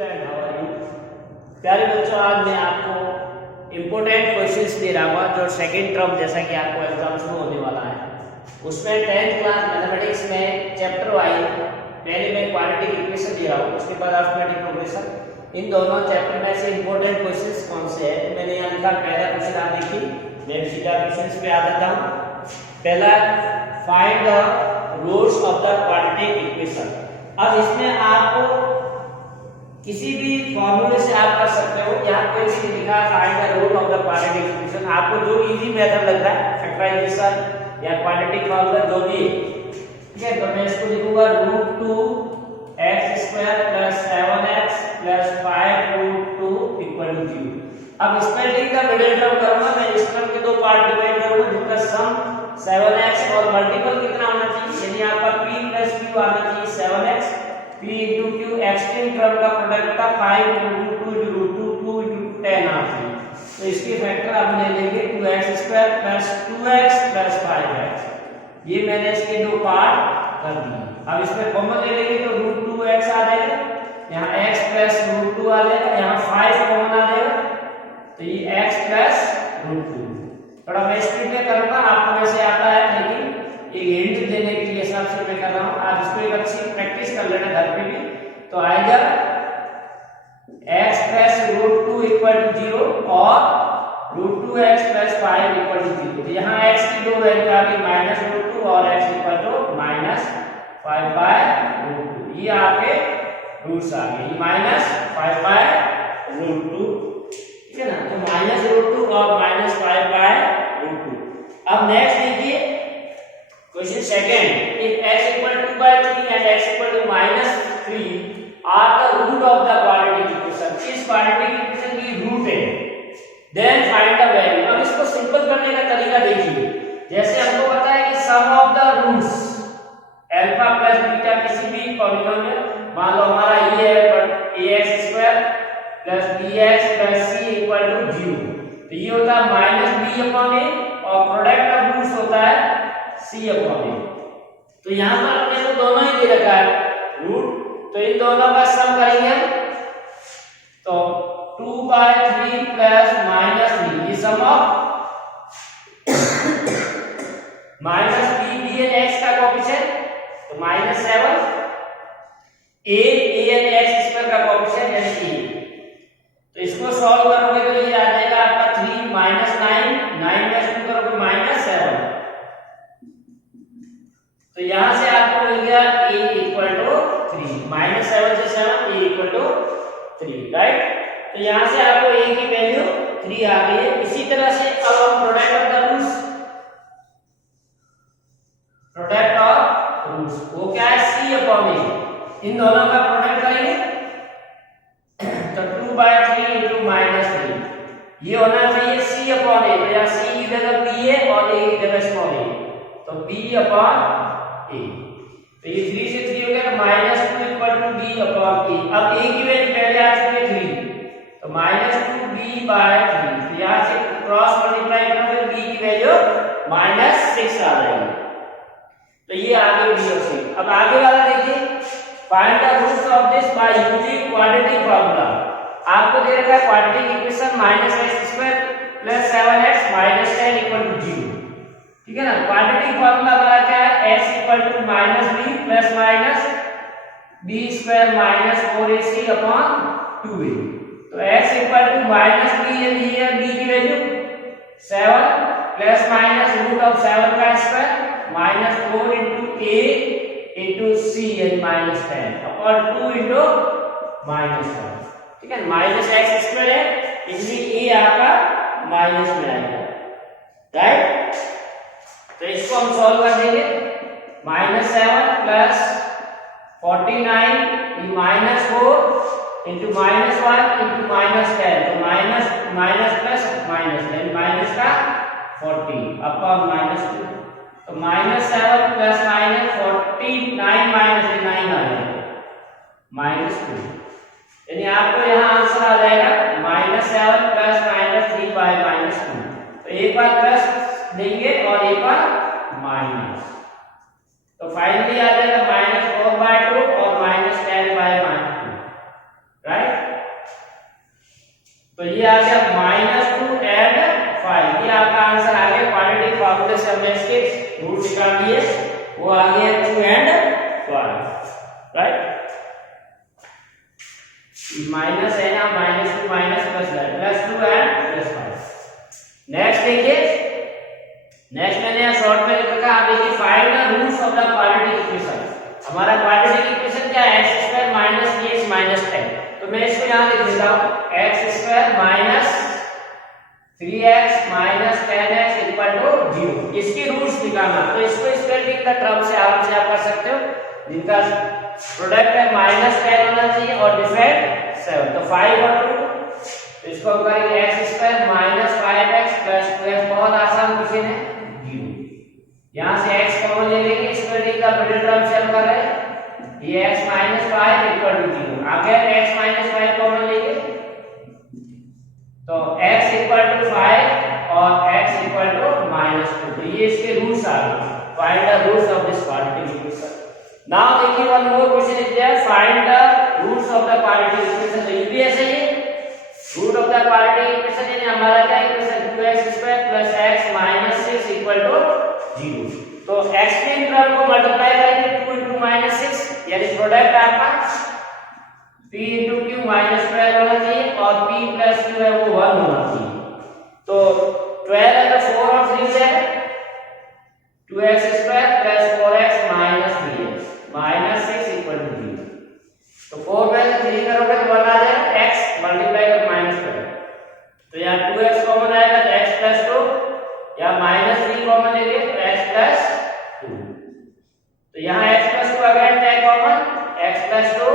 Student, how are you? प्यारे बच्चों, आज मैं आपको इम्पोर्टेंट क्वेश्चंस दे रहा हूँ जो सेकंड टर्म जैसा कि आपको एग्जाम शुरू होने वाला है उसमें 10th क्लास मैथमेटिक्स में चैप्टर वाइज पहले मैं क्वाड्रेटिक इक्वेशन दे रहा हूँ, उसके बाद अरिथमेटिक प्रोग्रेशन। इन दोनों चैप्टर में से इम्पोर्टेंट क्वेश्चंस कौन से हैं मैंने यहाँ लिखा। पहला क्वेश्चन आप देखिए, मैं सीधा क्वेश्चंस पे आ जाता हूँ। पहला, find the roots of the quadratic equation. अब इसमें आप किसी भी फॉर्मूले से आप कर सकते हो। यहाँ कोई भी लिखा है find the root of the quadratic equation, आपको जो इजी मेथड लग रहा है फैक्टराइजेशन या क्वाड्रेटिक फॉर्मूला जो भी, ठीक है, तो मैं इसको लिखूंगा √2x² + 7x + 5√2 = 0। अब स्पेलिंग का मिडिल टर्म करूंगा, मैं इस टर्म के दो पार्ट डिवाइड करूंगा जिनका सम 7x और मल्टीपल कितना होना चाहिए, यानी आपका p + q आना चाहिए 7x, p * q extreme term का प्रोडक्ट का 5 × 2 × √2 2 × 10 आना चाहिए। तो इसके फैक्टर आप ले लेंगे 2x² + 2x + 5x। ये मैंने इसके दो पार्ट कर दिए। अब इसमें कॉमन ले लेंगे तो √2x आ जाएगा, यहाँ x + √2 आ जाएगा, यहाँ 5 कॉमन आ जाएगा, तो ये x + √2। थोड़ा मैं स्पीड में करूंगा, आपको वैसे आता है लेकिन एक हिंट देने के लिए हिसाब से मैं कर रहा हूं। आप इसको एक अच्छी प्रैक्टिस कर लेना घर पे भी। तो आएगा x + √2 = 0 और √2x + 5 = 0। तो यहाँ x की दो वैल्यू आ गई -√2 और x = -5/√2। ये आपके रूट्स आ गए, -5/√2, ठीक है ना। तो -√2 और -5/√2। अब नेक्स्ट देखिए question second, if x = 2/3 and x = -3 are the root of the quadratic equation, इस क्वाड्रेटिक इक्वेशन की रूट है, देन फाइंड द वैल्यू। अब इसको सिंपल करने का तरीका देखिए। जैसे हमको पता है कि sum of the roots alpha + beta किसी भी पॉलिनोमियल, मान लो हमारा ये है ax² + bx + c = 0, तो ये होता है -b/a और प्रोडक्ट ऑफ रूट्स होता है c/a। तो यहाँ पर अपने को दोनों ही दे रखा है रूट, तो इन दोनों का सम करेंगे तो 2/3 + -3, ये सम ऑफ -b and x का कोएफिशिएंट तो -7, a and x² का कोएफिशिएंट यानी a। तो इसको सॉल्व करोगे तो ये आ जाएगा आपका 3 - 9 9 में इसको करोगे -7, तो यहां से आपको मिल गया a = 3, -7 से 7 a = 3, राइट। तो यहां से आपको a की वैल्यू 3 आ गई है। इसी तरह से अब हम प्रोडक्ट ऑफ रूट्स वो क्या है c/a, इन दोनों का प्रोडक्ट करेंगे तो 2/3 × -3 ये होना चाहिए c/a, तो यहाँ c की जगह b है और a की जगह स्मॉल a, तो b/a। तो ये 3 से 3 हो गया, -2 = b/a। अब a की वैल्यू पहले आ चुकी है 3, तो -2b/3, तो यहाँ से क्रॉस मल्टीप्लाई करोगे b की वैल्यू -6 आ जाएगी। तो ये आगे b और c। अब आगे वाला देखिए, find the roots of this by using quadratic formula. आपको दे रखा है क्वाड्रेटिक इक्वेशन -x² + 7x - 10 = 0, ठीक है ना। क्वाड्रेटिक फार्मूला हमारा क्या है, x = -b + -b² - 4ac/2a। तो x = -b यानी ये b की वैल्यू 7 ± √7 का स्क्वायर -4 × a × c यानी -10 अपॉन 2 × -1, ठीक है। -x² है इसलिए a आपका माइनस में आएगा, राइट। तो इसको हम सॉल्व कर देंगे, -7 + 49 -4 × -1 × -10, तो माइनस प्लस माइनस यानी माइनस का 40 अपॉन -2, तो -7 + -49 -9 आ जाएगा -2, यानी आपको यहाँ आंसर आ जाएगा -7 + -3/-2। तो एक बार प्लस देंगे और एक बार माइनस, तो फाइनली आ जाएगा -4/2 और -10/-2, राइट। ds वो आ गया 2 and 5, राइट। माइनस है ना, -2 माइनस प्लस +2 एंड +5। नेक्स्ट देखिए, नेक्स्ट मैंने यहाँ शॉर्ट में लिखा था, आप देखिए find the roots of the quadratic equation. हमारा क्वाड्रेटिक इक्वेशन क्या है, x² - 3x - 10। तो मैं इसको यहाँ लिख देता हूँ, x² - 3x - 10x = 0। इसके रूट्स निकालना, तो इसको स्क्वायर का टर्म से आराम से आप कर सकते हो, जिनका प्रोडक्ट है -10 होना चाहिए और डिफरेंट 7। तो 5 और 2, तो इसको हम करेंगे x² - 5x + 12। बहुत आसान क्वेश्चन है, 0। यहाँ से x कॉमन ले लेंगे, स्क्वायर का मिडिल टर्म से हम कर रहे हैं, ये x - 5 = 0। आगे x - 5 कॉमन लेंगे, तो x = 5 और x = -2। तो ये इसके रूट्स आ गए। Find the roots of this quadratic equation. Now देखिए, one more question is there, find the roots of the quadratic equation. तो ये भी ऐसे ही root of the quadratic equation, यानी हमारा क्या इक्वेशन, 2x² + x - 6 = 0। तो x के टर्म को मल्टीप्लाई करेंगे 2 × -6, यानी प्रोडक्ट आपका p × q -12 होना चाहिए और p + q है वो 1 होना चाहिए। तो 12 है तो 4 और 3 है, 2x² + 4x - 3x -6 = 0। तो 4 में से 3 करोगे तो 1 आ जाएगा, x मल्टीप्लाई कर -12। तो यहाँ 2x कॉमन आएगा तो x + 2, या -3 कॉमन लेंगे तो x + 2। तो यहाँ x + 2 again take common, x + 2,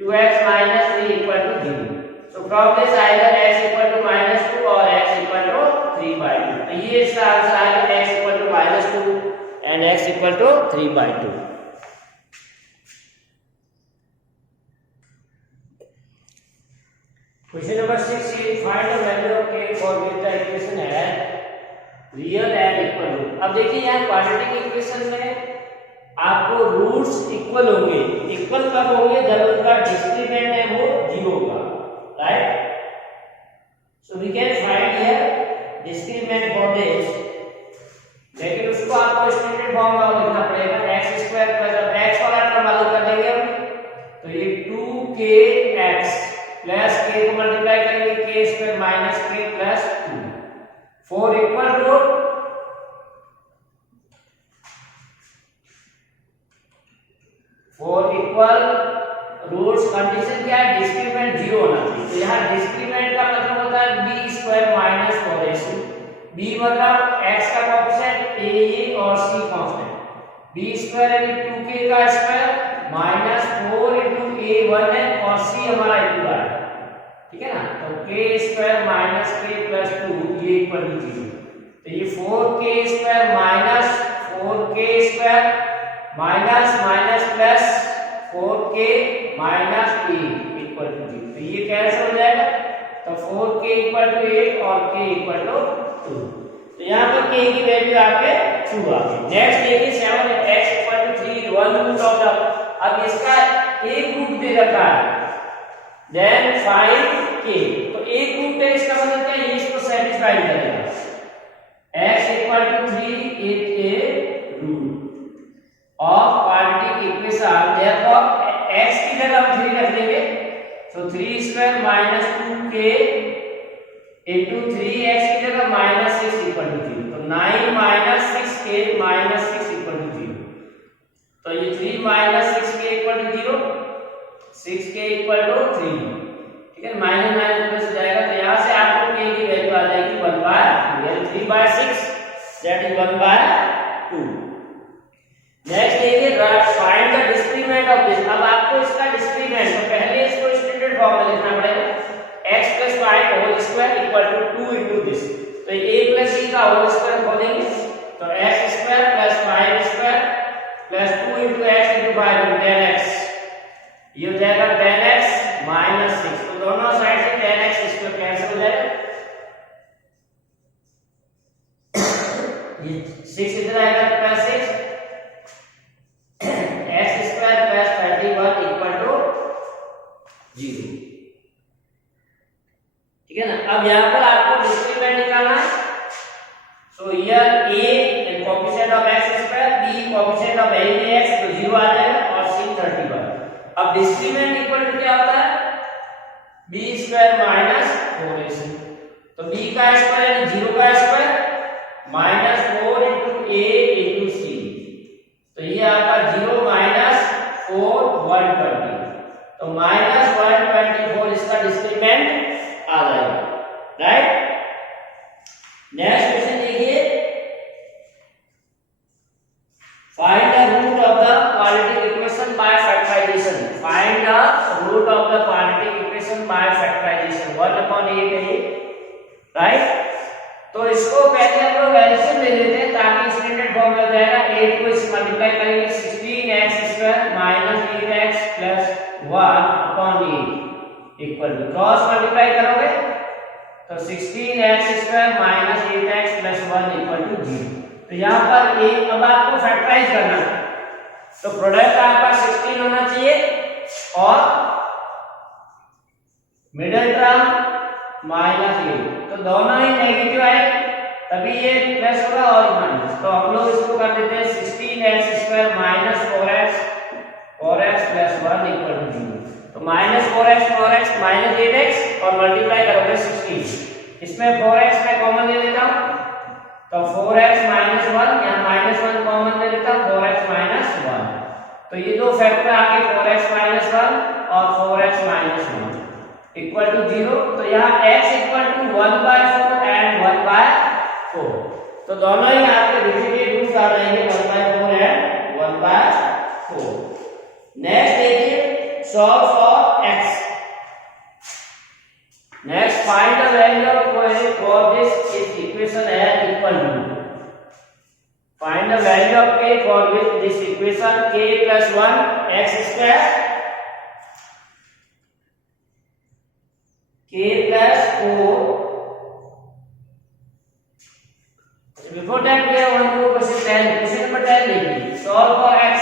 2x - 3 = 0। So from this either x = -2 or x = 3/2। तो ये इसका आंसर आएगा, x = -2 and x = 3/2। Question number 6 is find the value of k for which the equation है real and equal. अब देखिए यहाँ quadratic equation में आपको रूट्स इक्वल होंगे। इक्वल कब होंगे, जब उनका डिस्क्रिमिनेंट है वो 0 होगा, right. So we can find here discriminant for this, लेकिन उसको आपको स्टैंडर्ड फॉर्म में लिखना पड़ेगा, x² + x वाला टर्म मालूम कर देंगे हम, तो ये 2kx प्लस k को मल्टीप्लाई करेंगे k² - k + 2। 4 = 4 equal roots condition क्या है, डिस्क्रिमिनेंट 0 होना चाहिए। तो यहाँ डिस्क्रिमिनेंट का मतलब होता है b² - 4ac। b मतलब x का कोएफिशिएंट, a और c कांस्टेंट। b² यानी 2k का स्क्वायर -4 × a1 है और c हमारा a2 है, ठीक है ना। तो k² - k + 2 ये इक्वल 0। तो ये 4k² - 4k² minus plus 4k minus a equal to 0। तो ये कैंसिल हो जाएगा, तो 4k = 8 और k = 2। तो यहाँ पर k की वैल्यू आपके 2 आ गई। नेक्स्ट देखिए 7 x = 3 1 रूट ऑफ द, अब इसका एक रूट दे रखा है, देन फाइंड k। तो एक रूट है, इसका मतलब क्या है, ये इसको सेटिस्फाई करेगा। x = 3 is a root of quadratic equation, therefore x की जगह हम 3 रख देंगे, so 3² - 2k into 3x की जगह -6 = 0। तो 9 - 6k -6 = 0। तो ये 3 - 6k = 0, 6k = 3, ठीक है। माइनस माइनस प्लस हो जाएगा, तो यहाँ से आपको k की वैल्यू आ जाएगी 1/2, यानी 3/6 दैट इज 1/2। नेक्स्ट देखिए, find the discriminant of this. अब आपको इसका डिस्क्रिमिनेंट, तो पहले इसको स्टैंडर्ड फॉर्म में लिखना पड़ेगा, x + 5 whole square = 2 into this. तो a + c का होल स्क्वायर खोलेंगे, तो x² + 5² + 2 into x into 5 into 10x, ये हो जाएगा 10x - 6। तो दोनों साइड से 10x² कैंसिल हो जाएगा, ये 6 इधर आएगा +6, कोएफिशिएंट ऑफ ए में x तो 0 आ जाएगा और c 31। अब डिस्क्रीमेंट इक्वल टू क्या होता है b स्क्वायर माइनस 4ac। तो b का स्क्वायर यानी 0 का square minus 4 into a into c। तो ये आपका 0 माइनस 4 120। तो माइनस 124 इसका डिस्क्रीमेंट आ जाएगा, राइट। नेक्स्ट क्वेश्चन देखिए, find the root of the quadratic equation by factorisation. Find the root of the quadratic equation by factorisation 1/8 है ये, राइट। तो इसको पहले हम लोग एलसीएम ले लेते हैं ताकि स्टैंडर्ड फॉर्म में जाएगा। 8 को इस मल्टीप्लाई करेंगे 16x² minus 8x plus 1/8 equal to cross multiply करोगे तो 16x² minus 8x plus 1 equal to 0। तो यहाँ पर एक अब आपको फैक्टराइज करना है तो प्रोडक्ट आपका 16 होना चाहिए और मिडिल टर्म माइनस 8। तो दोनों ही नेगेटिव आए तभी ये प्लस होगा और माइनस। तो हम लोग इसको कर देते हैं 16x² minus 4x plus 1 equal to 0। तो माइनस 4x माइनस 8x और मल्टीप्लाई करोगे 16। इसमें 4x मैं कॉमन ले लेता हूं तो 4x माइनस 1, यहाँ माइनस 1 कॉमन ले लेता हूं 4x माइनस 1। तो ये दो फैक्टर आके 4x माइनस 1 और 4x माइनस 1 इक्वल टू 0। तो यहाँ x इक्वल टू 1/4 एंड 1/4। तो दोनों ही आपके रिपीटेड रूट्स आ जाएंगे 1/4 एंड 1/4। नेक्स्ट देखिए, solve for x। Next, find the value of coefficient for this equation as equal to. Find the value of k for which this equation k plus 1 x square k plus 4. Before that we have one more question 10. Question number 10 देखिए, solve for x।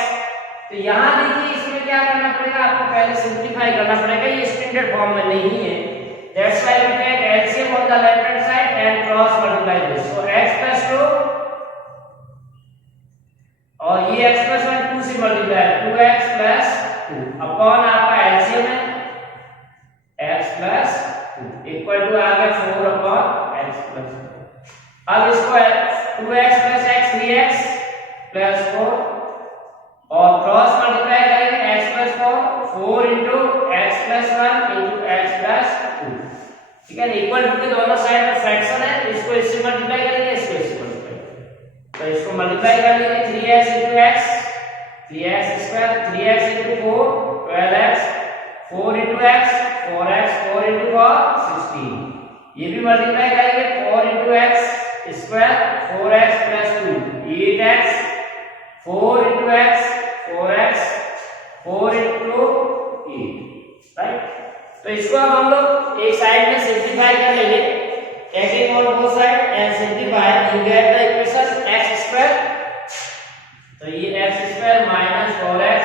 तो यहाँ देखिए इसमें क्या करना पड़ेगा, आपको पहले सिंप्लीफाई करना पड़ेगा, ये स्टैंडर्ड फॉर्म में नहीं है। That's why we take LCM on the left hand side and cross multiply this. So x plus 2 और ये x plus 1 2 से मल्टीप्लाई 2x plus 2 अपॉन आपका LCM है x plus 2 इक्वल टू आ गया 4 अपॉन x plus 2। अब इसको 2x plus x 3x plus 4 और cross multiply करेंगे x plus 4 into x plus 1 into x plus 2। ठीक है, इक्वल टू के दोनों साइड में फ्रैक्शन है, इसको इससे मल्टीप्लाई करेंगे, इसको इससे मल्टीप्लाई करेंगे। तो इसको मल्टीप्लाई कर लेंगे 3x into x 3x square 3x into 4 12x 4 into x 4x 4 into 4 16। ये भी मल्टीप्लाई करेंगे 4 into x square 4x plus 2 8x 4 into x 4x 4 into 8, right. तो इसको अब हम लोग एक साइड में सिंपलीफाई कर लेंगे, taking on both side and simplify you get the equation x²। तो ये x² minus 4x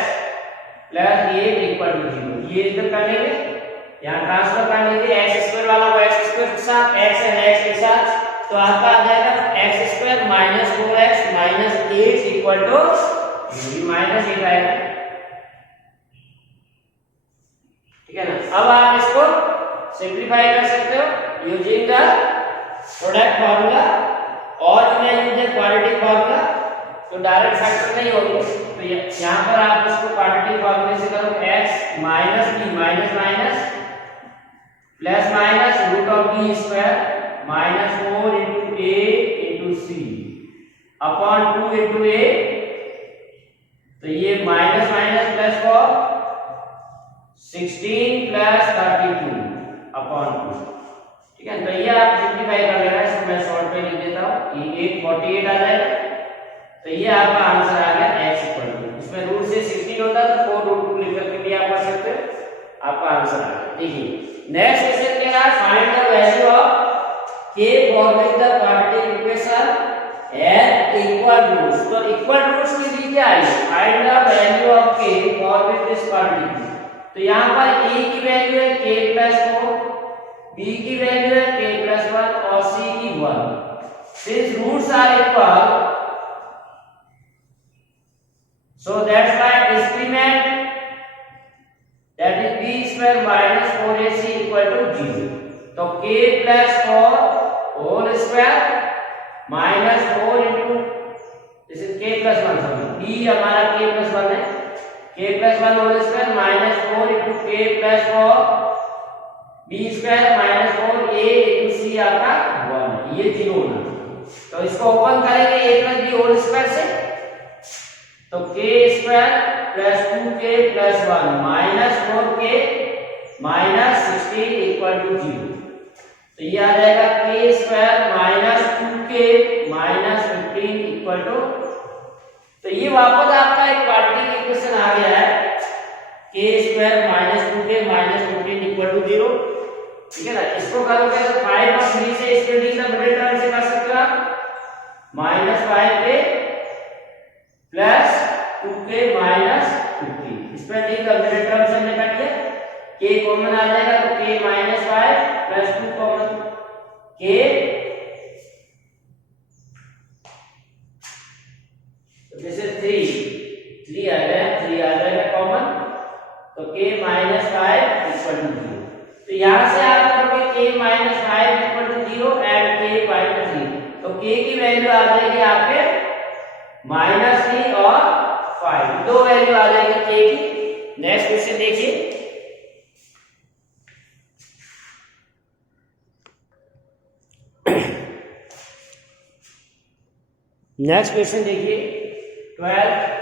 plus 8 equal to 0। ये इधर कर लेंगे, यहाँ ट्रांसफर कर लेंगे x² वाला को x² के साथ, x एंड x के साथ। तो आपका आ जाएगा x² minus 4x minus 8 equal to minus 8 आएगा, ठीक है ना। अब आप इसको सिंपलीफाई कर सकते हो यूजिंग द प्रोडक्ट फार्मूला और मैं यूज द क्वाड्रेटिक फार्मूला। तो डायरेक्ट फैक्टर नहीं होगी, तो यहाँ पर आप इसको क्वाड्रेटिक फार्मूले से करो x minus b minus minus plus minus root of b square minus 4 into a into c upon 2 into a। तो ये minus minus plus 4 16 plus 32 upon 2, ठीक है। तो ये आप सिंपलीफाई कर लेना, इसको मैं शॉर्ट में लिख देता हूँ, ये 848 आ जाएगा। तो ये आपका आंसर आ गया x इक्वल टू, इसमें रूट से 16 होता है तो 4√2 लिख करके भी आप कर सकते हो, आपका आंसर आ गया। देखिए नेक्स्ट क्वेश्चन क्या है, find the value of k for which the quadratic equation has equal roots. तो इक्वल रूट्स के लिए क्या है, find the value of k for which this quadratic. तो यहाँ पर a की वैल्यू है k plus 4, b की वैल्यू है k plus 1 और c की 1। Since roots are equal, So that's why experiment that is b square minus 4ac equal to 0. तो k plus 4 whole square minus 4 into this is k plus 1 समझो b हमारा k plus 1 है k plus 1 whole square minus 4 into k plus 4 b square minus 4a into c आपका 1 ये 0 होना तो इसको open करेंगे a plus b whole square से तो k square plus 2k plus 1 minus 4k minus 16 equal to 0 तो ये आ जाएगा k square minus 2k minus 15 equal to तो ये वापस आपका एक क्वाड्रेटिक इक्वेशन आ गया है k square minus 2k minus 15 equal to 0 ठीक है ना इसको करोगे तो 5 और 3 से इसके बीच में मिडिल टर्म से कर सकते हो आप -5k plus 2k minus 15 इस पर डी का मिडिल टर्म से हमने काट दिया k कॉमन आ जाएगा तो k minus 5 plus 2 common k तो दिस इज 3 आ जाएगा कॉमन तो k minus 5 equal to 0 तो यहां से आप करोगे k minus 5 equal to 0 and k minus 3 तो k की वैल्यू आ जाएगी आपके -3 और 5 दो वैल्यू आ जाएगी k की नेक्स्ट क्वेश्चन देखिए नेक्स्ट क्वेश्चन देखिए 12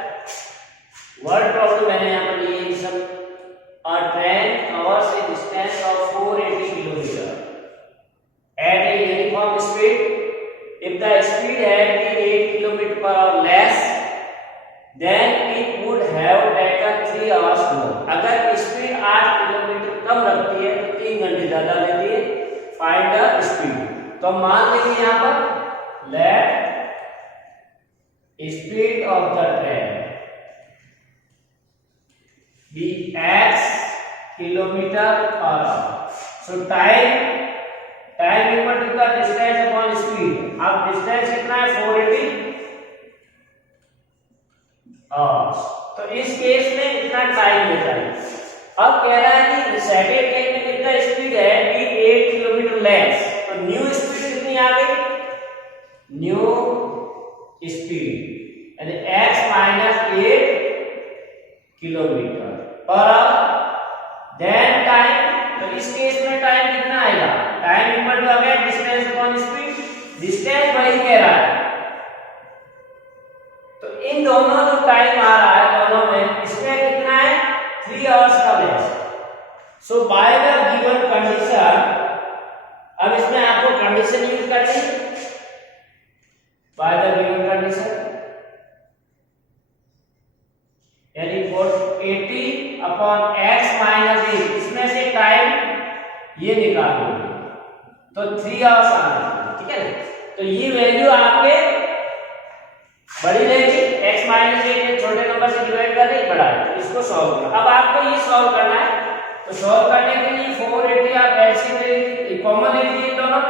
वर्ड प्रॉब्लम मैंने यहाँ पर लिए सब a train covers a distance of 480 km at a uniform speed if the speed had been 8 km per hour less then it would have taken 3 hours more अगर speed 8 kilometre कम रखती है तो 3 घंटे ज्यादा लेती है फाइंड द स्पीड तो मान लेंगे यहाँ पर late speed of the train be x kilometer per hour. So time equal to the distance upon speed. अब distance कितना है 480 तो इस केस में इतना टाइम लेता है अब कह रहा है कि सेकंड केस में कितना स्पीड है भी 8 किलोमीटर लेस तो न्यू स्पीड कितनी आ गई न्यू स्पीड यानी x minus 8 kilometre per hour then time तो इस केस में टाइम कितना आएगा time equal to again distance upon speed distance वही कह रहा है तो इन दोनों जो टाइम आ रहा है दोनों में इसमें कितना है 3 आवर्स का less so bye the given condition अब इसमें आपको कंडीशन यूज करनी है बाय द गिवन कंडीशन यानी 480 अपॉन x माइनस 8 इसमें से टाइम ये निकालोगे तो 3 आवर्स आ जाएगा ठीक है तो ये वैल्यू आपके बड़ी रहेगी x माइनस 8 छोटे नंबर से डिवाइड कर दें बड़ा है तो इसको सॉल्व करो अब आपको ये सॉल्व करना है तो सॉल्व करने के लिए 480 आप एलसीएम ले लीजिए कॉमन ले लीजिए दोनों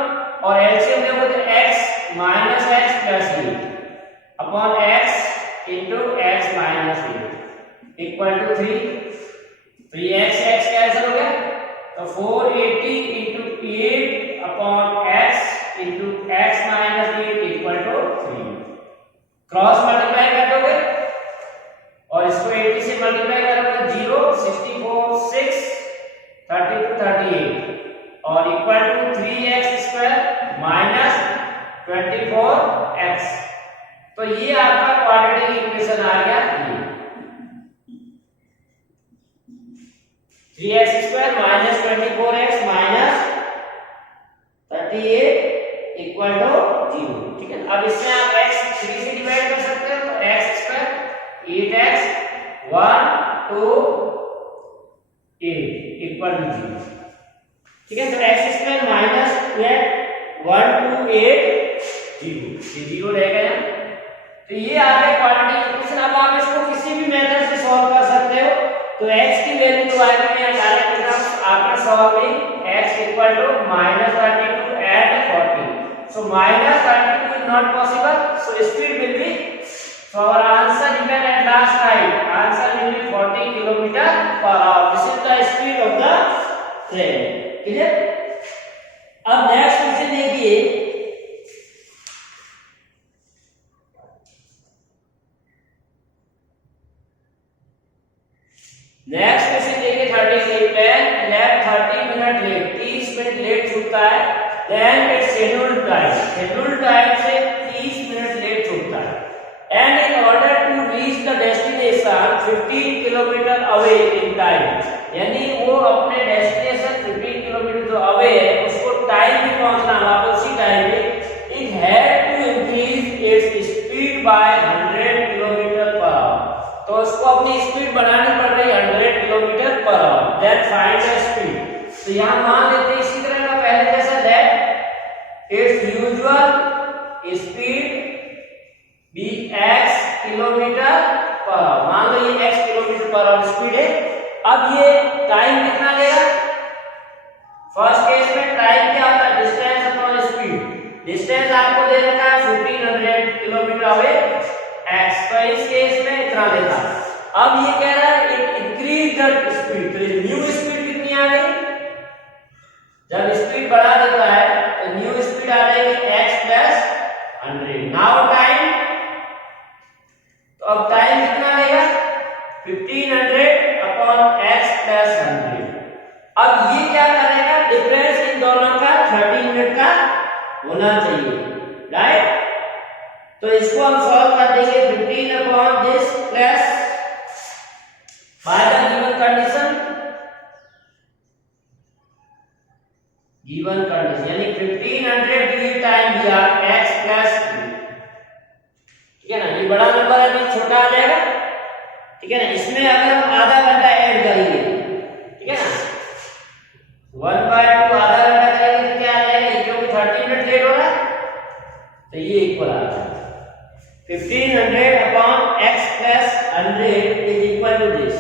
और एलसीएम देखो तो x minus x plus 8 upon x into x minus 8 equal to 3 तो ये x कैंसिल हो गया तो 480 into 8 upon x into x minus 8 equal to 3 cross multiply कर दोगे और इसको 80 से मल्टीप्लाई करोगे 0 64 6 32 38 और equal to 3x square minus 24x तो ये आपका क्वाड्रेटिक इक्वेशन आ गया ये 3x square minus 24x minus 38 equal to 0 ठीक है अब इसमें आप x 3 से डिवाइड कर सकते हो तो x square 8x 1 2 8 equal to 0 ठीक है तो x square minus 12 1 2 8 0 ये 0 रहेगा यहाँ तो ये आ गया क्वाड्रेटिक इक्वेशन अब आप इसको किसी भी मेथड से सॉल्व कर सकते हो तो x की वैल्यू जो आएगी मैं डायरेक्ट लिखा after solving x equal to -32 and 40 so -32 is not possible so speed will be So our answer you can at last write answer will be 40 kilometer per hour. This is the speed of the train. Clear? अब next question देखिए, next question देखिए 38 train left 30 minute late, 30 minute late छूटता है, then it's scheduled time से 30 minute late छूटता है, and in order to reach the destination 15 kilometre away in time, यानी वो अपने डेस्टिनेशन 15 किलोमीटर जो अवे है उसको टाइम भी पहुंचना है उसी टाइम पे, it had to increase its speed by 100 kilometre per hour, तो उसको अपनी स्पीड बढ़ानी पड़ रही है 100 kilometre per hour, then find the speed. तो यहां मान लेते हैं इसी तरह का पहले जैसा that its usual speed be x kilometre per hour, मान लो ये x kilometre per hour speed है। अब ये टाइम कितना लेगा, फर्स्ट केस में टाइम क्या होता है, डिस्टेंस अपॉन स्पीड, डिस्टेंस आपको दे रखा है 1500 किलोमीटर अवे x, तो इस केस में इतना लेगा। अब ये कह रहा है इट इंक्रीज द स्पीड, तो न्यू स्पीड कितनी आ गई, जब स्पीड बढ़ा देता है तो न्यू स्पीड आ जाएगी x प्लस 100। नाउ टाइम, तो अब टाइम कितना लेगा 1500 अपॉन x प्लस 100। अब ये क्या करेगा, डिफरेंस इन दोनों का 30 मिनट का होना चाहिए, राइट। तो इसको हम सॉल्व कर देंगे 15 upon this plus by the given condition, यानी 1500 के लिए टाइम दिया x प्लस 2, ठीक है ना, ये बड़ा नंबर है तो छोटा आ जाएगा, ठीक है ना। इसमें अगर हम आधा घंटा ऐड करेंगे, ठीक है ना, 1/2 आधा घंटा करेंगे तो क्या आ जाएगा, क्योंकि 30 मिनट लेट हो रहा है तो ये इक्वल आ जाएगा 1500 upon x plus 100 is equal to this.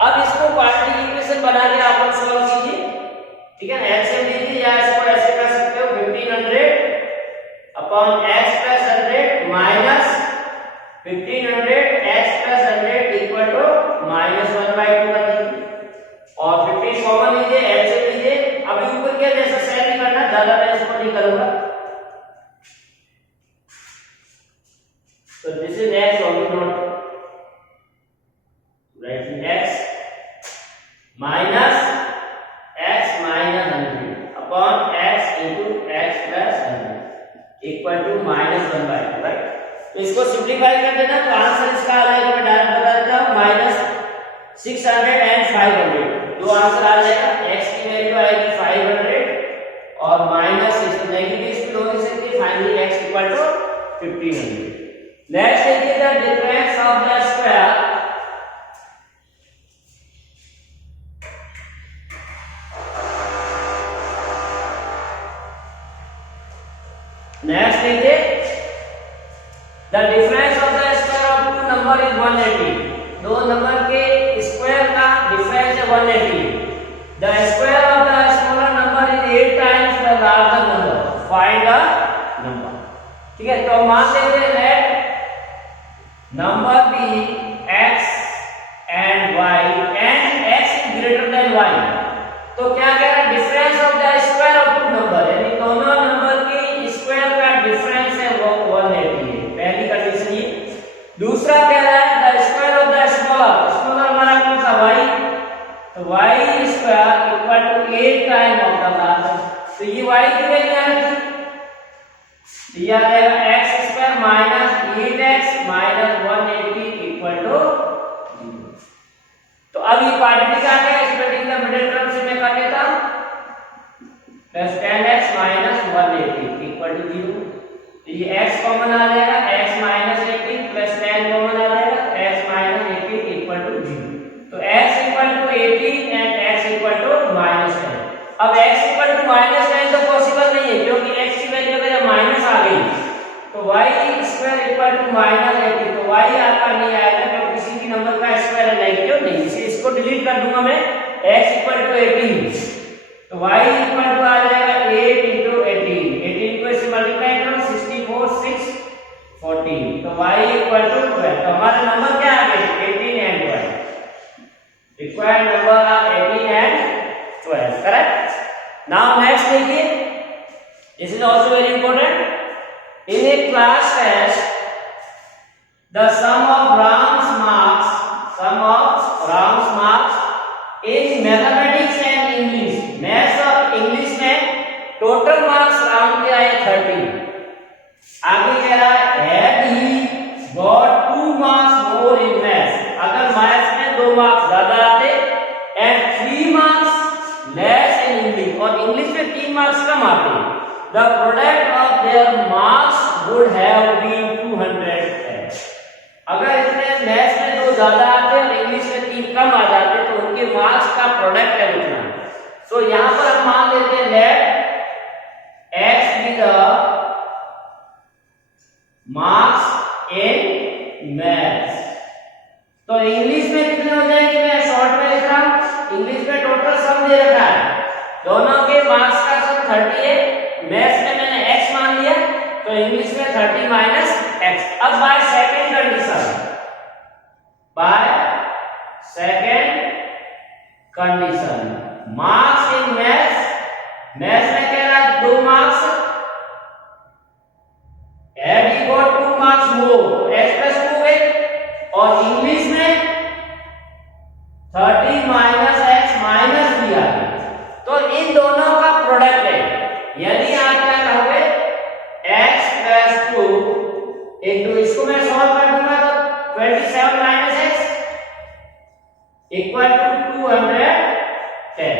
अब इसको क्वाड्रेटिक इक्वेशन बना के आप लोग सॉल्व कीजिए, ठीक है ना, एलसीएम लीजिए या इसको ऐसे कर सकते हो 1500 upon x plus 100 minus 1500 x plus 100 equal to minus 1/2 कर दीजिए, और 15 कॉमन लीजिए, एलसीएम लीजिए। अभी ऊपर क्या जैसा सेट नहीं करना, ज्यादा मैं इसको नहीं करूंगा। So this is x or not, writing x minus x minus 100 upon x into x plus 100 equal to minus 1/2, right। तो इसको सिंपलीफाई कर देना तो आंसर इसका आ जाएगा, मैं डायरेक्ट बता देता हूं, माइनस 600 एंड 500, दो आंसर आ जाएगा, x की वैल्यू आएगी 500 और माइनस 6, नेगेटिव स्पीड हो नहीं सकती, finally x equal to 1500। Next देखिए the difference of the square next देखिए the difference of the square of two number is 180, दो नंबर के स्क्वायर का डिफरेंस है 180। the square of the smaller number is 8 times the larger number, find the number, ठीक है। तो मान लेते हैं number be x and y and x is greater than y, तो क्या कह रहा है, difference of the square of two number, यानी दोनों नंबर के स्क्वायर का डिफरेंस है वो 180 है, पहली कंडीशन ये। दूसरा कह रहा है the square of the smaller हमारा कौन सा y, तो y square equal to 8 time of the larger, तो ये y की वैल्यू है दिया जाएगा x square minus 8x minus 180 equal to 0। तो अब ये क्वाड्रेटिक आ गया, इसमें डिग्री मिडिल टर्म से मैं कर लेता हूं, plus 10x minus 180 equal to 0। तो ये x कॉमन आ जाएगा, x माइनस 80 प्लस 10 कॉमन आ जाएगा, x माइनस 80 इक्वल टू 0। तो x equal to 80 and x equal to minus 10। अब x इक्वल टू माइनस 10 तो पॉसिबल नहीं है, क्योंकि x की वैल्यू अगर माइनस आ गई तो y square equal to minus 80, तो y आपका नहीं आएगा क्योंकि किसी भी नंबर का स्क्वायर नेगेटिव नहीं, इसलिए इसको डिलीट कर दूंगा मैं, x इक्वल टू 18, तो y इक्वल टू आ जाएगा 8 into 18, 18 को इससे मल्टीप्लाई करो 64 6 14, तो y इक्वल टू 12। तो हमारा नंबर क्या आ गया 18 and 12। Required number are 18 and 12, correct. Now next देखिए, this is also very important. In a class test the sum of Ram's marks in mathematics and English, maths और English में total marks Ram के आए 30। आगे कह रहा है had he got 2 marks more in maths, अगर मैथ्स में 2 मार्क्स ज्यादा आते, and 3 marks less in English, और इंग्लिश में 3 मार्क्स कम आते, the product of their marks would have been 200। अगर इसमें मैथ्स में 2 ज्यादा आते और इंग्लिश में 3 कम आ जाते तो उनके मार्क्स का प्रोडक्ट है उतना। सो यहां पर हम मान लेते हैं let x be the marks in maths. तो इंग्लिश में कितने हो जाएंगे, मैं शॉर्ट में लिख रहा हूं, इंग्लिश में टोटल सम दे रखा है, दोनों के मार्क्स का सम 30 है, मैथ्स में मैंने x मान लिया तो इंग्लिश में 30 माइनस x। अब by second condition marks in maths में कह रहा है 2 marks, had he got 2 marks more, x plus 2 है, और इंग्लिश में 30 माइनस x माइनस दिया, तो इन दोनों का प्रोडक्ट है। यदि आप क्या कहोगे x plus 2 into, इसको मैं सॉल्व कर दूंगा तो 27 माइनस x इक्वल टू 210।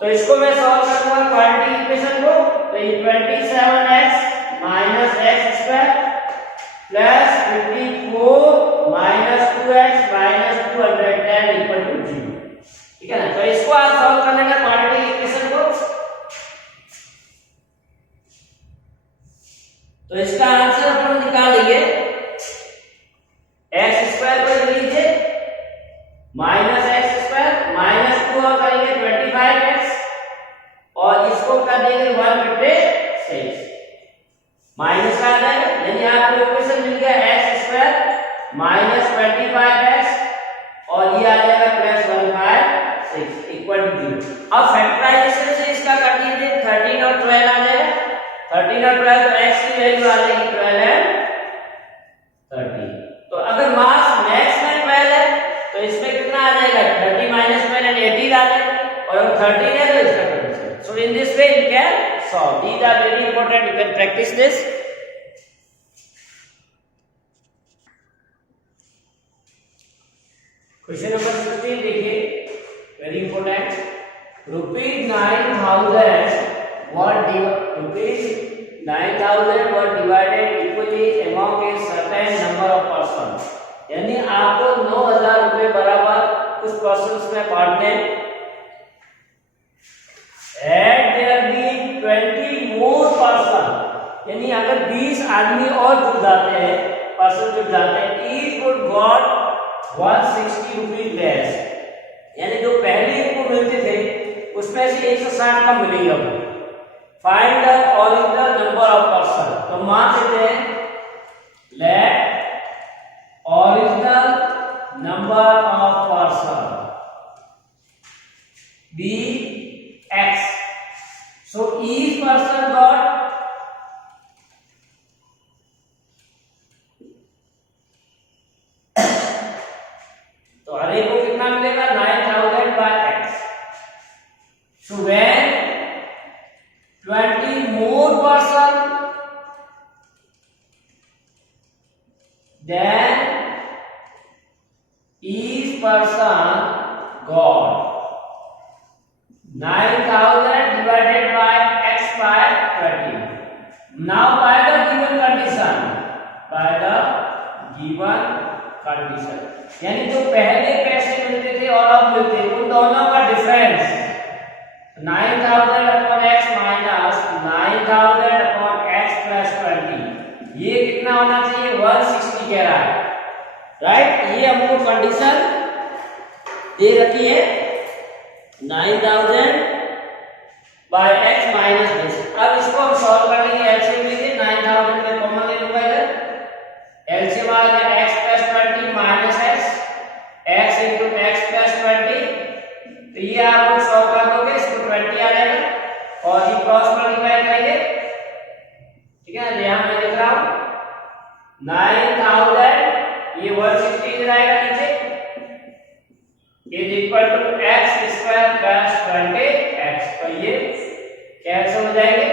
तो इसको मैं सॉल्व कर दूंगा क्वाड्रेटिक इक्वेशन को, तो ये 27x minus x square plus 54 minus 2x minus 210 equal to 0। ठीक है ना। तो इसको आप सॉल्व करने का क्वाड्रेटिक इक्वेशन को, तो इसका आंसर अपन निकाल लेंगे, x स्क्वायर को लिख लीजिए माइनस x स्क्वायर माइनस 2 और करेंगे 25x और इसको कर देंगे 1/6 माइनस का आ जाएगा, यानी आपको इक्वेशन मिल गया x स्क्वायर माइनस 25x और ये आ जाएगा प्लस 1/6 इक्वल टू 0। अब फैक्टराइजेशन से इसका कर दीजिए, 13 और 12 आ जाएगा, 13 और 12 तो x की वैल्यू आ जाएगी 12 एंड 30। तो अगर मास मैक्स में 12 है तो इसमें कितना आ जाएगा 30 माइनस 12 एंड 18 आ जाएगा, और अगर 13 है तो इसका condition. So in this way you can solve, these are very important, you can practise this. Question number 16 देखिए, very important. ₹9,000 were divided equally among a certain number of persons, यानी आपको 9,000 रुपए बराबर कुछ पर्सन्स में बांटने। Had there been 20 more person, यानी अगर 20 आदमी और जुड़ जाते हैं, पर्सन जुड़ जाते हैं, each would got 160 rupees less, यानी जो पहले इनको मिलते थे उसमें से 160 कम मिलेगी। अब find the original number of person, तो मान लेते हैं let original number of person be x, so each person got तो अरे को कितना मिलेगा 9,000 by x। So when 20 more person, then each person got 9,000 divided by x by 20. Now by the given condition, यानी जो पहले पैसे मिलते थे और अब मिलते हैं उन दोनों का difference 9,000 upon x minus 9,000 upon x plus 20, ये कितना होना चाहिए 160 कह रहा है, राइट। ये हमको कंडीशन दे रखी है 9,000 बाय x माइनस दिस। अब इसको हम सॉल्व कर लेंगे, एलसीएम लीजिए, 9,000 में कॉमन ले लूंगा इधर, 16 जाएगा नीचे is equal to x square plus 20x। तो ये कैंसिल हो जाएंगे,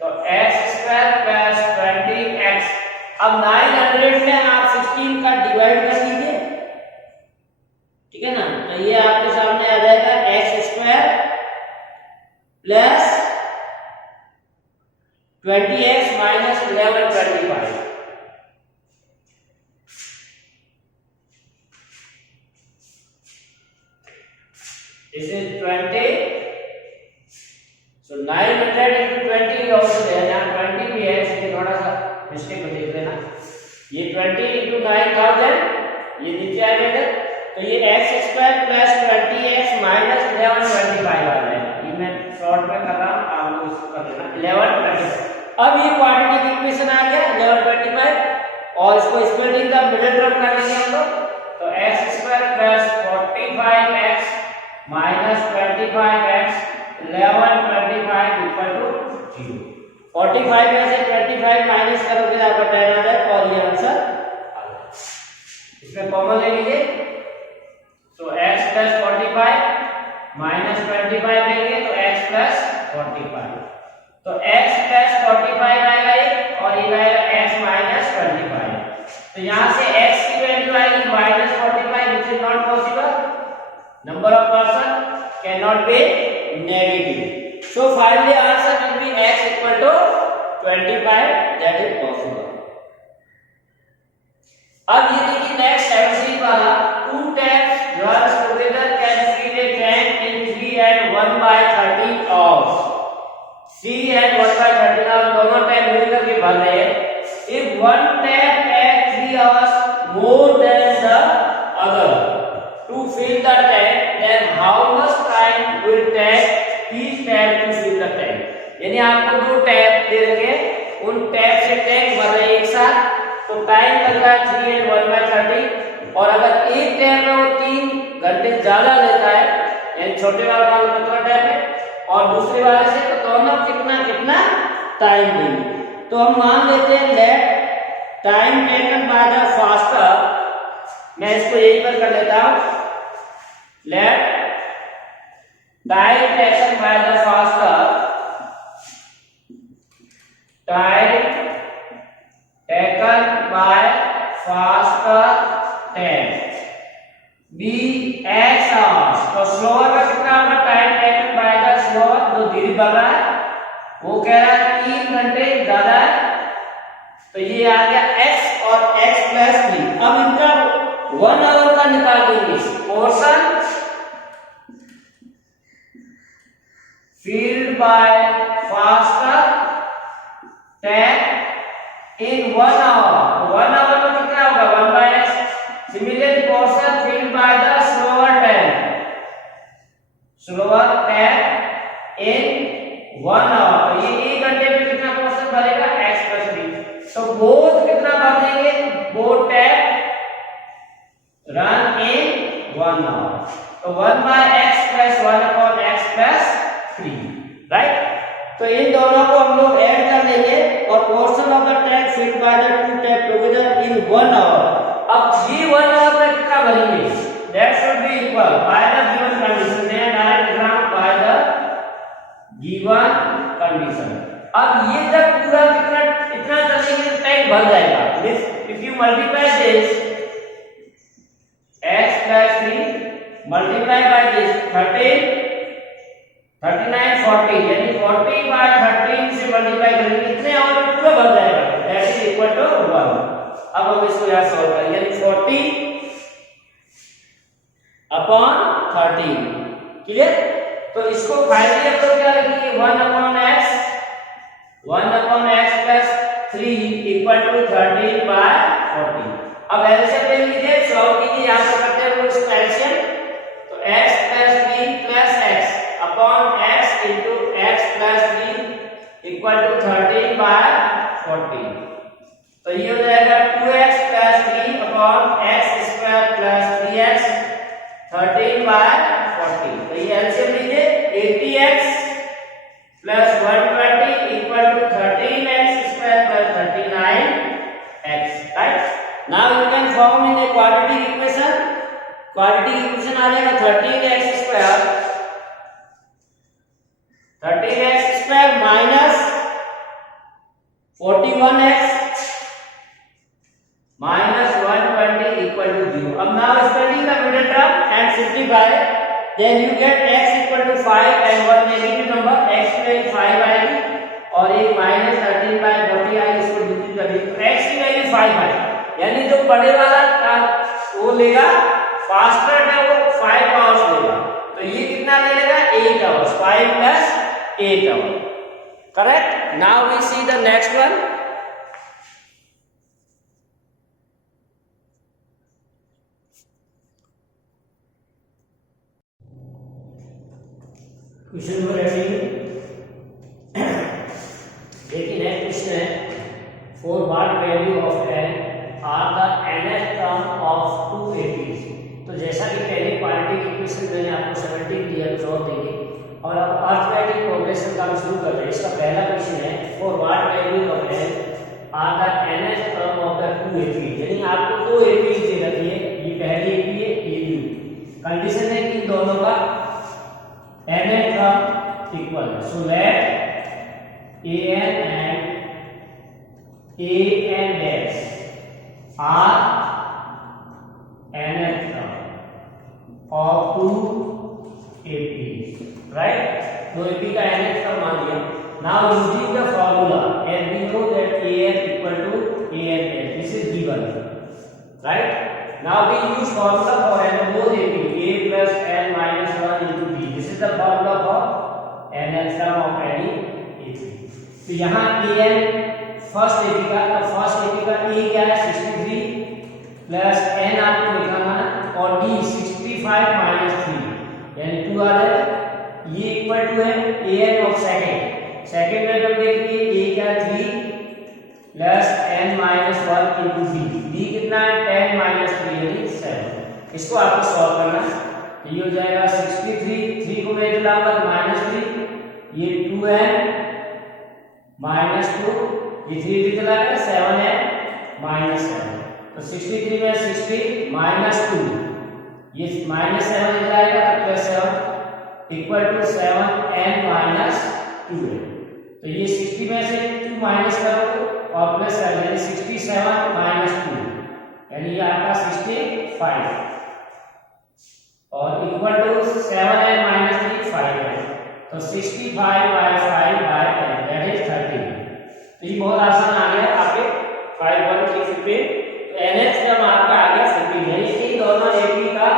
तो एक्स स्क्वायर प्लस 20x। अब 900 में आप 16 का डिवाइड कर दीजिए, ठीक है ना। तो ये आपके सामने आ जाएगा x square plus 20x minus 1125। This is 20, so 900 into 20 also there, यहाँ 20 भी है, इसलिए थोड़ा सा मिस्टेक में देख लेना। ये 20 into 9000 ये नीचे आएगा, तो ये x square plus 20x minus 1125 आ जाएगा। ये मैं शॉर्ट में कर रहा हूँ, आप लोग इसको कर लेना 1125। अब ये क्वाड्रेटिक इक्वेशन आ गया 1125 और इसको स्प्लिटिंग का मिडिल टर्म कर लेंगे हम लोग। तो x square plus 45x minus 25x 1125 equal to 0। 45 में से 25 माइनस करोगे तो आपका 10 आ जाएगा और ये आंसर आ जाएगा। इसमें कॉमन ले लीजिए, तो x प्लस 45 माइनस 25 लेंगे तो x प्लस 45, तो x प्लस 45 आएगा एक और ये आएगा x माइनस 25। तो यहाँ से x की वैल्यू आएगी minus 45 which is not possible, number of person cannot be negative, so finally answer will be x equal to 25, that is possible। अब ये देखिए नेक्स्ट 17 वाला, two taps runs together can fill a tank in 3 and 1/13 hours। 3 and 1/13 hours दोनों tap मिलकर के भर रहे हैं। If one tap takes 3 hours more than the other to fill the tank, then how much time will take each tap to fill the tank? यानी आपको दो tap दे रखे, उन टैप से टैंक भर रहे एक साथ, तो टाइम लग रहा है 3 and 1/13। और अगर एक टैप में वो 3 घंटे ज्यादा लेता है, यानी छोटे वाला कितना टैप है और दूसरे वाले से, तो दोनों कितना कितना टाइम देंगे। तो हम मान लेते हैं let time taken by the faster, मैं इसको यही पर कर लेता हूं, let time taken by the faster, time taken by faster take be x hours। तो स्लोअर का कितना होगा, time taken by the slower जो धीरे बढ़ रहा है वो कह रहा है 3 घंटे ज्यादा है, तो ये आ गया x और x प्लस 3। अब इनका 1 आवर का निकाल देंगे, portion filled by faster tap in 1 hour। 1 hour में कितना होगा 1/x। Similarly portion filled by the slower tap in 1 hour। तो ये 1 घंटे में कितना पोर्शन भरेगा x प्लस 3। तो बोथ कितना भर देंगे, both tap run in 1 hour। तो 1/x plus 1/x plus 3, right. तो इन दोनों को हम लोग ऐड कर लेंगे और portion of the tap filled by the two tap together in 1 hour. अब जी 1 आवर में कितना भरेंगे, that should be equal by the given condition, मैं डायरेक्ट लिख रहा हूं बाय द गिवन कंडीशन। अब ये जब पूरा कितना इतना चलेंगे तो टैप भर जाएगा। This if you multiply this x plus 3 multiply by this 13 39 40, यानी 40/13 से मल्टीप्लाई करेंगे, इतने आवर में पूरा भर जाएगा, दैट इज इक्वल टू 1। अब हम इसको यहां सॉल्व करेंगे, यानी 40/13, क्लियर। तो इसको फाइनली हम लोग क्या लिखेंगे 1/x प्लस 3 इक्वल टू 13/40। अब एलसीएम ले लीजिए, सॉल्व कीजिए, यहां से करते हैं लोग एलसीएम। तो x plus 3 plus x upon x into x plus 3 equal to 13/40। तो ये हो जाएगा 2x plus 3 upon x square plus 3x 13/40। तो ये एलसीएम लीजिए, 80x plus 120 equal to 13x square plus 39x, right. Now you can form in quadratic equation आ जाएगा 13x square minus 41x minus 120 equal to 0. अब now spending the middle term and simplify, then you get x equal to 5 and one negative number x की value 5 आएगी और एक minus 13 by 40 आएगी, इसको different कर दीजिए। x की वैल्यू 5 आएगी, यानी जो बड़े वाला वो लेगा फास्टर है वो 5 आवर्स लेगा, तो ये कितना ले लेगा 8 hours, 5 plus 8 hours, correct. Now we see the next one. Question number 18 देखिए नेक्स्ट क्वेश्चन है, for what value of n are the nth term of 2 APs। तो जैसा कि पहले क्वाड्रेटिक इक्वेशन मैंने आपको 17 दिया, कुछ और देंगे और अब अर्थमेटिक प्रोग्रेशन का हम शुरू कर रहे हैं। इसका पहला क्वेश्चन है, for what value of n are the nth term of the 2 APs, यानी आपको 2 APs दे रखी है, ये पहली AP है, ये भी कंडीशन है कि दोनों का nth term equal, so let an and dash are nth term of 2 APs, right? तो AP का nth term मान लिया। Now using the formula and we know that an equal to an dash, this is given, right? Now we use formula for n both AP, a plus n minus 1 into b. This is the formula for nth term of any AP. तो यहाँ an first AP का a क्या है 63 plus n आपको निकालना है और d 65 minus 3 यानी 2 आ जाएगा। ये इक्वल टू है an ऑफ सेकंड में जब देखिए a क्या 3 plus n minus 1 into b, b कितना है 10 माइनस 3 यानी 7। इसको आपको सॉल्व करना है, ये हो जाएगा 63, 3 को मैं लाऊंगा माइनस 3, ये 2n माइनस 2, ये 3 भी चला गया 7n माइनस 7, तो 63 में 60 माइनस 2, ये माइनस 7 इधर आएगा तो plus 7 equal to 7n minus 2n। तो ये 60 में से 2 माइनस करोगे और प्लस कर यानी 67 माइनस 2 यानी ये आपका 65 और equal to 7n minus 3 5n, तो 65 बाय 5 बाय 10 दैट इज 13। तो ये बहुत आसान आ गया आपके 5 1 3 15। तो nth टर्म आपका आ गया 15, यानी कि दोनों AP का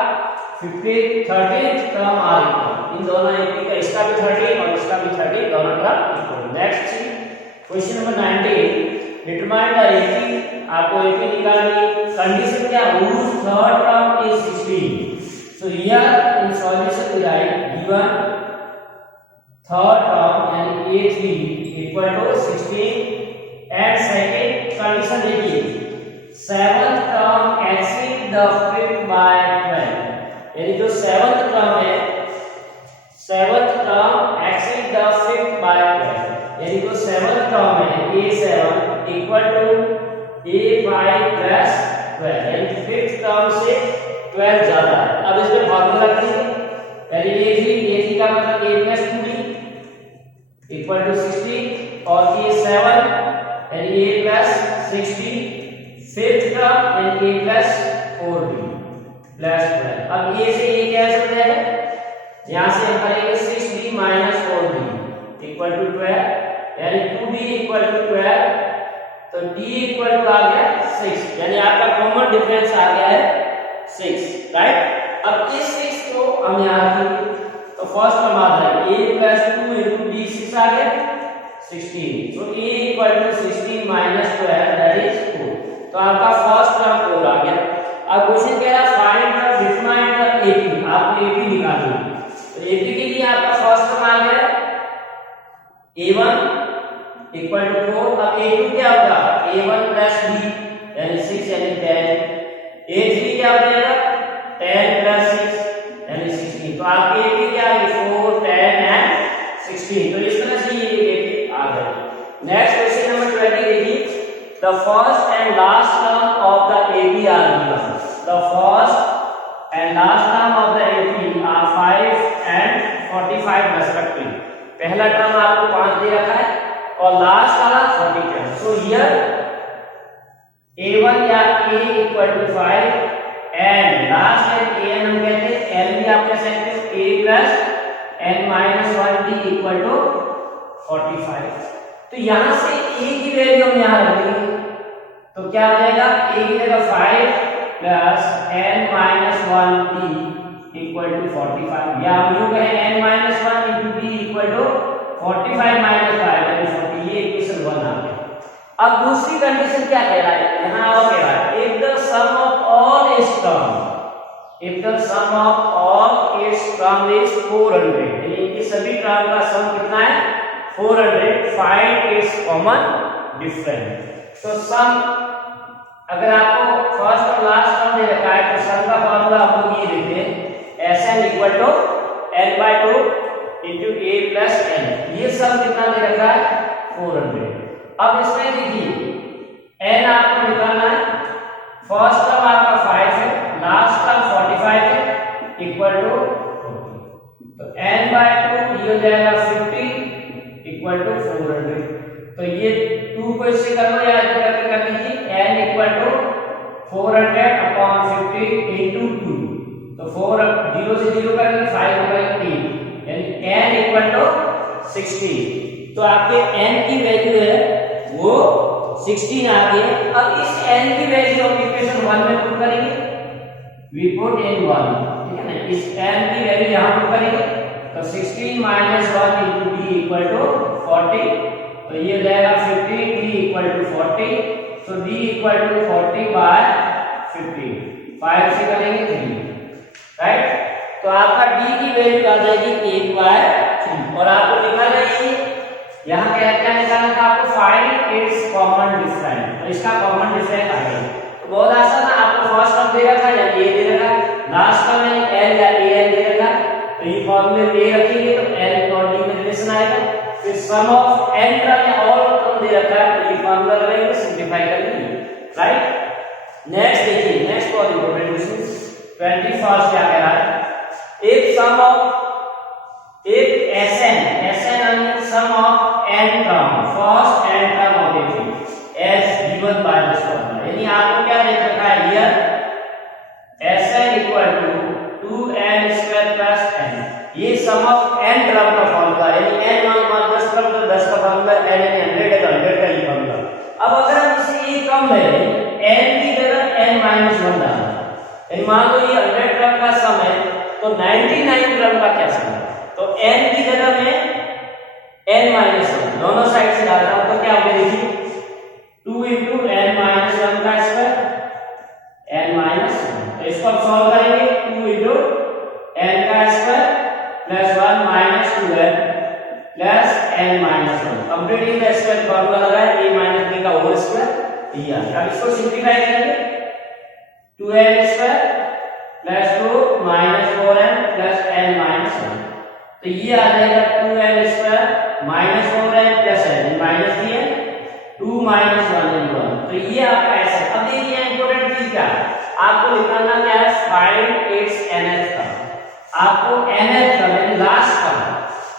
13th टर्म आ रही है, इन दोनों AP का इसका भी 13 और इसका भी 13 दोनों term equal. Next question number 19, determine the AP, आपको AP निकालनी, कंडीशन क्या, whose third term is 16। So here in solution we write given third term यानी A3 equal to 16 and second condition देखिए 7th term exceed the 5th by 12, यानी जो 7th term है 7th term exceed the 5th by 12, यानी जो 7th term है A7 equal to A5 plus 12, यानी 5th term से 12 ज्यादा है। अब इसमें फॉर्मूला लगाएंगे, यानी A3 का मतलब A plus 2B equal to 60 और A7 यानी A plus 60, फिफ्थ टर्म यानी A plus 4B plus 12। अब ये से ये कैंसिल हो जाएगा, यहाँ से हम करेंगे 6B minus 4B equal to 12, यानी 2B इक्वल टू 12, तो D इक्वल टू आ गया 6, यानी आपका कॉमन डिफरेंस आ गया है 6, राइट। अब इस 6 को हम यहाँ रखेंगे, तो फर्स्ट टर्म आ जाएगा A plus 2 into D 6 आ गया 16, so A equal to 16 minus 12 that is 4, तो आपका फर्स्ट टर्म 4 आ गया। अब क्वेश्चन कह रहा है find the determine the AP, आपको AP निकालना है, तो AP के लिए आपका फर्स्ट टर्म आ गया A1 इक्वल टू 4, अब A2 क्या होगा A1 plus B यानी 6 यानी 10, A3 क्या हो जाएगा 10 plus 6 यानी 16, तो आपके AP क्या है 4 10 and 16, तो इस तरह से ये AP आ गया। नेक्स्ट क्वेश्चन नंबर 20 देखिए, the first and last term of the AP are given, the a plus n minus 1t equal to 45। तो यहाँ से a की वैल्यू हम यहाँ रखेंगे, तो क्या हो जाएगा, a की जगह 5 plus n minus 1t equal to 45, या हम यूं कहें n minus 1 into t equal to 45 minus 5 यानी 40, ये इक्वेशन 1 आ गया। अब दूसरी कंडीशन क्या कह रहा है, यहाँ और कह रहा है if the sum of all its term, if the sum of all its term is 400, यानी इनकी सभी टर्म का सम कितना है 400, find its common difference। तो सम अगर आपको फर्स्ट और लास्ट टर्म दे रखा है तो सम का फार्मूला हम लोग ये लिखते हैं Sn equal to n/2 into a plus n, ये सम कितना दे रखा है 400। अब इसमें देखिए n आपको निकालना है, फर्स्ट टर्म आपका 5 है, लास्ट टर्म 45 है, इक्वल टू 40, तो n/2 ये हो जाएगा 50 इक्वल टू 400। तो ये 2 को इससे कर लो या ऐसे करके कर लीजिए, n equal to 400 upon 50 into 2, तो 4 0 से 0 करेंगे 5 हो गया 3, यानी n इक्वल टू 60। तो आपके n की वैल्यू है वो 16 आ गई। अब इस n की वैल्यू हम इक्वेशन 1 में पुट करेंगे, वी पुट इन 1, ठीक है ना, इस n की वैल्यू यहां पुट करेंगे, तो 16 minus 1 into d equal to 40, तो ये हो जाएगा 50, d equal to 40, so d equal to 40 by 50, 5 से करेंगे 3, राइट। तो आपका d की वैल्यू आ जाएगी 8/3, और आपको निकालना है यहाँ क्या निकालना था आपको, फाइंड इट्स कॉमन डिफरेंस, तो इसका कॉमन डिफरेंस आ गया। तो बहुत आसान है, आपको फर्स्ट टर्म दे रखा है या a दे रखा है, लास्ट टर्म में l या an दे रखा है, तो ये फॉर्मूले में a रखेंगे तो l और d में रिलेशन आएगा। फिर सम ऑफ n टर्म या ऑल टर्म दे रखा है, तो ये फॉर्मूला लगाएंगे, सिंपलीफाई करेंगे, राइट। नेक्स्ट देखिए, नेक्स्ट फॉर इंपॉर्टेंट क्वेश्चन 21 क्या कह रहा है, if sum of if Sn means sum of n term, first n term of a field as given by this formula, यानी आपको क्या दे रखा है here Sn equal to 2n square plus n, ये sum of n term का formula, यानी n मान 10 term तो 10 का फॉर्मूला, n यानी 100 है तो 100 का ही फॉर्मूला। अब अगर हम इसे ये कम ले n की जगह n minus 1 डालना, यानी मान लो ये 100 term का सम है तो 99 term का क्या सम है, तो n की जगह में n minus 1 दोनों साइड से डालता हूं, तो क्या होगा देखिए 2 into n minus 1 का स्क्वायर n minus 1, तो इसको अब सॉल्व करेंगे 2 into n का square plus 1 minus 2n plus n minus 1, completing the square formula लगाए a minus b का होल स्क्वायर, ये अब इसको सिंपलीफाई करेंगे 2n square plus 2 minus 4n plus n minus 1, तो ये आ जाएगा 2n square minus 4n plus n minus dn 2 minus 1n1, तो ये आपका ऐसा। अब देखिए इंपॉर्टेंट चीज क्या है, आपको निकालना क्या है, फाइंड इट्स nth टर्म, आपको nth टर्म यानी लास्ट टर्म,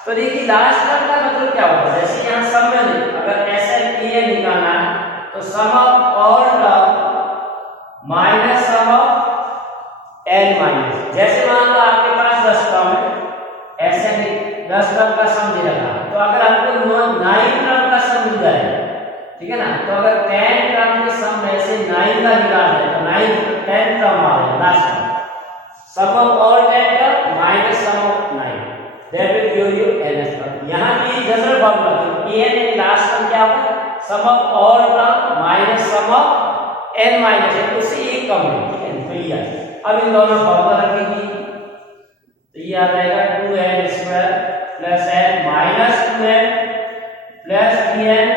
तो देखिए लास्ट टर्म का मतलब क्या होता है, जैसे यहाँ सम में अगर Sn निकालना है तो sum of all term minus sum of n minus, जैसे मान लो आपके पास 10 टर्म है, Sn 10 टर्म का सम दे रखा, तो अगर आपको 9 टर्म का सम मिल जाए, ठीक है ना, तो अगर 10 टर्म के सम में से 9 का निकाल दे तो 10 टर्म आ जाए last term, sum of all 10 term minus sum of 9, that will give you nth term. यहां की जनरल फॉर्मूला an इन लास्ट टर्म क्या होगा, sum of all term minus sum of n minus n, उससे एक कम है, ठीक है, तो ये है। अब इन दोनों फॉर्मूला रखेंगे, तो ये आ जाएगा 2n square plus n minus 2n plus 3n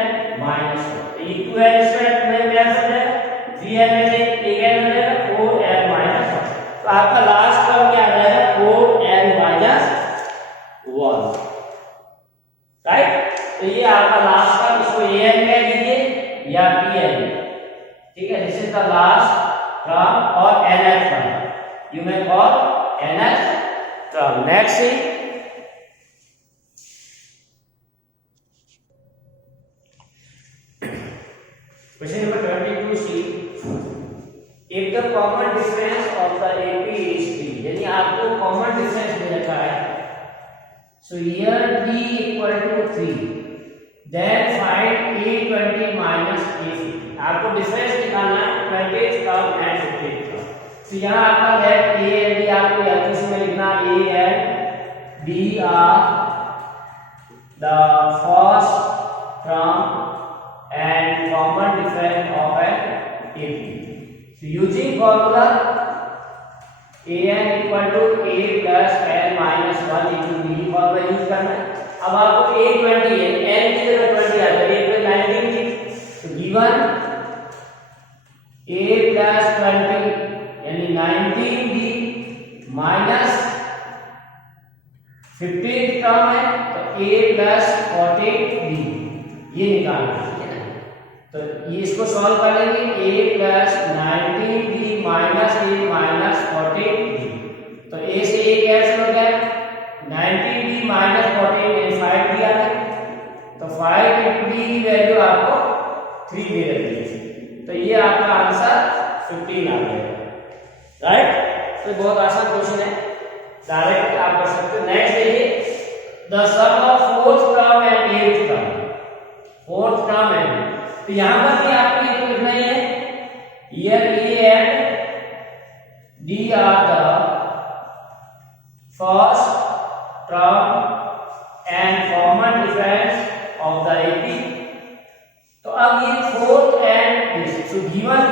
minus 1, तो ये 2n स्क्वायर 2n कैंसिल हो जाएगा, 3n में से 1n हो जाएगा 4n माइनस 1, तो आपका लास्ट टर्म क्या आ जाएगा 4n माइनस 1, राइट। तो ये आपका लास्ट टर्म, इसको an कह दीजिए या tn, ठीक है, this is the last term और nth term, you may call nth term। next thing, question number 22c, if the common difference of the AP is 3, यानी आपको कॉमन डिफरेंस दे रखा है So here D equal to 3. Then find A20 minus A50. आपको difference निकालना है 20th term and 50th term. तो यहाँ आपका लेट A एंड D आपको एलसीएम में लिखना A and D are the first term and common difference of an AP. So using formula an equal to a plus n minus 1 into b formula use करना है। अब आपको a20 है, n की जगह 20 आ जाए, a पे 19 थी, तो गिवन a plus 20 यानी 19b माइनस 15 टर्म है तो a plus 14b ये निकालना है। तो ये इसको सॉल्व करेंगे a plus 19b minus a minus 14b, तो a से a कैंसिल हो गया, 19b माइनस 14 यानी 5b आ गया, तो 5 into b की वैल्यू आपको 3 दे रही है, तो ये आपका आंसर 15 आ गया, राइट। तो बहुत आसान क्वेश्चन है, डायरेक्ट आप कर सकते हो। नेक्स्ट देखिए, the sum of fourth term and eighth term, fourth term and, तो यहां पर भी आपको ये लिखना ही है, here a and d are the first term and common difference of the AP। तो अब ये fourth and this, so given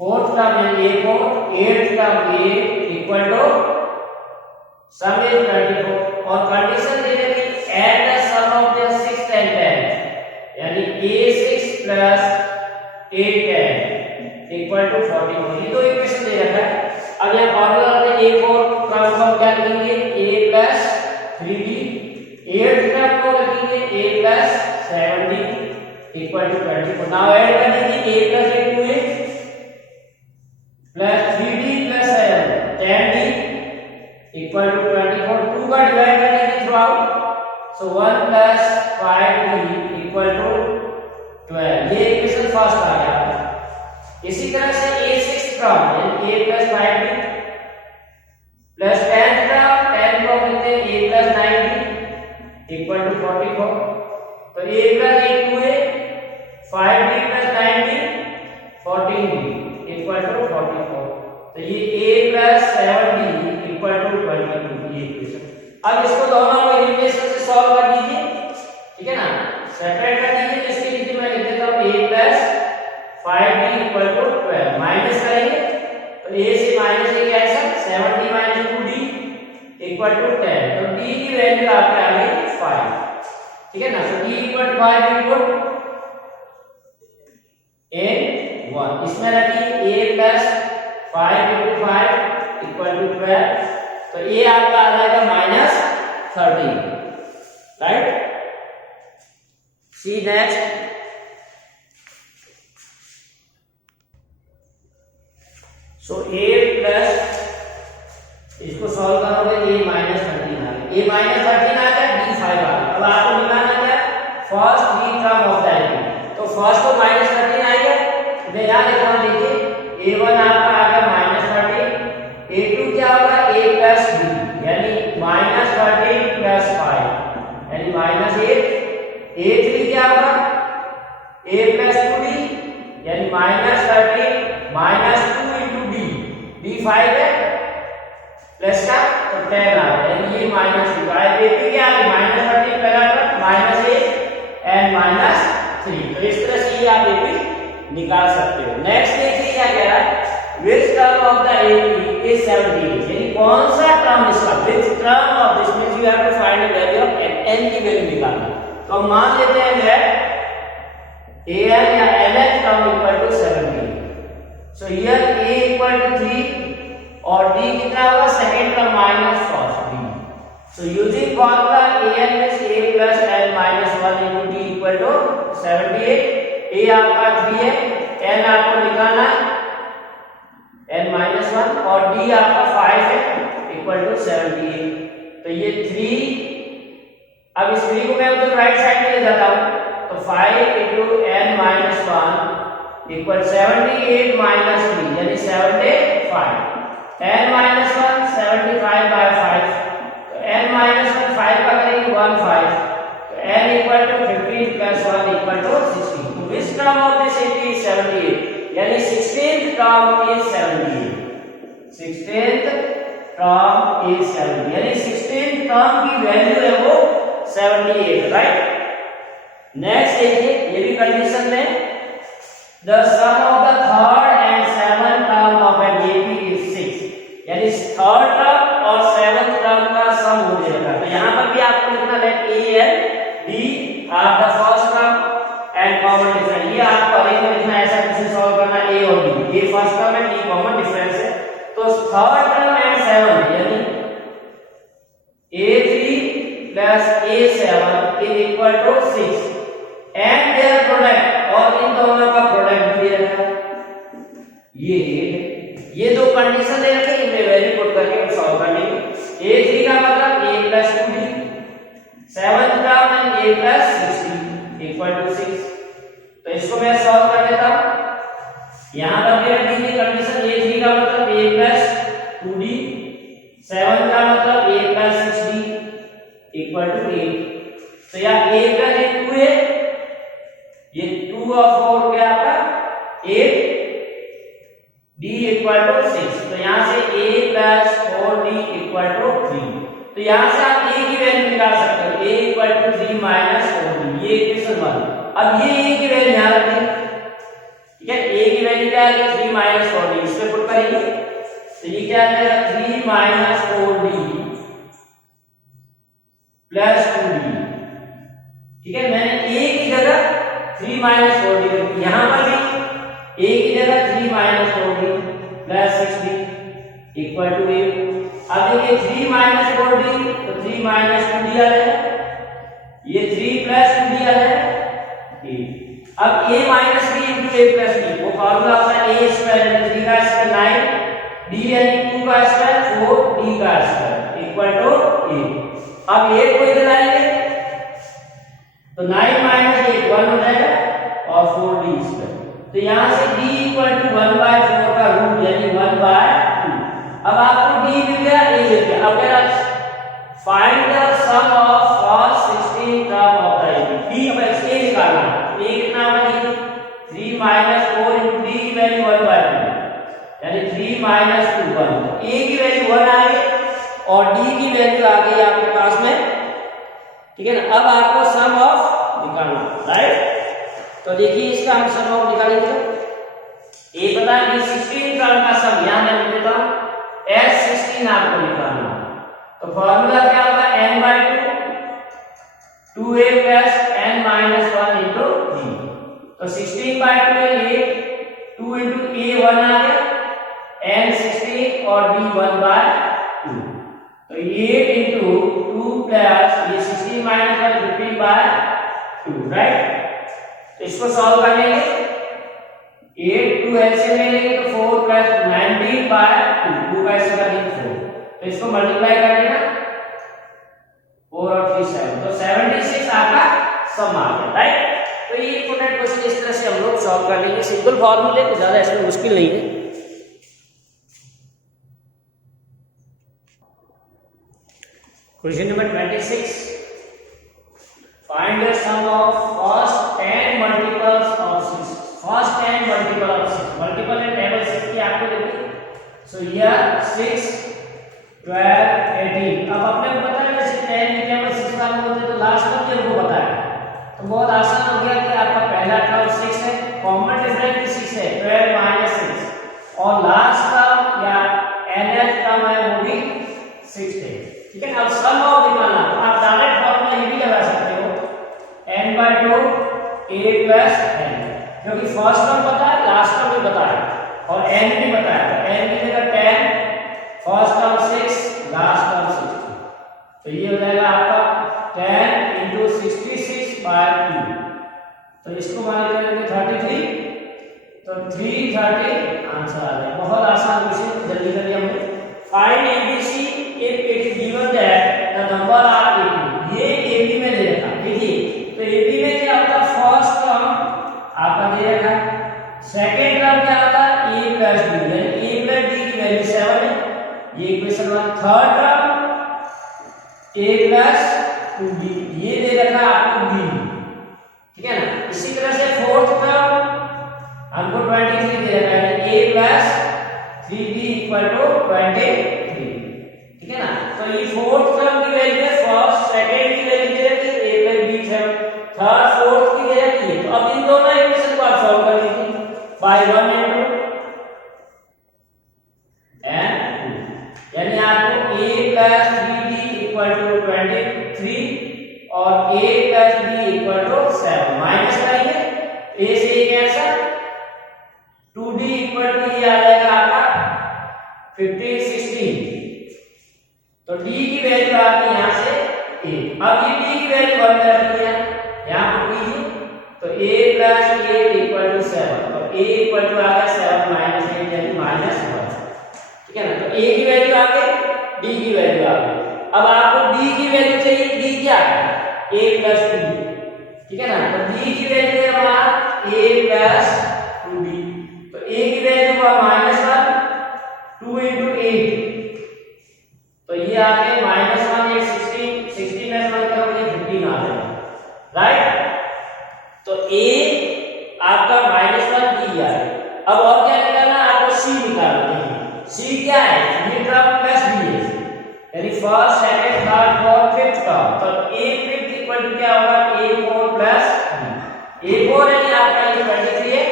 fourth term है a4, eighth term a equal to sum is 24, और कंडीशन दे दी add the sum of the 6th and 10th, यानी a6 plus a10 equal to 44, ये दो इक्वेशन दे रखा है। अब यहां फॉर्मूला में a4 का फॉर्म क्या लिखेंगे, a plus 3b, 8th term को लिखेंगे a plus 7d equal to 24। Now add कर दीजिए a plus a 2a plus 3d plus 10d equal to 24, 2 का डिवाइड कर दीजिए throughout, so 1 plus 5d equal to 12, ये इक्वेशन फर्स्ट आ गया। इसी तरह से a6 टर्म यानी a plus 5d plus 10th term 10 को लिखते हैं a plus 9d equal to 44, तो a plus a 2a 5d plus 9d 14d equal to 44, तो ये a plus 7d equal to 22, ये इक्वेशन। अब इसको दोनों को एलिमिनेशन से सॉल्व कर दीजिए, ठीक है ना, सेपरेट कर दीजिए। इसके लिए मैं लिख देता हूं a plus 5d equal to 12, minus करेंगे तो a से minus a cancel, 7d minus 2d equal to 10, तो d की वैल्यू आपके आ गई 5, ठीक है ना। तो d equal to 5 equal in 1, इसमें रखिए a plus 5 into 5 equal to 12, तो a आपका आ जाएगा minus 13, right. See next, so a plus, इसको सॉल्व करोगे a माइनस 13 आ गया, a माइनस 13 आ गया, d 5 आ गया। अब आपको निकालना क्या, first d term of the AP, तो फर्स्ट को माइनस 13 आ गया, तो यहां लिखना, देखिए a1 आपका आ गया माइनस 13, a2 क्या होगा a प्लस b यानी माइनस 13 प्लस 5 यानी माइनस 8, a3 क्या होगा a प्लस 2d यानी माइनस 13 माइनस 2 into d 5 है प्लस का, तो 10 आ गया, यानी ये माइनस 2 आ गया, a2 क्या है माइनस 13 लगाकर माइनस 8 एंड माइनस 3, तो इस तरह से ये आप a2 निकाल सकते हो। नेक्स्ट देखिए क्या कह रहा है, which term of the AP is 78, यानी कौन सा टर्म इसका, which term of this means you have to find the value of n की वैल्यू निकालना। तो हम मान लेते हैं that an या nth term equal to 78, so here a equal to 3 और d कितना होगा, second term minus first d, so using formula an is a plus n minus 1 into d equal to 78, a आपका 3 है, n आपको निकालना n minus 1 और d आपका 5 है इक्वल टू 78, तो ये 3, अब इस 3 को मैं उधर राइट साइड में ले जाता हूं, तो 5 into n minus 1 equal 78 minus 3 यानी 75, n minus 1 75 by 5, तो n माइनस 1 5 का करेंगे 1 5, तो n equal to 15 plus 1 equal to 16। तो which term of this 80 is 78, यानी 16th term is 78, 16th term is 70, यानी 16th टर्म की वैल्यू है वो 78, राइट। नेक्स्ट देखिए, ये भी कंडीशन में the sum of the third and seventh term of an AP is 6, यानी थर्ड टर्म और सेवंथ टर्म का सम हो जाएगा। तो यहां पर भी आपको लिखना है a and b are the first term and common difference. ये आपको अरे में लिखना है, ऐसा कैसे सॉल्व करना, a और b, ये फर्स्ट टर्म है, b कॉमन डिफरेंस है। तो थर्ड टर्म एंड सेवंथ यानी a3 plus a7 is equal to 6 and their product, और इन दोनों का प्रोडक्ट भी दिया है। ये दो कंडीशन दे रखे, इनमें वैल्यू पुट करके हम सॉल्व कर लेंगे। a3 का मतलब a plus 2d, 7th term and a plus 6d equal to 6। तो इसको मैं सॉल्व कर लेता हूं। यहां पर भी रख दीजिए कंडीशन, a3 का मतलब a plus 2d, 7 का मतलब a plus 6d equal to 8। तो यहाँ a plus 2 है, ये 2 और 4 क्या आपका 8, d इक्वल टू 6। तो यहां से a plus 4d equal to 3। तो यहां से आप a की वैल्यू निकाल सकते हो, a equal to 3 minus 4d, ये इक्वेशन 1। अब ये a की वैल्यू यहां रख देंगे, ठीक है। a की वैल्यू क्या है 3 माइनस 4d, इस पे पुट करेंगे। तो ये क्या है 3 माइनस 4d प्लस 2d, ठीक है। मैंने a की जगह 3 माइनस 4d रख दी, यहां पर भी a की जगह 3 minus 4d plus 6d equal to 8। अब देखिए 3 माइनस 4d तो 3 माइनस 2d आ जाएगा, ये 3 प्लस 2d आ जाएगा 8। अब a minus b into a plus b, वो फॉर्मूला होता है a स्क्वायर इंटू 3 का स्क्वायर 9, d यानी 2 का स्क्वायर 4, d का स्क्वायर इक्वल टू 8। अब 8 को इधर लाएंगे तो 9 माइनस 8 1 हो जाएगा और 4d स्क्वायर। तो यहां से d इक्वल टू 1/4 का रूट यानी 1/2। अब आपको d मिल गया, a मिल गया। अब मेरा find the sum of first 16 term of the ab, d अब इसके निकालना है। a कितना होगा 3 माइनस 4 इनटू d की वैल्यू 1/2 यानी 3 माइनस 2 1। तो a की वैल्यू 1 आ गई और d की वैल्यू आ गई आपके पास में, ठीक है ना। अब आपको सम ऑफ निकालना, राइट। तो देखिए इसका हम सम ऑफ निकालेंगे। ए पता है कि 16 टर्म का सम यहां मैं लिख देता हूं, S16 आपको निकालना है। तो फार्मूला क्या होगा n/2 2a plus n minus 1 into d। तो 16/2 है 8, 2 इनटू a 1 आ गया, n 16 और d 1/2। तो 8 इनटू 2 प्लस ये 16 माइनस 1 15/2, राइट। तो इसको सॉल्व कर लेंगे, 8 2 एलसीएम ले लेंगे तो 4 प्लस 19/2, 2 का स्क्वायर यानी 4। तो इसको मल्टीप्लाई कर लेना 4 और 3 7, तो 76 आपका सम आ गया, राइट। तो ये इंपॉर्टेंट क्वेश्चन इस तरह से हम लोग सॉल्व कर लेंगे, सिंपल फॉर्मूले, तो ज्यादा इसमें मुश्किल नहीं है। Question number 26, find the sum of first 10 multiples of 6। First 10 multiple of 6, multiple है टेबल 6 की आपको देखिए। So here 6 12 18। अब अपने को पता है वैसे 10 की टेबल 6 वाले होते तो लास्ट टर्म जब वो बताया, तो बहुत आसान हो गया कि आपका पहला टर्म 6 है, कॉमन डिफरेंस 6 है 12 माइनस 6, और लास्ट टर्म या nth टर्म है वो भी 6 है, ठीक है। अब सम ऑफ निकालना, तो आप डायरेक्ट फॉर्मूला ये भी लगा सकते हो n/2 a प्लस n, क्योंकि फर्स्ट टर्म पता है, लास्ट टर्म भी पता है और n भी पता है। तो n की जगह 10, फर्स्ट टर्म 6, लास्ट टर्म 6, तो ये हो जाएगा आपका 10 into 66/2। तो इसको मान लेंगे 33, तो 330 आंसर आ जाएगा। बहुत आसान क्वेश्चन, जल्दी कर लिया हमने। Find ABC if it is given that the number are 80। ये AB में दे रखा, देखिए तो AB में क्या होता है, फर्स्ट टर्म आपका दे रखा है, सेकंड टर्म क्या होता है a प्लस b, यानी a प्लस d की वैल्यू 7 है, ये equation 1। Third term a plus 2b, ये दे रखा आपको b, ठीक है ना। इसी तरह से फोर्थ टर्म हमको 23 दे रखा है, a plus 3b equal to 23, ठीक है ना। तो ये फोर्थ टर्म की वैल्यू है, फर्स्ट सेकंड की वैल्यू दे रखी है, a प्लस b है, थर्ड फोर्थ की दे रखी है। तो अब इन दोनों इक्वेशन को आप सॉल्व कर लीजिए बाय 1 and 2 and 2, यानी आपको a plus 3b equal to 23 और a plus b equal to 7 minus करेंगे, a से एक आंसर 2d इक्वल टू ये आ जाएगा आपका 15 16, तो d की वैल्यू आ गई यहां से a। अब ये d की वैल्यू बंद कर दिया यहां पर कीजिए, तो a प्लस 8 इक्वल टू 7, तो a इक्वल टू आ गया 7 माइनस 8 यानी -1, ठीक है ना। तो a की वैल्यू आ गई, d की वैल्यू आ गई। अब आपको d की वैल्यू चाहिए, d क्या है a प्लस 2, ठीक है ना। तो d की वैल्यू है हमारा a प्लस 2d, तो a की वैल्यू हुआ -1, 2 into 8, तो ये आ गए -1, ये 16, 16 में 1 करोगे 15 आ जाएगा, राइट। तो a आपका -1 d आ गया। अब और क्या निकालना है आपको, c निकालना है। c क्या है, ये टर्म प्लस b है, यानी first second third fourth fifth term. तो a फिफ्थ इक्वल टू क्या होगा, a4 प्लस b, a4 यानी आपका ये 23 है,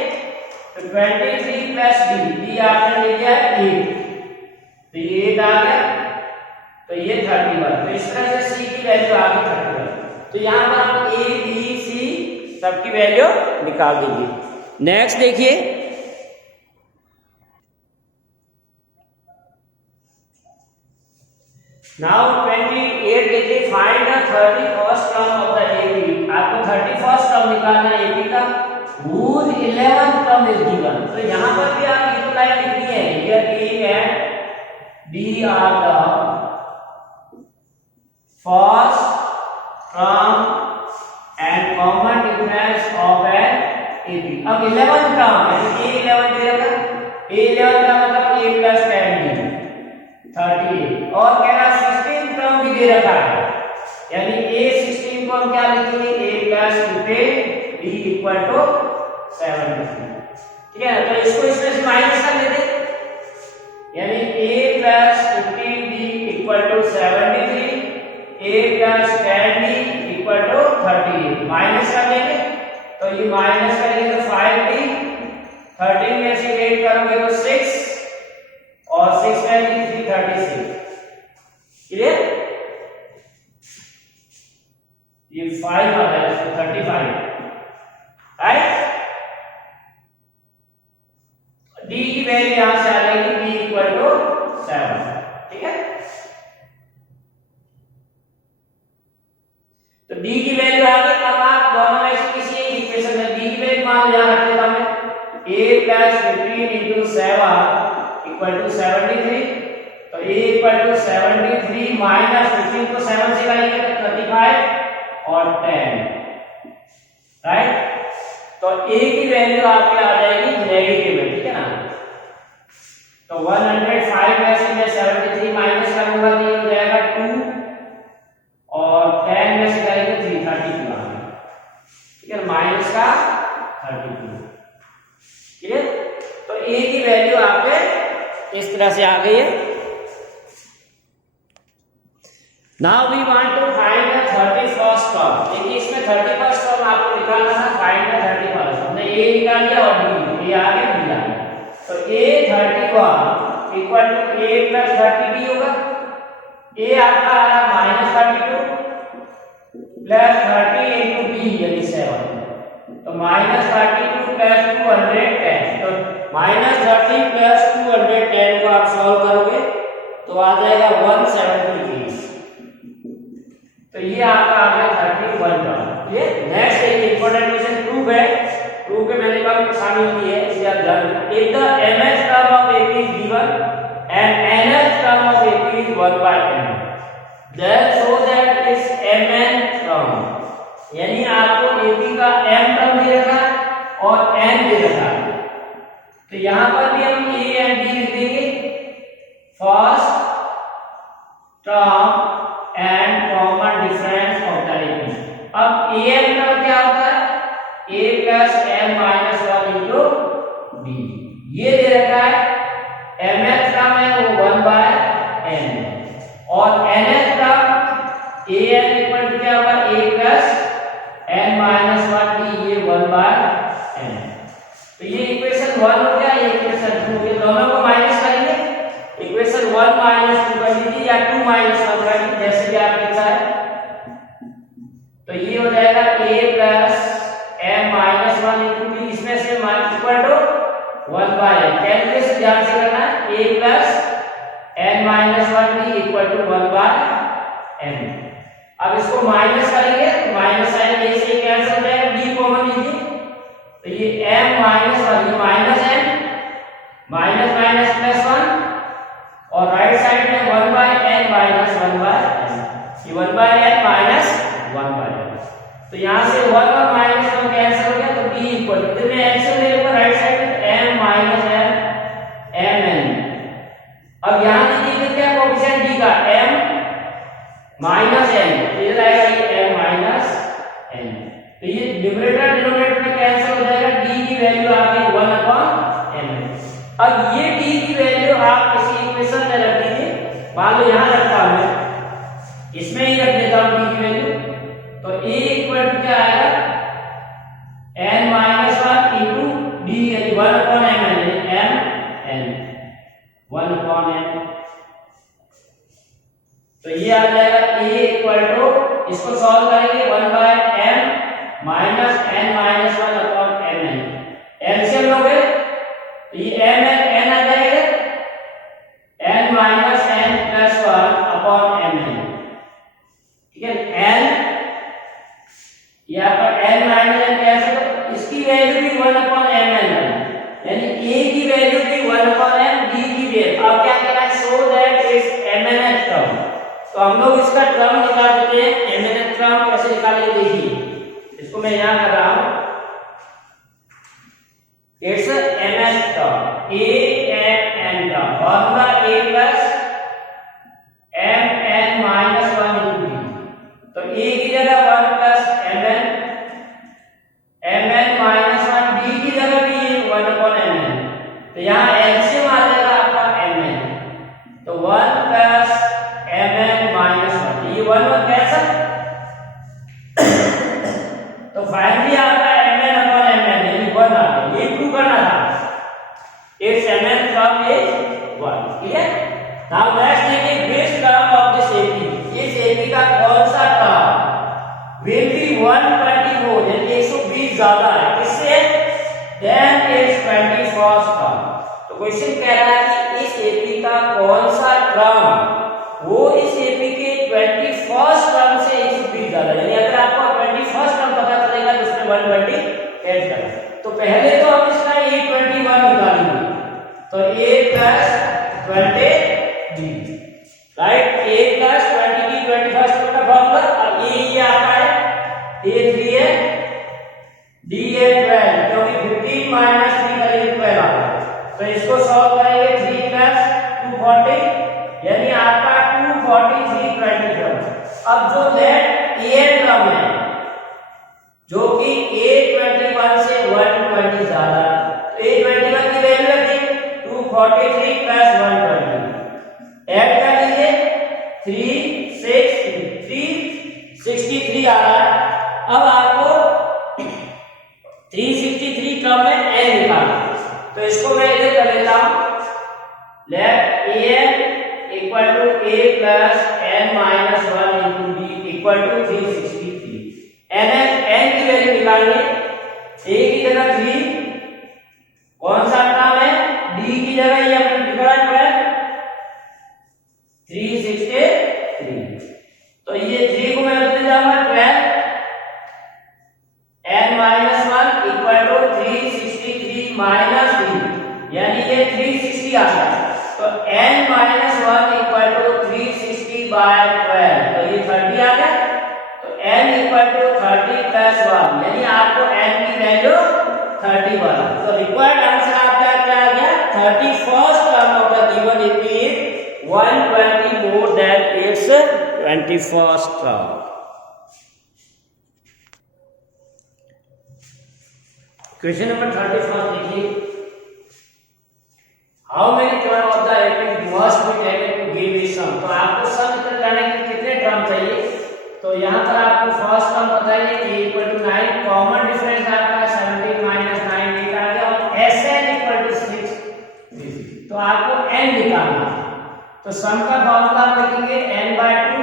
तो 23 प्लस b आपने ले लिया है 8, तो ये 8 आ गया, तो ये 31। तो इस तरह से c की वैल्यू आ गई 31। तो यहां पर आप a b c सबकी वैल्यू निकाल दीजिए। नेक्स्ट देखिए, नाउ 28 देखिए, find the 31st term of the AP। आपको 31st टर्म निकालना है AP का, whose 11th term is given. तो यहां पर भी आप ये तो लाइन लिखनी है, here A and B are the first term and common difference of an AP। अब 11 टर्म यानी A11 दे रखा, A11 का मतलब A प्लस 10 38, और कह रहा 16 टर्म भी दे रखा है, यानी A16 को हम क्या लिखेंगे, A plus 15 B equal to 73, ठीक है। तो इसको इसमें से माइनस कर लेते, यानी A plus 15 B equal to 73, A plus 10 B equal to 38, minus कर लेंगे, तो ये माइनस करेंगे तो 5d, 13 में से 8 करोगे तो 6, और 6 में 36, क्लियर। ये 5 आ जाएगा, तो 35, राइट। d की वैल्यू यहां से आ जाएगी b इक्वल टू 7, ठीक है। तो d की वैल्यू आ गई। अब आप दोनों में से किसी एक इक्वेशन में d की वैल्यू मान यहां रख देता हूं, a plus 15 into 7 equal to 73, तो a इक्वल टू 73 माइनस 15 को 7 से करेंगे तो 35 और 10, राइट। तो a की वैल्यू आपके आ जाएगी नेगेटिव में, ठीक है ना। तो 105 में से मैं 73 माइनस करूंगा तो ये हो जाएगा 2, और 10 में से करेंगे 332 आ गया, ठीक है, माइनस का 32, ठीक है। तो a की वैल्यू आपके इस तरह से आ गई है। Now we want to find the 31st term. देखिए इसमें 31st टर्म आपको निकालना है, फाइंड द 31st। हमने a निकाल लिया और b आ गया, b आ गया। तो a31 equal to a plus 30b होगा। a आपका आ रहा -32 प्लस 30 into b यानी 7, तो -32 प्लस 210, तो -30 प्लस 210 को आप सॉल्व करोगे तो आ जाएगा 173। तो ये आपका आ गया 31 टर्म। ये नेक्स्ट एक इंपॉर्टेंट क्वेश्चन प्रूफ है, प्रूफ के मैंने कल शामिल की है, इसे आप ध्यान रखना। If the mth term of AP is given and nth term of AP is 1/n, then show that its mn term, यानी आपको AP का m टर्म दे रखा और n दे रखा, तो यहां पर भी हम a and b लिख देंगे, first term and an term क्या होता है, a plus m minus 1 into b। ये दे रखा है mth टर्म है वो 1 बाय n और nth term an equal to क्या होगा a plus n minus 1 b, ये 1 बाय n। तो ये इक्वेशन 1 हो गया, ये इक्वेशन 2 हो गया। दोनों को माइनस करेंगे, इक्वेशन 1 माइनस 2 कर लीजिए या 2 माइनस 1 कर लीजिए, जैसे भी आपकी इच्छा है। तो ये हो जाएगा a plus m minus 1 into b, इसमें से equal to 1 by n। Calculation ध्यान से करना है, a plus n minus 1 b equal to 1 by n। अब इसको माइनस करेंगे तो माइनस साइन a से कैंसिल हो जाएगा, b कॉमन लीजिए तो ये m माइनस 1, ये minus n minus minus plus 1 और राइट साइड में 1 by n minus 1 by n, ये 1 by n minus 1 by n। तो यहाँ से 1 और माइनस 1 कैंसिल हो गया तो b इक्वल टू में एलसीएम ले लूंगा राइट साइड में m माइनस n mn। अब यहाँ लीजिए क्या कोएफिशिएंट d का m माइनस n, इधर आएगा ये m माइनस n। तो ये न्यूमरेटर डिनोमिनेटर में कैंसिल हो जाएगा, d की वैल्यू आ गई 1/m। अब ये d की वैल्यू आप किसी इक्वेशन में रख दीजिए, मान लो यहाँ रखता हूं मैं, इसमें ही रख देता हूं d की वैल्यू। तो a इक्वल टू क्या आएगा n माइनस 1 इंटू d, यानी 1/m, m n 1/m। तो ये आ जाएगा a इक्वल टू, इसको सॉल्व करेंगे 1 by m minus n minus 1 upon m n, LCM लोगे तो ये m n आ जाएगा n minus n plus 1 upon m n। ठीक है, n यहाँ पर n माइनस n कैसे, तो इसकी वैल्यू भी 1 अपॉन m n है, यानी a की वैल्यू भी 1 अपॉन m, d की वैल्यू। अब क्या कहना है, so that is mnth term. तो हम लोग इसका टर्म निकाल देते हैं, mnth टर्म कैसे निकालेंगे देखिए, इसको मैं यहाँ कर रहा हूँ, it's mnth term a n n term, formula a plus m n minus 1 into b। तो a की जगह 1 plus m n minus 1, b की जगह भी 1 अपॉन m n। तो यहाँ एलसीएम आ जाएगा आपका m n, तो 1 प्लस m n माइनस 1, ये 1 1 कैंसिल, तो फाइनली आपका m n upon m n यानी 1 आ गया। ये प्रूव करना था, it's m n from a 1। ठीक है, now let's take a base term of this AP। इस AP का कौन सा टर्म विल बी 124, यानी 120 ज्यादा है इससे देन इट्स 21st टर्म। तो क्वेश्चन कह रहा है कि इस AP का कौन सा टर्म वो इस AP के 21st टर्म से 120 ज्यादा, यानी अगर आपको 21st टर्म पता चलेगा तो उसमें 120 ऐड करना। तो पहले तो हम इसका a21 निकालेंगे, तो a plus 20d, right, a plus 20d 21st term का फॉर्मूला। अब a ये आता है, a3 है, d है 12, क्योंकि 15 माइनस 3 करेंगे 12 आता है। तो इसको सॉल्व करेंगे 3 प्लस 240, यानी आपका 243 20 अब जो लेट a टर्म है जो कि a21 से 120 ज्यादा, तो a21 की वैल्यू रखिए 243 प्लस 120, ऐड कर लीजिए 363 आ रहा है। अब आपको 363 टर्म में n निकालना, तो इसको मैं इधर कर लेता हूं, let an equal to a plus n minus 1 into b equal to 363। n की वैल्यू निकालनी, a की जगह 3, कौन सा टर्म है, d की जगह ये अपने डिफरेंट है 363। तो ये 3 को मैं रखने जाऊंगा 12, n minus 1 equal to 363 minus 3, यानी ये 360 आ गया। तो n minus 1 equal to 360 by 12, तो ये 30 आ गया। तो n इक्वल टू 30 प्लस 1, यानी आपको n की वैल्यू 31। तो रिक्वायर्ड आंसर आपका क्या आ गया, 31st term of the given AP is 120 more than its 21st term. Question number 31 देखिए, how many term of the AP must be taken to give a sum. तो आपको सम निकालने करने के कितने टर्म चाहिए, तो यहाँ पर आपको फर्स्ट टर्म बताइए a equal to 9, common difference आपका 17 माइनस 9 निकाल दिया, और sn इक्वल टू 6, तो आपको n निकालना है। तो सम का फॉर्मूला आप लिखेंगे n/2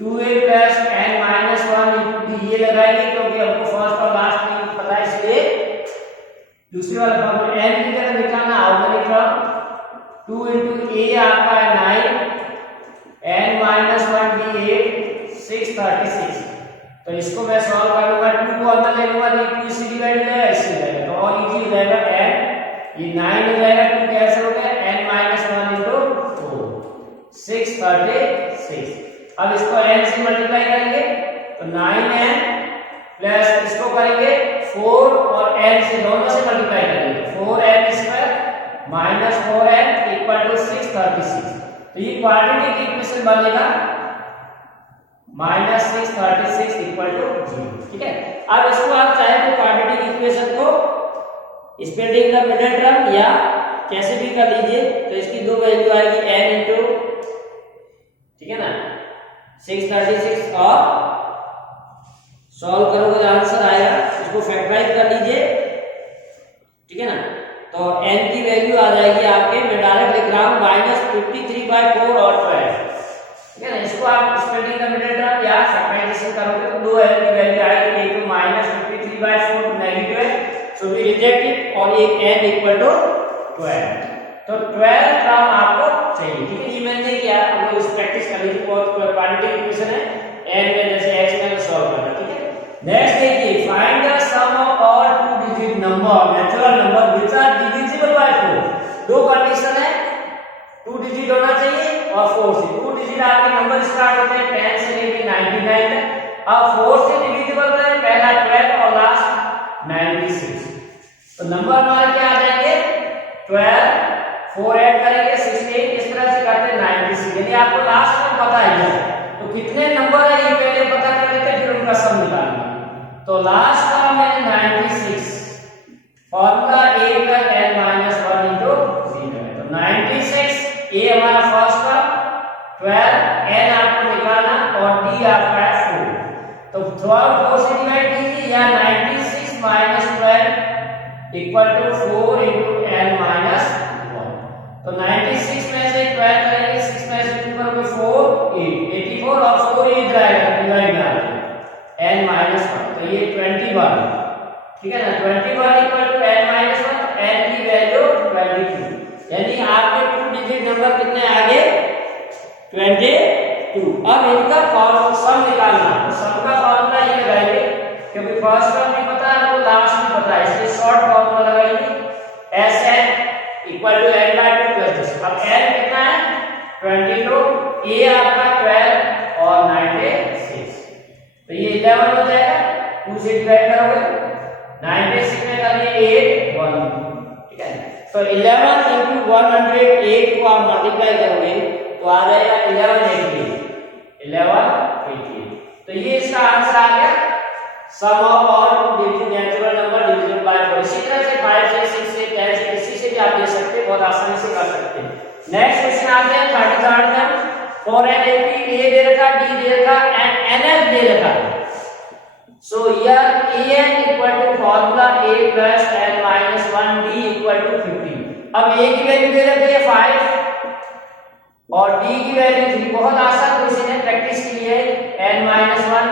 2a plus n minus 1 into d, ये लगाएंगे क्योंकि हमको फर्स्ट और लास्ट नहीं पता है, इसलिए दूसरी वाला फॉर्मूला n की तरह निकालना। How many term, 2 into a आपका है 9, n माइनस 1 d 8, 6 36। तो इसको मैं सॉल्व कर लूंगा, 2 को अंदर ले लूंगा तो 2 से डिवाइड हो जाएगा, इससे जाएगा तो और इजी हो जाएगा। n ये 9 हो जाएगा, 2 कैंसिल हो गया, n माइनस 1 इंटू 4, 6 36। अब इसको n से मल्टीप्लाई करेंगे तो 9n प्लस इसको करेंगे 4 और n से दोनों से मल्टीप्लाई करेंगे, 4n square minus 4n equal to 636। तो ये क्वाड्रेटिक इक्वेशन बनेगा माइनस 636 इक्वल टू 0। ठीक है, अब इसको आप चाहे तो क्वाड्रेटिक इक्वेशन को स्प्लिटिंग द मिडिल टर्म या कैसे भी कर लीजिए, तो इसकी दो वैल्यू आएगी n इंटू, ठीक है ना, 636 और सॉल्व करोगे तो आंसर आएगा, इसको फैक्टराइज कर लीजिए, ठीक है ना। तो n की वैल्यू आ जाएगी आपके, मैं डायरेक्ट लिख रहा हूं -53/4 और 12, ठीक है ना। इसको आप स्प्लिटिंग द मिडिल टर्म या फैक्टराइजेशन करोगे तो दो n की वैल्यू आएगी, एक तो -53/4 टू नेगेटिव है सो वी रिजेक्ट इट, और एक n इक्वल टू 12, तो 12 टर्म आपको चाहिए। ठीक है, ये मैंने किया, हम लोग इस प्रैक्टिस कर लीजिए, बहुत क्वाड्रेटिक इक्वेशन है, n में जैसे x में सॉल्व करना। ठीक है, नेक्स्ट देखिए, find the sum of all two digit number natural number which are divisible by 4। दो कंडीशन है, 2 डिजिट होना चाहिए और 4 से। 2 डिजिट आपके नंबर स्टार्ट होते हैं 10 से लेके 99 तक, अब 4 से डिविजिबल है, पहला 12 और लास्ट 96। तो नंबर हमारे क्या आ जाएंगे, 12, 4 ऐड करेंगे 16, इस तरह से करते हैं 96। यदि आपको लास्ट में पता है तो कितने नंबर है ये पहले पता कर लेते हैं, फिर उनका सम निकालेंगे। तो लास्ट का में 96, formula a plus n minus 1 into 0 है, तो 96 a हमारा फर्स्ट का, 12 n आपको निकालना और d आपका है 4। तो 4 से डिवाइड कीजिए, या 96 minus 12 equal to 4 into n minus 1। तो 96 में से 12 करेंगे, 6 में से 2 करोगे 4 8 84 और 4 इधर आएगा डिवाइड में आएगा n माइनस 1, तो ये 21, ठीक है ना। 21 equal to n minus 1, n की वैल्यू 22, यानी आपके 2 डिजिट नंबर कितने आ गए 22। अब इनका सम निकालना, तो सम का फॉर्मूला ये लगाएंगे, क्योंकि फर्स्ट टर्म नहीं पता है तो लास्ट में पता है, इसलिए शॉर्ट फॉर्मूला लगाएंगे Sn equal to n/2 plus this. अब n कितना है 22, a आपका 12 और 96, तो ये 11 हो जाएगा, 2 से डिवाइड करोगे 96 में करिए 8 1, ठीक है। तो 11 into 108 को आप मल्टीप्लाई करोगे तो आ जाएगा 1188, तो ये इसका आंसर आ गया, sum of all natural number divisible by 4। इसी तरह से 5 से 6 से 10 से किसी से भी आप दे सकते हैं, बहुत आसानी से कर सकते हैं। नेक्स्ट क्वेश्चन आते हैं 33 में, फॉर एन एपी ए दे रखा, डी दे रखा एंड एनएफ दे रखा। So here an equal to formula a plus n minus 1 d equal to 50। अब a की वैल्यू दे रखी है 5 और d की वैल्यू 3। बहुत आसान क्वेश्चन है, प्रैक्टिस के लिए n माइनस 1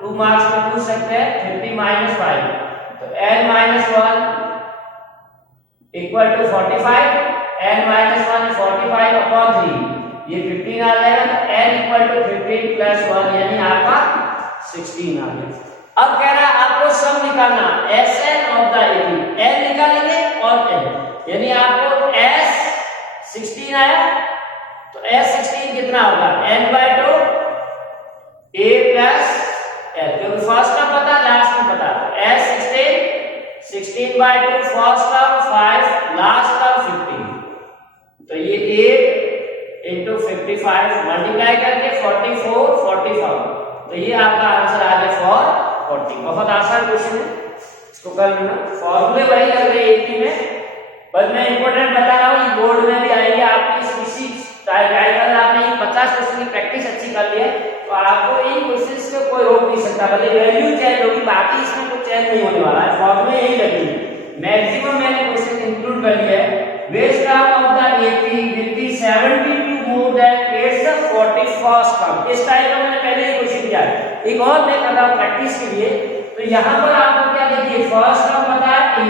2 मार्क्स में पूछ सकते हैं, 50 माइनस 5, तो n minus 1 equal to 45, n minus 1 45 upon 3, ये 15 आ जाएगा, तो n इक्वल टू 15 प्लस 1 यानी आपका 16 आ गया। अब कह रहा है आपको सम निकालना, Sn of the AP, n निकालेंगे और n, यानी आपको s 16 आया, तो s 16 कितना होगा n/2 a प्लस l, क्योंकि फर्स्ट टर्म पता लास्ट टर्म पता, s 16/2 first term 5 last term 15, तो ये 8 into 55 मल्टीप्लाई करके 44 45, तो ये आपका आंसर आ गया 440। बहुत आसान क्वेश्चन है, इसको कर लेना, फॉर्मूले वही लग रहे हैं एपी में, बस मैं इंपॉर्टेंट बता रहा हूँ, ये बोर्ड में भी आएंगे आपकी इसी टाइटल। आपने 50 क्वेश्चन की प्रैक्टिस अच्छी कर ली है तो आपको इन क्वेश्चंस में कोई रोक नहीं सकता, भले वैल्यू चेंज होगी, बाकी इसमें कुछ चेंज नहीं होने वाला है, फॉर्मूले यही लगेंगे। मैक्सिमम मैंने क्वेश्चन इंक्लूड कर लिया है। West term of the AP will be 72 more than its 41st term. इस टाइप का मैंने पहले ही क्वेश्चन किया है, एक और मैं कर रहा हूं प्रैक्टिस के लिए। तो यहां पर आपको क्या देखिए, फर्स्ट टर्म पता है a,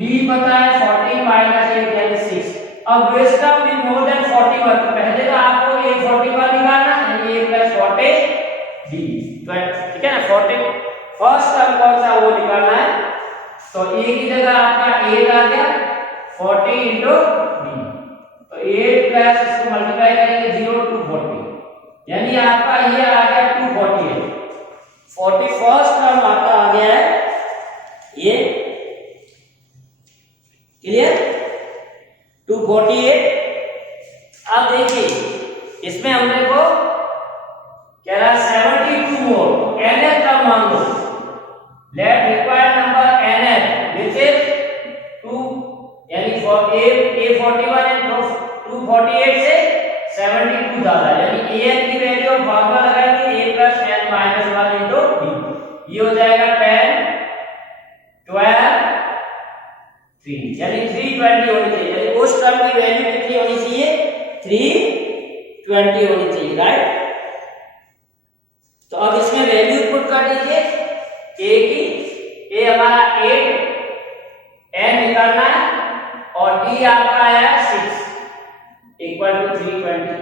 d पता है 40 माइनस 8 यानी 6। अब वेस्ट टर्म भी मोर देन 41, तो पहले तो आपको a 41 निकालना है, a प्लस 40 d, तो ठीक है ना। 40 फर्स्ट टर्म कौन सा वो निकालना है, तो a की जगह आपका 8 आ गया 40 into d, तो 8 प्लस इसको मल्टीप्लाई करेंगे 0 to 40, यानी आपका ये आ गया 248। 41st टर्म आपका आ गया है ये, क्लियर, 248। अब देखिए इसमें हमने को कह रहा 72 मोर, nth टर्म मान लो, let required number nth which is 2, यानी फॉर a41 एंड 248 से 72 ज्यादा, यानी an की वैल्यू हम फॉर्मूला लगाएंगे a plus n minus 1 into d, ये हो जाएगा 10 12 3, यानी 320 होनी चाहिए, यानी उस टर्म की वैल्यू कितनी होनी चाहिए, 320 होनी चाहिए, राइट। तो अब इसमें वैल्यू पुट कर दीजिए a की, a हमारा 8, n निकालना है, और d आपका आया 6 इक्वल टू 320,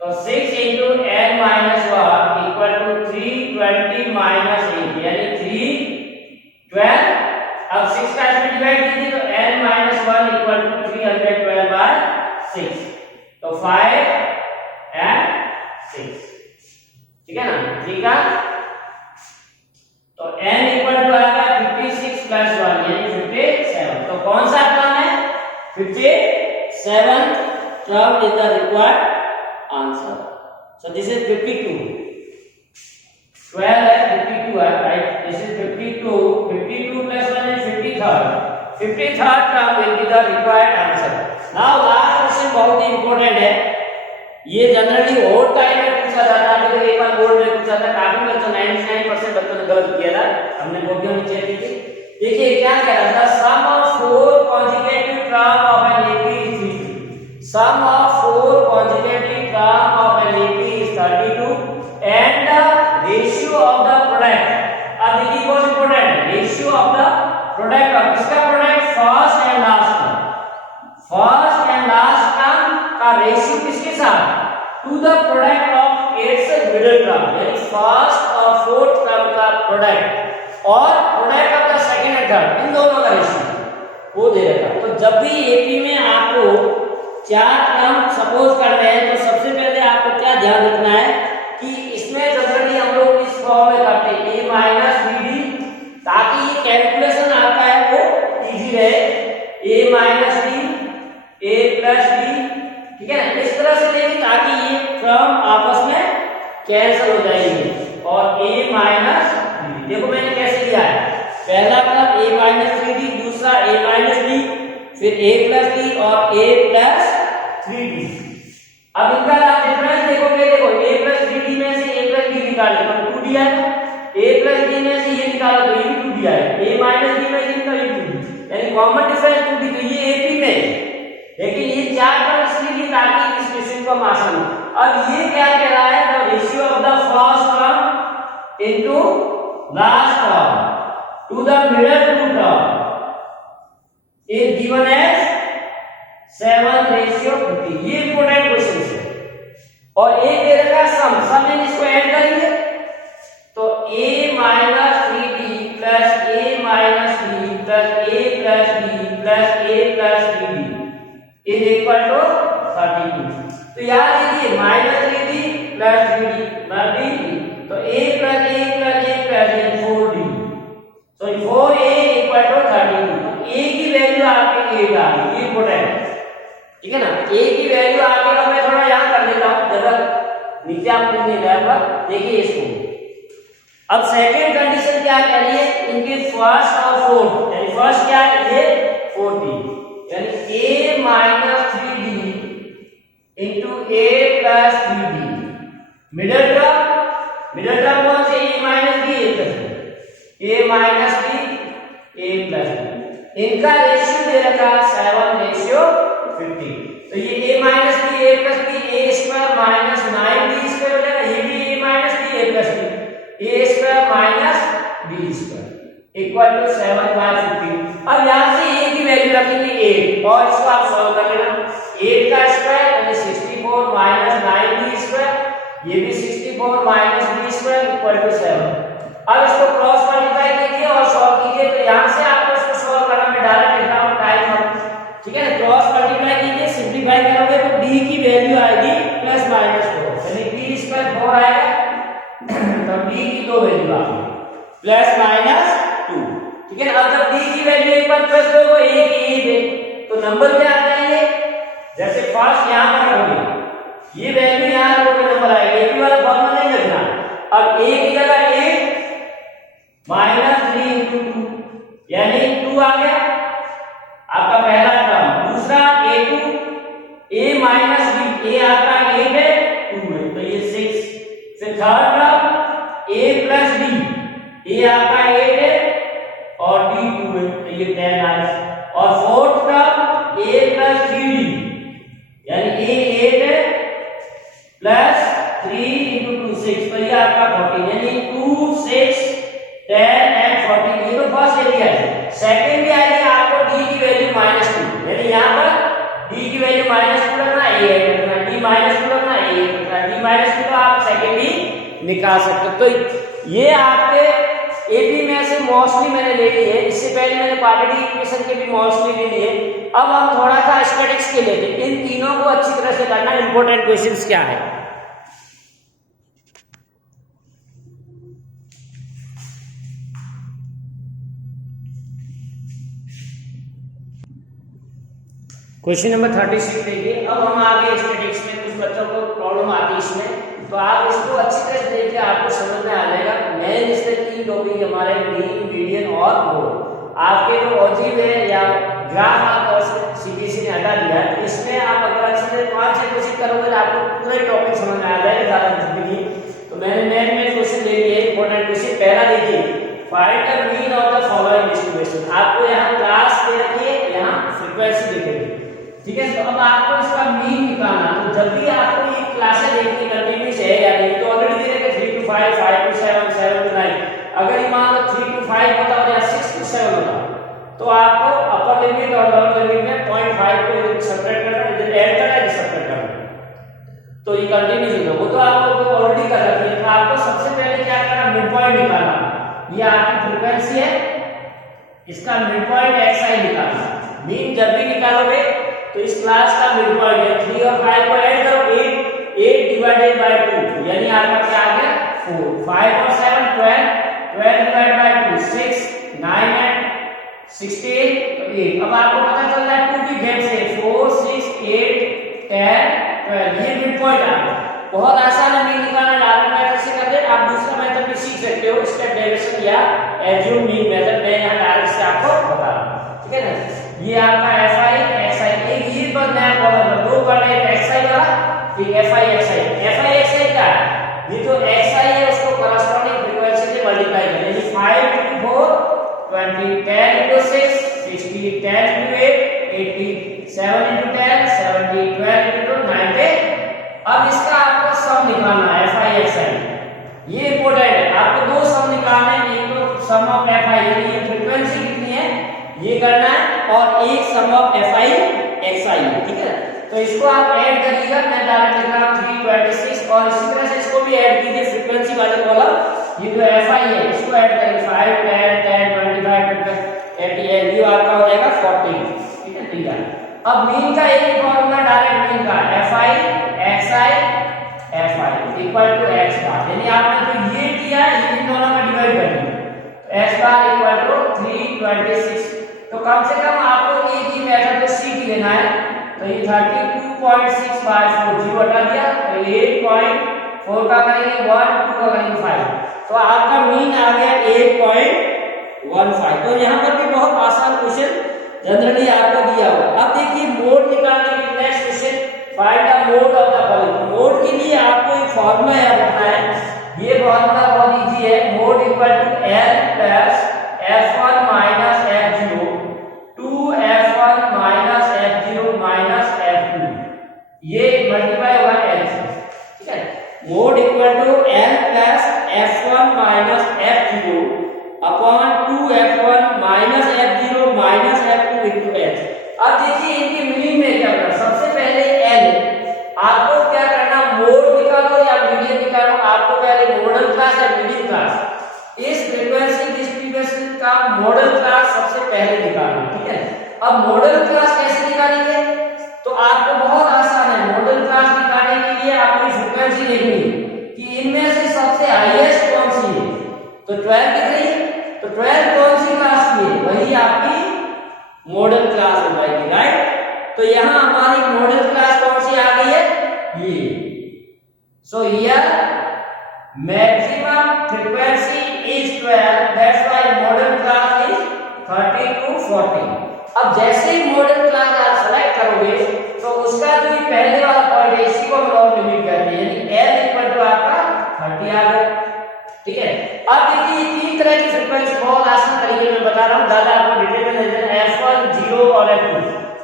तो 6 into n minus 1 equal to 320 minus 8, यानी 312। अब 6 का इसमें डिवाइड कीजिए तो n minus 1 equal to 312 by 6, तो 5 and 6, ठीक है ना, ठीक है। तो n इक्वल टू आएगा 56 प्लस 1 यानी 57, तो कौन सा टर्म है, 57 term is the required answer. So this is 52, 12 है 52 है, right, this is 52, 52 plus 1 is 53rd term will be the required answer. Now last question बहुत ही इंपॉर्टेंट है, ये जनरली और टाइम में पूछा जाता है, अभी एक बार बोर्ड में पूछा था, काफी बच्चों 99% बच्चों ने गलत किया था, हमने बोलियों में चेक की। देखिए क्या कह रहा था, सम of 4 consecutive term of an AP is 32, sum of 4 consecutive term of an AP is 32 and the ratio of the product, अब देखिए बहुत इंपॉर्टेंट है, ratio of the product of किसका product, first and last term, first and last term का ratio किसके साथ, to the product of its middle term, यानी first और फोर्थ टर्म का प्रोडक्ट और product of the second and third, इन दोनों का रेशियो वो दे रखा है। तो जब भी एपी में आपको 4 टर्म सपोज करने हैं तो सबसे पहले आपको क्या ध्यान रखना है कि इसमें जनरली हम लोग इस फॉर्म में करते हैं a माइनस bd, ताकि ये कैलकुलेशन आपका है वो इजी रहे, a minus b, a plus b, ठीक है ना, इस तरह से लेंगे ताकि ये टर्म आपस में कैंसिल हो जाएंगे, और a माइनस b, देखो मैंने कैसे लिया है, पहला टर्म a माइनस 3d, दूसरा a माइनस b, फिर a प्लस d और a प्लस 3d। अब इनका आप डिफरेंस देखोगे, देखो a प्लस 3d में से a प्लस d निकाले तो 2d आएगा, a प्लस d में से ये निकालो तो ये भी 2d आएगा, a माइनस d में से निकालो ये 2d, यानी कॉमन डिफरेंस 2d, तो ये AP में, लेकिन ये 4 टर्म इसलिए ताकि इस क्वेश्चन को हम आसान हो। अब ये क्या कह रहा है, the ratio of the first term into last term to the middle two term is given as 7:50, ये इंपॉर्टेंट क्वेश्चन है। और एक दे रखा सम में इसको ऐड करेंगे तो a minus 3d plus a minus b plus a plus b plus a plus 3d is equal to 32। तो याद लीजिए minus 3d plus 3d plus d, तो a plus a plus a plus 4d, so 4a equal to 32। तो a की value आपके 8 आ गई, ये important है, ठीक है ना, a की वैल्यू आगे का मैं थोड़ा यहां कर लेता हूं, जगह नीचे आप लिख नहीं जाएगा। देखिए इसको, अब सेकंड कंडीशन क्या कह रही है, इनके फर्स्ट और फोर्थ, यानी फर्स्ट क्या है ये 4d, यानी a minus 3d into a plus 3d। Middle term कौन से a minus b a plus b, a minus b a plus b, इनका रेशियो दे रखा 7:50। तो ये a minus b a plus b a square minus 9b square हो जाएगा, ये भी a minus b a plus b a square minus b square equal to 7/50। अब यहां से a की वैल्यू रखेंगे 8 और इसको आप सॉल्व कर लेना। 8 का स्क्वायर यानी 64 माइनस 9b स्क्वायर, ये भी 64 minus b square equal to 7। अब इसको क्रॉस मल्टीप्लाई कीजिए और सॉल्व कीजिए। तो यहां से आपको इसको सॉल्व करना, मैं डायरेक्ट लिख रहा हूं टाइम हम, ठीक है ना। क्रॉस मल्टीप्लाई कीजिए, सिंपलीफाई करोगे तो d की वैल्यू आएगी प्लस माइनस 4, यानी b स्क्वायर 4 आएगा, तो d की दो वैल्यू आ गई प्लस माइनस 2, ठीक है ना। अब जब d की वैल्यू एक बार प्लस दो तो a की a दे, तो नंबर क्या आ जाएंगे, जैसे फर्स्ट यहां पर रखोगे ये वैल्यू यहां रखोगे नंबर आएगा, एक ही वाला फॉर्मूला नहीं रखना। अब a की जगह 8 माइनस 3 इंटू 2 यानी 2 आ गया आपका पहला टर्म। दूसरा a2 a minus b, a आपका 8 है 2 है तो ये 6। फिर third term a plus b, a आपका 8 है और d 2 है तो ये 10 आ गया। और fourth term a plus 3d यानी a 8 है प्लस 3 इंटू 2 6, तो ये आपका 14 यानी 2 6 10 एंड 14। ये तो फर्स्ट एरिया है। सेकंड भी आएगी आपको d की वैल्यू -2, यानी यहां पर d की वैल्यू -2 रखना, a रखना, d -2 रखना, a रखना, d -2 तो आप सेकंड ही निकाल सकते हो। तो ये आपके एपी में से मोस्टली मैंने ले ली है, इससे पहले मैंने क्वाड्रेटिक इक्वेशन के भी मोस्टली ले लिए। अब हम थोड़ा सा स्टैटिक्स के लेते हैं। इन तीनों को अच्छी तरह से करना। इंपॉर्टेंट क्वेश्चंस क्या है, क्वेश्चन नंबर 36 देखिए। अब हम आगे स्टैटिक्स में, कुछ बच्चों को प्रॉब्लम आती है इसमें, तो आप इसको अच्छी तरह से देखिए, आपको समझ में आ जाएगा। मेन इसके 3 टॉपिक हमारे मीन, मीडियन और मोड। आपके जो ऑजिव है या ग्राफ आप और सीबीएसई ने हटा दिया, तो इसमें आप अगर अच्छी तरह 5 से कोशिश करोगे तो आपको पूरा टॉपिक समझ में आ जाएगा, ज़्यादा कुछ भी नहीं। तो मैंने मेन क्वेश्चन ले लिए। इंपॉर्टेंट क्वेश्चन पहला देखिए, find the mean of the following distribution. आपको यहाँ क्लास दे रखी है, यहाँ फ्रीक्वेंसी दिखेगी, ठीक है। तो अब आपको इसका मीन निकालना। तो जब भी आपको ये क्लासेस देखनी कंटिन्यूअस है या नहीं, तो ऑलरेडी दे रखे 3 to 5, 5 to 7, 7 to 9। अगर ये मान लो 3 to 5 होता है या 6 to 7 होता, तो आपको अपर लिमिट और लोअर लिमिट में 0.5 को इधर सब्ट्रैक्ट करना, इधर ऐड करना, इधर सब्ट्रैक्ट करना, तो ये कंटिन्यूअस होगा। वो तो आपको ऑलरेडी कर रखी है। तो आपको सबसे पहले क्या करना, मिड पॉइंट निकालना। ये आपकी फ्रीक्वेंसी है, इसका मिड पॉइंट xi निकालना। मीन जब भी निकालोगे तो इस क्लास का मिड पॉइंट है 3 और 5 को ऐड करो, 8 डिवाइडेड बाय 2 यानी आपका क्या आ गया 4। 5 और 7 12, 12 डिवाइडेड बाय 2 6, 9 एंड 16 तो 8। अब आपको पता चल रहा है 2 की घेर से 4 6 8 10 12, ये मिड पॉइंट आ गया। बहुत आसान है मीन निकालना, डायरेक्ट मेथड से कर दे। आप दूसरा मेथड भी सीख सकते हो, स्टेप डेरिवेशन या एज्यूम मीन मेथड। मैं यहां डायरेक्ट से आपको बता रहा हूं, ठीक है ना। ये आपका fi xi, एक ये पर नया कॉलम दो पढ़ना है, xi वाला, फिर fi xi क्या है, ये जो xi है उसको करस्पॉन्डिंग फ्रीक्वेंसी से मल्टीप्लाई करें, यानी 5 into 4 20, 10 into 6 60, 10 into 8 80, 7 into 10 70, 12 into 2 90। अब इसका आपको सम निकालना है fi xi। ये इंपॉर्टेंट है, आपको दो सम निकालने हैं, एक तो सम ऑफ fi यानी ये फ्रीक्वेंसी कितनी है ये करना है, और एक सम ऑफ fi xi, ठीक है। तो इसको आप ऐड करिएगा, मैं डायरेक्ट लिख रहा हूं 326, और इसी तरह से इसको भी ऐड कीजिए फ्रीक्वेंसी वाले कॉलम। ये जो fi है इसको ऐड करेंगे 5 10 10 25 30 ये आपका हो जाएगा 40, ठीक है। ठीक है, अब मीन का एक फॉर्मूला डायरेक्ट मीन का fi fi equal to x bar, यानी आपने तो ये किया है, इन दोनों में डिवाइड कर दिया, x बार इक्वल टू 326। तो कम से कम आपको एक ही मेथड को सीख लेना है। तो ये 32.654 जीरो हटा दिया, तो 8.4 का करेंगे 1, 2 का करेंगे 5, तो आपका मीन आ गया 8.1। 15। तो यहाँ पर भी बहुत आसान क्वेश्चन जनरली आपको दिया हुआ। अब देखिए मोड निकालने के लिए next question, find the mode of the following. Mode के लिए आपको एक फॉर्मूला याद रखना है। ये फॉर्मूला बहुत इजी है। Mode equal to L plus F1 minus F0 to F1 minus F0 minus F2, ये मल्टीप्लाई हुआ L से, ठीक है। Mode equal to L plus F1 minus F0 upon 2F1 minus F0 minus F2 into H। अब देखिए इनकी meaning में क्या करना, सबसे पहले L आपको क्या करना, मोड निकालो या मीडियन निकालो, आपको पहले मॉडल क्लास या मीडियन क्लास, इस फ्रीक्वेंसी डिस्ट्रीब्यूशन का मॉडल क्लास सबसे पहले निकालना, ठीक है। अब मॉडल क्लास कैसे निकालेंगे, तो आपको बहुत आसान है। मॉडल क्लास निकालने के लिए आपको फ्रीक्वेंसी देखनी कि इनमें से सबसे हाईएस्ट कौन सी है, तो 12 दिख रही है, तो 12 कौन सी क्लास की है, वही आपकी मॉडल क्लास हो जाएगी, राइट। तो यहां हमारी मॉडल क्लास कौन सी आ गई है, ये। So here maximum frequency is 12, that's why model class is 30 to 40। अब जैसे ही मॉडल क्लास आप सेलेक्ट करोगे तो उसका जो पहले वाला पॉइंट है इसी को हम लोग लिमिट कहते हैं, यानी L इक्वल टू आपका 30 आ गया, ठीक है। अब देखिए तीन तरह की फ्रीक्वेंसी बहुत आसान तरीके में बता रहा हूं, ज्यादा आपको डिटेल में नहीं देना। F1 0 और F2,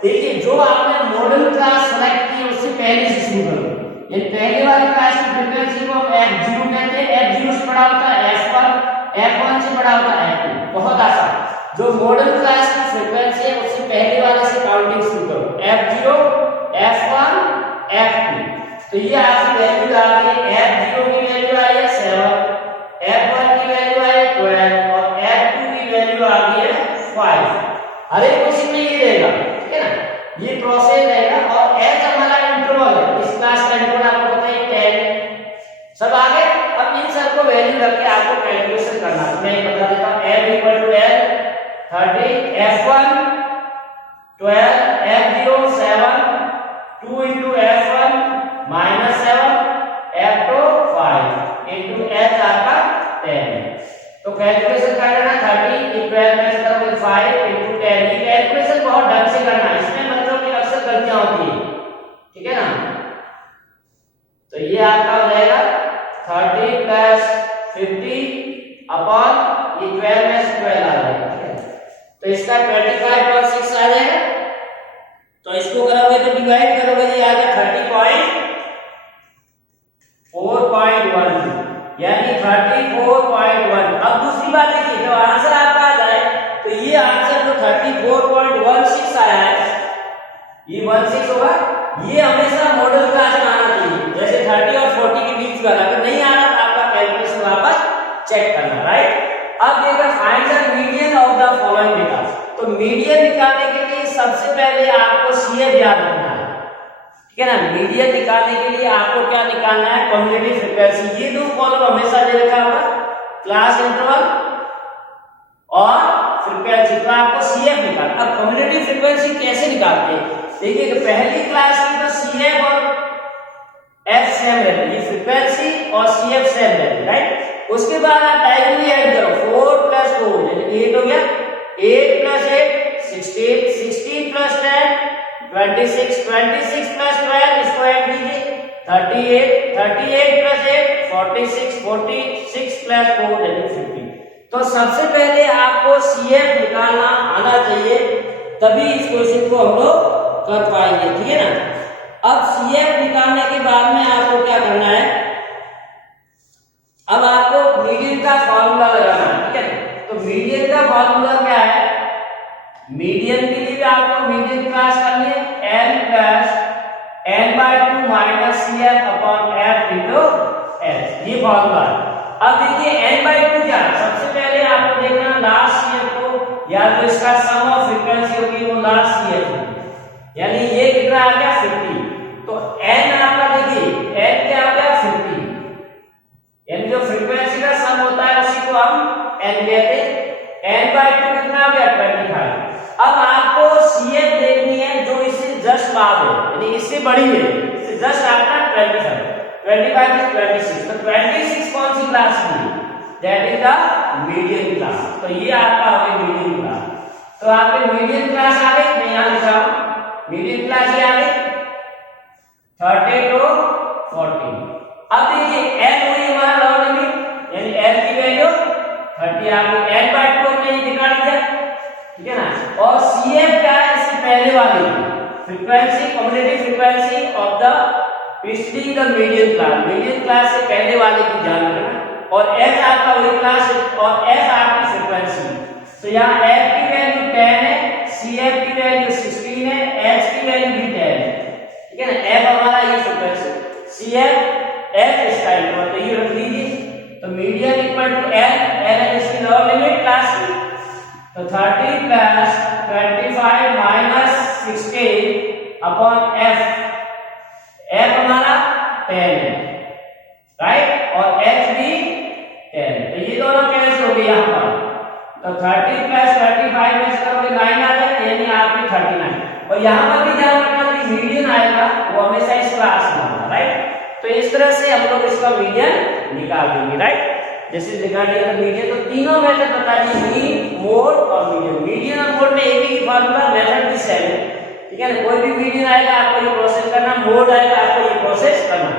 देखिए जो आपने मॉडल क्लास सेलेक्ट की उससे पहले से शुरू करो। ये पहले वाली क्लास की फ्रीक्वेंसी को हम F0 कहते हैं, F0 से बड़ा होता है F1, F1 से बड़ा होता है F2। बहुत आसान, जो मॉडल क्लास की फ्रीक्वेंसी है उससे पहले वाले से काउंटिंग शुरू करो, F0 F1 F2। तो ये आपकी वैल्यू आ गई, F0 की वैल्यू आई है 7, F1 की वैल्यू आई है 12 और F2 की वैल्यू आ गई है 5। हर एक क्वेश्चन में ये रहेगा, ठीक है ना, ये प्रोसेस रहेगा। और H हमारा इंटरवल है, इस क्लास का इंटरवल आपको पता है 10 सब आ गए। अब इन सबको वैल्यू रख के आपको कैलकुलेशन करना है। मैं बता देता हूं, M equal to L 30, F1 12, F0 7, 2 into F1 minus 7, F2 5 into H आपका 10। तो कैलकुलेशन कर लेना, 30 की 12 में से करोगे 5 into 10। ये कैलकुलेशन बहुत ढंग से करना है, इसमें बच्चों की अक्सर गलतियां होती है, ठीक है ना। तो ये आपका हो जाएगा 30 प्लस 50 अपॉन ये 12 में से 12 आ जाएगा, ठीक है। तो इसका 25/6 आ जाएगा। तो इसको करोगे तो डिवाइड करोगे तो ये आ जाएगा 30.4.1 यानी 34.1। अब दूसरी बात देखिए, तो आंसर आपका आ जाए तो ये आंसर जो 34.16 आया है, ये 16 होगा, ये हमेशा मॉडल क्लास में आना चाहिए। जैसे 30 और 40 के बीच का, अगर नहीं आ रहा तो आपका कैलकुलेशन वापस चेक करना, राइट। अब देखो find the median of the following data. तो मीडियन निकालने के लिए सबसे पहले आपको CF याद रखना है, ठीक है ना। मीडियन निकालने के लिए आपको क्या निकालना है, कम्युलेटिव फ्रीक्वेंसी। ये दो कॉलम हमेशा दे रखा होगा, क्लास इंटरवल और फ्रीक्वेंसी, तो आपको CF निकालना। अब कम्युलेटिव फ्रीक्वेंसी कैसे निकालते हैं, देखिए तो पहली क्लास की तो CF और F सेम रहती है, फ्रीक्वेंसी और CF सेम रहती है, राइट। उसके बाद आप डायरेक्टली ऐड करो, 4 प्लस 4 यानी 8 हो गया, 8 प्लस 8 16, 16 प्लस 10 26, 26 प्लस 12 इसको ऐड कीजिए 38, 38 प्लस 8 46, 46 प्लस 4 यानी 50। तो सबसे पहले आपको CF निकालना आना चाहिए, तभी इस क्वेश्चन को हम लोग कर पाएंगे, ठीक है ना। अब CF निकालने के बाद में आपको क्या करना है, अब आपको मीडियन का फॉर्मूला लगाना है, ठीक है। तो मीडियन का फॉर्मूला क्या है, मीडियन के लिए भी आपको मीडियन क्लास करनी है, n plus n/2 minus CF upon F into H, ये फॉर्मूला है। अब देखिए n/2 क्या है, सबसे पहले आपको देखना लास्ट CF को, या तो इसका सम ऑफ फ्रीक्वेंसी होगी वो लास्ट CF होगी, यानी ये कितना आ गया 50। तो n आपका देखिए n क्या हो गया 50, यानी जो फ्रीक्वेंसी का सम होता है उसी को हम n कहते हैं। n/2 कितना हो गया 25। अब आपको CF देखनी है जो इससे जस्ट बाद है, यानी इससे बड़ी है, इससे जस्ट आपका 25 25 26। तो 26 कौन सी क्लास की है, that is the median class. तो ये आपका हो गया मीडियन क्लास। तो आपके मीडियन क्लास आ गई, मैं यहाँ लिख रहा हूँ मीडियन क्लास ये आ गई 30 to 40। अब देखिए एल हुई हमारा लॉ लिमिट, यानी एल की वैल्यू 30 आ गई, एल बाय 2 हमने ये निकाल दिया, ठीक है ना। और सी एफ क्या है, इससे पहले वाली frequency, cumulative frequency of the पिछली द मीडियन क्लास से पहले वाले की जान रखना, और एच आपका वही क्लास और एस आपकी फ्रीक्वेंसी। तो यहाँ एफ की वैल्यू 10 है, सी एफ की वैल्यू 16 है, एच की वैल्यू भी 10 है, ठीक है ना। एफ हमारा ये फ्रीक्वेंसी, सी एफ एच इसका इंटरवल, तो ये रख लीजिए। तो median equal to L, L है इसकी लॉ लिमिट क्लास की, तो 30 plus 25 minus 16 upon F, F हमारा 10 है, राइट, और एच भी 10। तो ये दोनों कैंसिल हो गए यहाँ पर, तो 30 प्लस 35 में से करोगे 9 आ जाएगा, यानी आपकी 39। और यहाँ पर भी ध्यान रखना कि मीडियन आएगा वो हमेशा इस क्लास में होगा, राइट। तो इस तरह से हम लोग इसका मीडियन निकाल देंगे, राइट। जैसे रिगार्डिंग मीडियन, तो तीनों मेथड बता दिए, मीन, मोड और मीडियन। मीडियन और मोड में एक ही फार्मूला, मेथड भी सेम है, ठीक है ना। कोई भी मीडियन आएगा आपको ये प्रोसेस करना, मोड आएगा आपको ये प्रोसेस करना।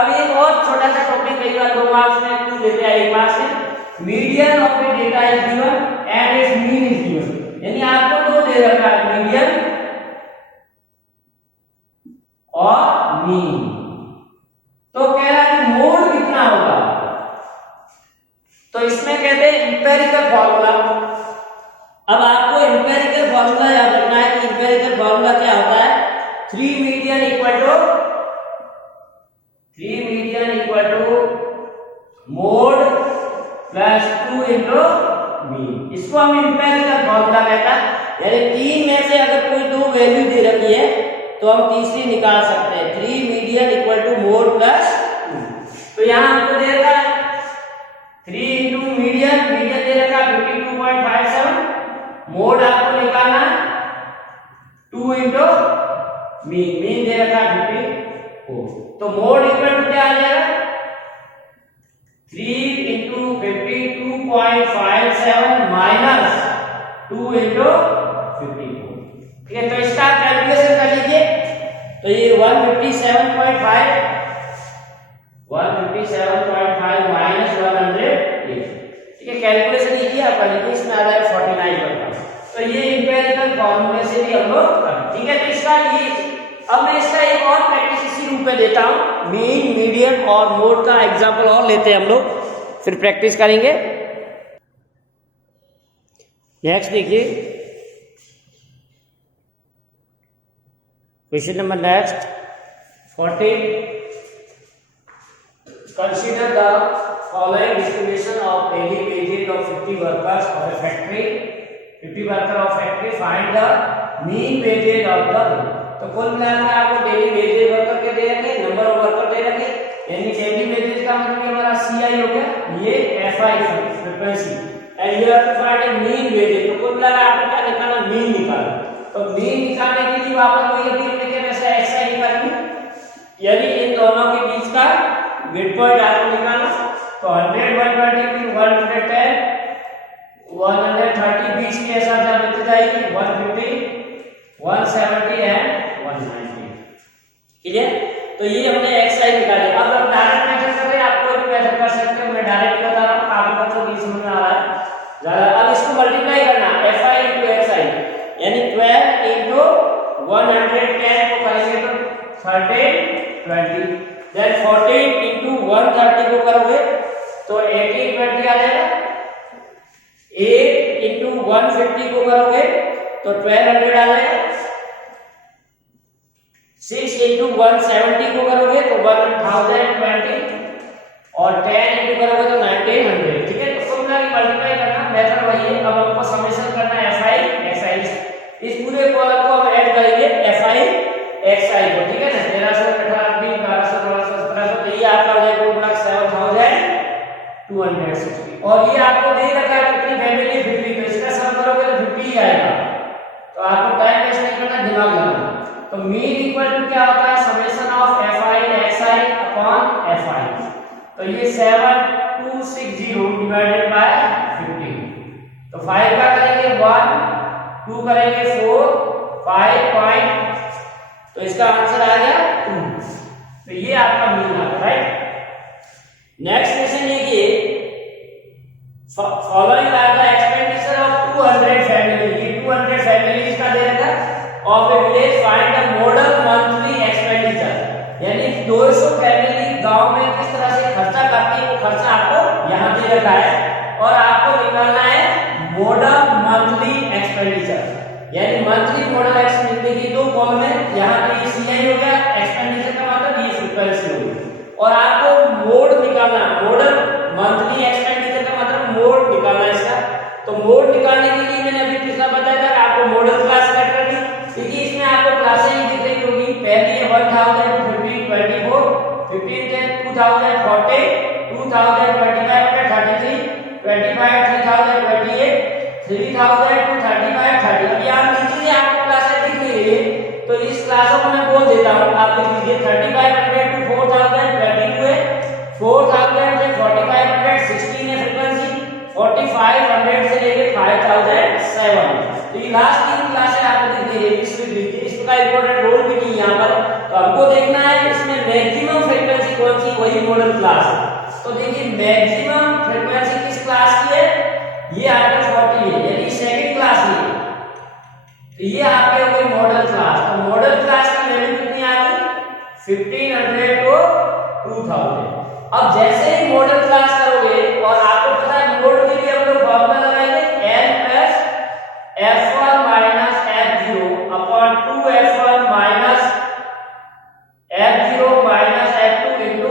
अब एक और छोटा सा टॉपिक कई बार 2 मार्क्स में पूछ लेते हैं, 1 मार्क्स में, median of A data is given and it's mean is given, यानी आपको 2 दे रखा है, मीडियन और मीन। तो कह रहा है कि मोड कितना होगा, तो इसमें कहते हैं इंपेरिकल फॉर्मूला। अब आपको इंपेरिकल फॉर्मूला याद रखना है कि इंपेरिकल फॉर्मूला क्या होता है, 3 median equal to mode plus 2 into mean, इसको हम इंपेरिकल फॉर्मूला कहता है। यानी 3 में से अगर कोई 2 वैल्यू दे रखी है तो हम तीसरी निकाल सकते हैं, 3 median equal to mode plus 2। तो यहाँ हमको दे रखा है 3 इंटू मीडियन, मीडियन दे रखा है 52.57, मोड आपको निकालना है 2 इंटू मीन, मीन दे रखा है 54। तो मोड इक्वल टू क्या आ जाएगा, 3 इंटू 52.57 माइनस 2 इंटू 54, ठीक है। तो इसका कैलकुलेशन कर लीजिए, तो ये 157.5 माइनस 108, ठीक है। कैलकुलेशन कीजिए आप, इसमें आ जाएगा 49। तो ये इंपेरिकल फॉर्मूले से भी हम लोग करें, ठीक है। तो इसका ये, अब मैं इसका एक और प्रैक्टिस इसी रूप में देता हूं, मीन, मीडियन और मोड का एग्जांपल और लेते हैं हम लोग, फिर प्रैक्टिस करेंगे। नेक्स्ट देखिए question number next 14, consider the following distribution of daily wages of 50 workers of A factory, 50 worker of factory, find the mean wages of the. तो कुल मिलाकर आपको डेली वेजेस वर्कर के दे रखे, नंबर ऑफ वर्कर दे रखे, यानी daily wages का मतलब हमारा सीआई हो गया, ये FI frequency, and you have to find a mean wages. तो कुल मिलाकर आपको क्या निकालना, मीन निकालना। तो मीन निकालने के लिए वापस वही अपनी लेके वैसे एक्सआई निकालेंगे, यानी इन दोनों के बीच का मिड पॉइंट आपको निकालना। तो 100 120 110 130 बीच के हिसाब से मिलती जाएगी, 150 170 एंड 190, ठीक है। तो ये हमने एक्सआई निकाली। अब हम डायरेक्ट मेथड कर रहे हैं, आप कोई भी मेथड कर सकते हो, मैं डायरेक्ट बता रहा हूँ, आपके बच्चों को समझ में आ रहा है ज्यादा। अब इसको मल्टीप्लाई करना, एफआई इंटू एक्सआई, यानी 12 इंटू 110 को करेंगे तो 1320, देन 14 इंटू 130 को करोगे तो 1820 आ जाएगा, 8 इंटू 150 को करोगे तो 1200 आ जाएगा, 6 इंटू 170 को करोगे तो 1020, और 10 इंटू करोगे तो 1900, ठीक है। तो कुल मिला के मल्टीप्लाई करना, मेथड वही है। अब हमको समेशन करना है एफआई एक्सआई, इस पूरे कॉलम को हम ऐड करेंगे एफआई एक्सआई को, ठीक है ना। 1300 18 20 1200 1300 1700, तो ये आपका हो जाएगा 2,72,260। और ये आपको दे रखा है कितनी फैमिली 50, तो इसका सम करोगे तो 50 ही आएगा। तो आपको टाइम वेस्ट नहीं करना, दिमाग लगाना। तो मीन इक्वल टू क्या होता है, summation of FI XI upon FI. तो ये 7260 डिवाइडेड बाय 15। तो 5 का करेंगे 1, 2 करेंगे 4, 5 पॉइंट, तो इसका आंसर आ गया 2। तो ये आपका मीन आ गया, राइट। नेक्स्ट क्वेश्चन देखिए, following are the expenditure of 200 family. ये 200 फैमिलीज का दे रखा of a village, find the modal monthly expenditure. यानी 200 फैमिली गांव में किस तरह से खर्चा करती है, वो खर्चा आपको यहां दे रखा है और आपको निकालना है मॉडल मंथली एक्सपेंडिचर। यानी मंथली मॉडल एक्सपेंडिचर की दो कॉलम है, यहां पे सीआई हो गया, एक्सपेंडिचर का मतलब ये फ्रीक्वेंसी हो गई, और आपको मोड निकालना, मॉडल मंथली एक्सपेंडिचर का मतलब मोड निकालना है इसका। तो मोड निकालने के लिए मैंने अभी पिछला बताया था कि आपको मॉडल क्लास सेलेक्ट करनी, क्योंकि इसमें आपको क्लासें ही दिख रही होगी। पहली है 1000, 15, 24, 15 से 2040, 2025, 33, 25, 3000, 28, 3000 to 35, 30। अब यहाँ नीचे से आपको क्लासें दिख रही है, तो इस क्लासों को मैं बोल देता हूँ, आप लिख लीजिए 3500 to 4000 22 है, 4000 से 4500 16 है फ्रीक्वेंसी, 4500 से लेके 5007। तो ये लास्ट तीन क्लासें आपको दिख रही है, इसका इंपॉर्टेंट रोल भी नहीं यहाँ पर। तो हमको देखना है इसमें मैक्सिमम फ्रीक्वेंसी कौन सी, वही मॉडल क्लास है। तो देखिए मैक्सिमम फ्रीक्वेंसी किस क्लास की है, ये आपका 40 है, यानी सेकंड क्लास है। तो ये आपके हो गई मॉडल क्लास। तो मॉडल क्लास की वैल्यू कितनी आ गई, 1500 to 2000। अब जैसे ही मॉडल क्लास करोगे, और आपको पता है मोड के लिए हम लोग फॉर्मूला लगाएंगे n plus f1 minus f0 upon 2f1 minus f0 minus f2 into h,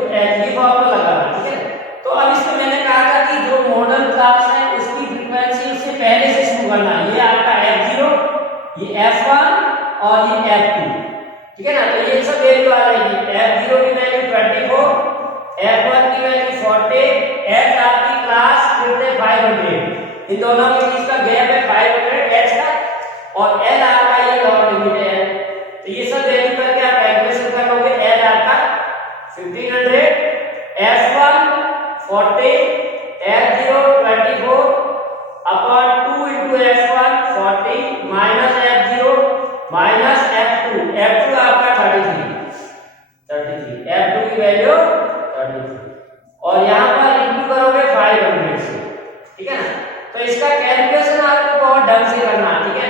formula लगाना, ठीक है। तो अब इसमें मैंने कहा था कि जो मॉडल क्लास है उसकी फ्रीक्वेंसी उससे पहले से शुरू करना है। ये आपका f0, ये f1 और ये f2, ठीक है ना। तो ये सब वैल्यू आ जाएगी, f0 की वैल्यू 24, f1 की वैल्यू 40, h आपकी क्लास कितने 500, इन दोनों के बीच का गैप है 500 h का, और l आपका ये लॉग लिमिट है। तो ये सब वैल्यू करके आप कैलकुलेशन कर लोगे, l आपका 1500, f1 40, f0 24 upon 2 into f1 40 minus f0 minus f2, f2 आपका 33, f2 की वैल्यू 33, और यहाँ पर इंटू करोगे 500 से, ठीक है ना। तो इसका कैलकुलेशन आपको बहुत ढंग से करना है, ठीक है।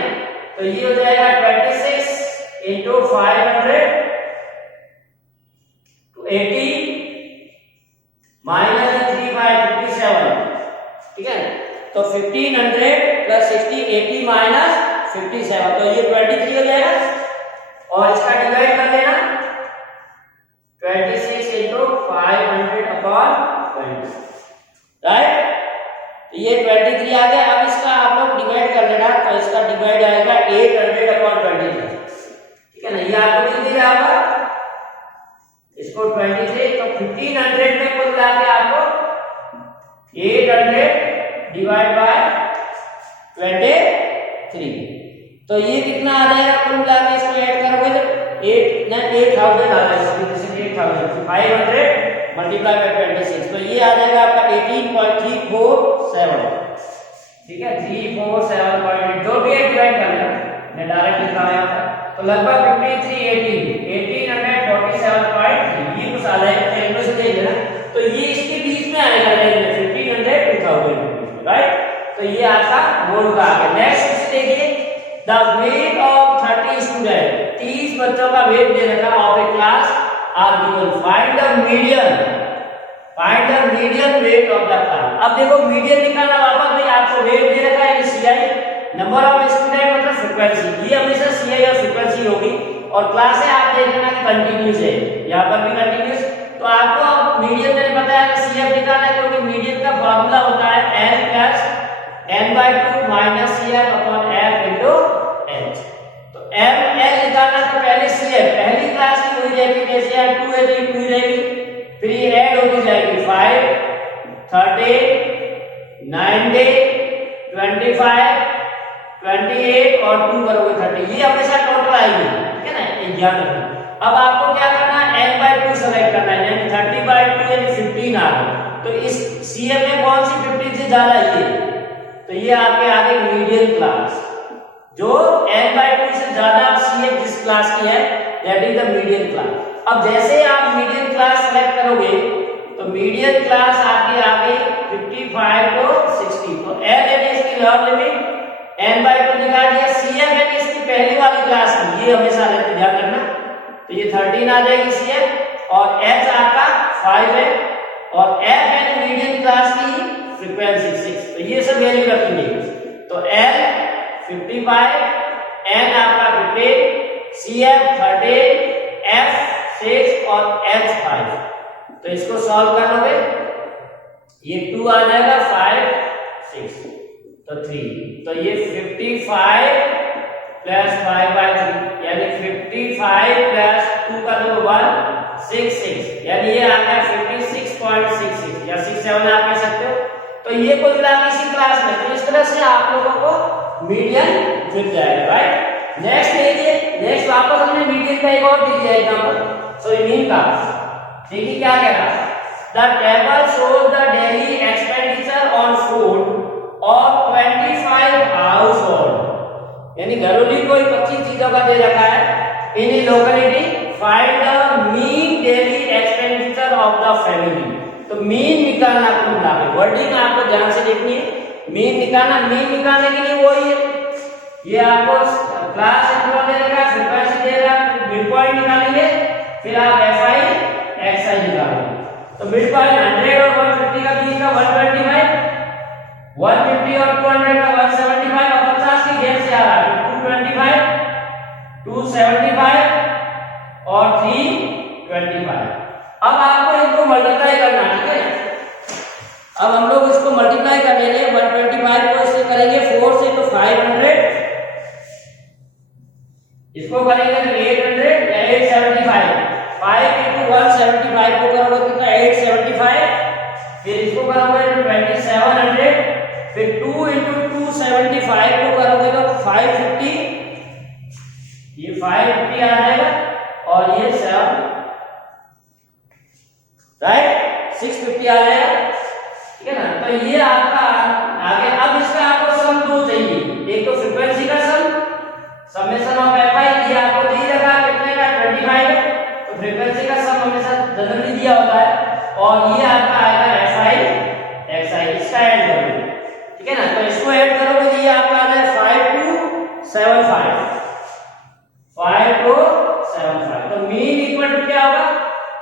तो ये हो जाएगा 26 into 500 to 80 माइनस 3 by 57, ठीक है। तो 1500 प्लस 60, 80 माइनस 57, तो ये 23 हो जाएगा, और इसका डिवाइड कर लेना 26 into 500 अपॉन 20, राइट। ये 23 आ गया। अब इसका आप लोग डिवाइड कर लेना, तो इसका डिवाइड आएगा 800 अपॉन 23, ठीक है ना। ये आपको मिल जाएगा इसको 23, तो 1500 में कुल मिला के आपको 800 डिवाइड बाय 23, तो ये कितना आ जाएगा कुल मिला के, इसको ऐड करोगे तो 8000 आ जाएगा, 8000 500 मल्टीप्लाई बाय 26, तो ये आ जाएगा आपका 18.347, ठीक है। 347.8 जो भी है डिवाइड कर लेना, मैं डायरेक्ट लिख रहा हूं यहां पर। तो लगभग 1847.3 ये कुछ आ जाएगा, कैलकुलेशन देख लेना। तो ये इसके बीच में आएगा रेंज में 1500 2000, राइट। तो ये आपका मोड का आ गया। नेक्स्ट देखिए, द वेट ऑफ 30 स्टूडेंट, 30 बच्चों का वेट दे रखा of a class are given, find the median weight of the class. अब देखो मीडियन निकालना, वापस भाई आपको वेट दे रखा है, सीआई नंबर ऑफ स्टूडेंट मतलब फ्रीक्वेंसी, ये हमेशा सीआई और फ्रीक्वेंसी होगी, और क्लास है आप देख लेना कंटिन्यूस है, यहाँ पर भी कंटिन्यूस। तो आपको मीडियन मैंने बताया सीएफ निकालना है, क्योंकि मीडियन का फॉर्मूला होता है n plus n/2 minus CF upon f into h। तो m l निकालना, तो पहले सीएफ पहली क्लास की हो जाएगी, जैसे यहाँ 2 है तो 2 रहेगी, फिर ये ऐड होती जाएगी 5 30 90 25 28 और 2 करोगे 30, ये हमेशा टोटल आएगी, ठीक है ना, ये ध्यान रखना। अब आपको क्या करना है, n/2 सेलेक्ट करना है, यानी 30/2 यानी 15 आ गया, तो इस CF में कौन सी 15 से ज्यादा ये, तो ये आपके आगे मीडियन क्लास, जो n/2 से ज्यादा CF जिस क्लास की है that is the median class. अब जैसे आप मीडियन क्लास सेलेक्ट करोगे तो मीडियन क्लास आपकी आ गई 55 to 60, तो L यानी इसकी लोअर लिमिट n/2 निकाल दिया, CF यानी इसकी पहली वाली क्लास की, ये हमेशा ध्यान रखना, तो ये 13 आ जाएगी CF, और H आपका 5 है, और F यानी मीडियम क्लास की फ्रीक्वेंसी 6, तो ये सब वैल्यू रखेंगे। तो L 55, N आपका 15, CF 13, F 6 और H 5। तो इसको सॉल्व करोगे, ये 2 आ जाएगा, 5 6 तो 3, तो ये 55 प्लस 5/3 यानी 55 प्लस 2 का 2 166, यानी ये आ गया 56.66 या 67 आप कह सकते हो। तो ये कुल मिला के इसी क्लास में, तो इस तरह से आप लोगों को मीडियन मिल जाएगा, राइट। नेक्स्ट देखिए, नेक्स्ट वापस हमने मीडियन का एक और लिख दिया एग्जांपल, सो मीन का देखिए क्या कह रहा है, the table shows the daily expenditure on food और 25 हाउस होल्ड, यानी घरेलू कोई 25 चीजों का दे रखा है in a locality, find the mean daily expenditure of the family. तो मीन निकालना कुल मिला के, वर्डिंग आपको ध्यान से देखनी है, मीन निकालना, मीन निकालने के लिए वही है, ये आपको क्लास इंटरवल दे रखा है, फ्रीक्वेंसी दे रहा है, मिड पॉइंट निकालेंगे, फिर आप FI XI निकालेंगे। तो मिड पॉइंट 100 और 150 का बीच का 125, 150 और 200 का 175, और 50 की गैप से आ रहा है 225, 275 और 325। अब आपको इनको मल्टीप्लाई करना, ठीक है। अब हम लोग इसको मल्टीप्लाई कर लेंगे, 125 को इससे करेंगे 4 से तो 500, इसको करेंगे तो 800 या 875, 5 into 175 को करोगे कितना 875, फिर इसको करोगे तो 2700, फिर 2 into 275 को करोगे तो 550, ये 550 आ जाएगा, और ये 7 राइट 650 आ जाएगा, ठीक है ना। तो ये आपका आगे, अब इसका आपको सम दो चाहिए, एक तो फ्रीक्वेंसी का सम, समेशन ऑफ FI, ये आपको दी रखा है कितने का 25 है, तो फ्रीक्वेंसी का सम हमेशा जनरली दिया होता है, और ये आपका आएगा FI XI, इसका ऐड करोगे, ठीक है ना। तो इसको ऐड करोगे तो ये आपका आ जाएगा 5 to 75, 5 to 75, तो मीन इक्वल टू क्या होगा,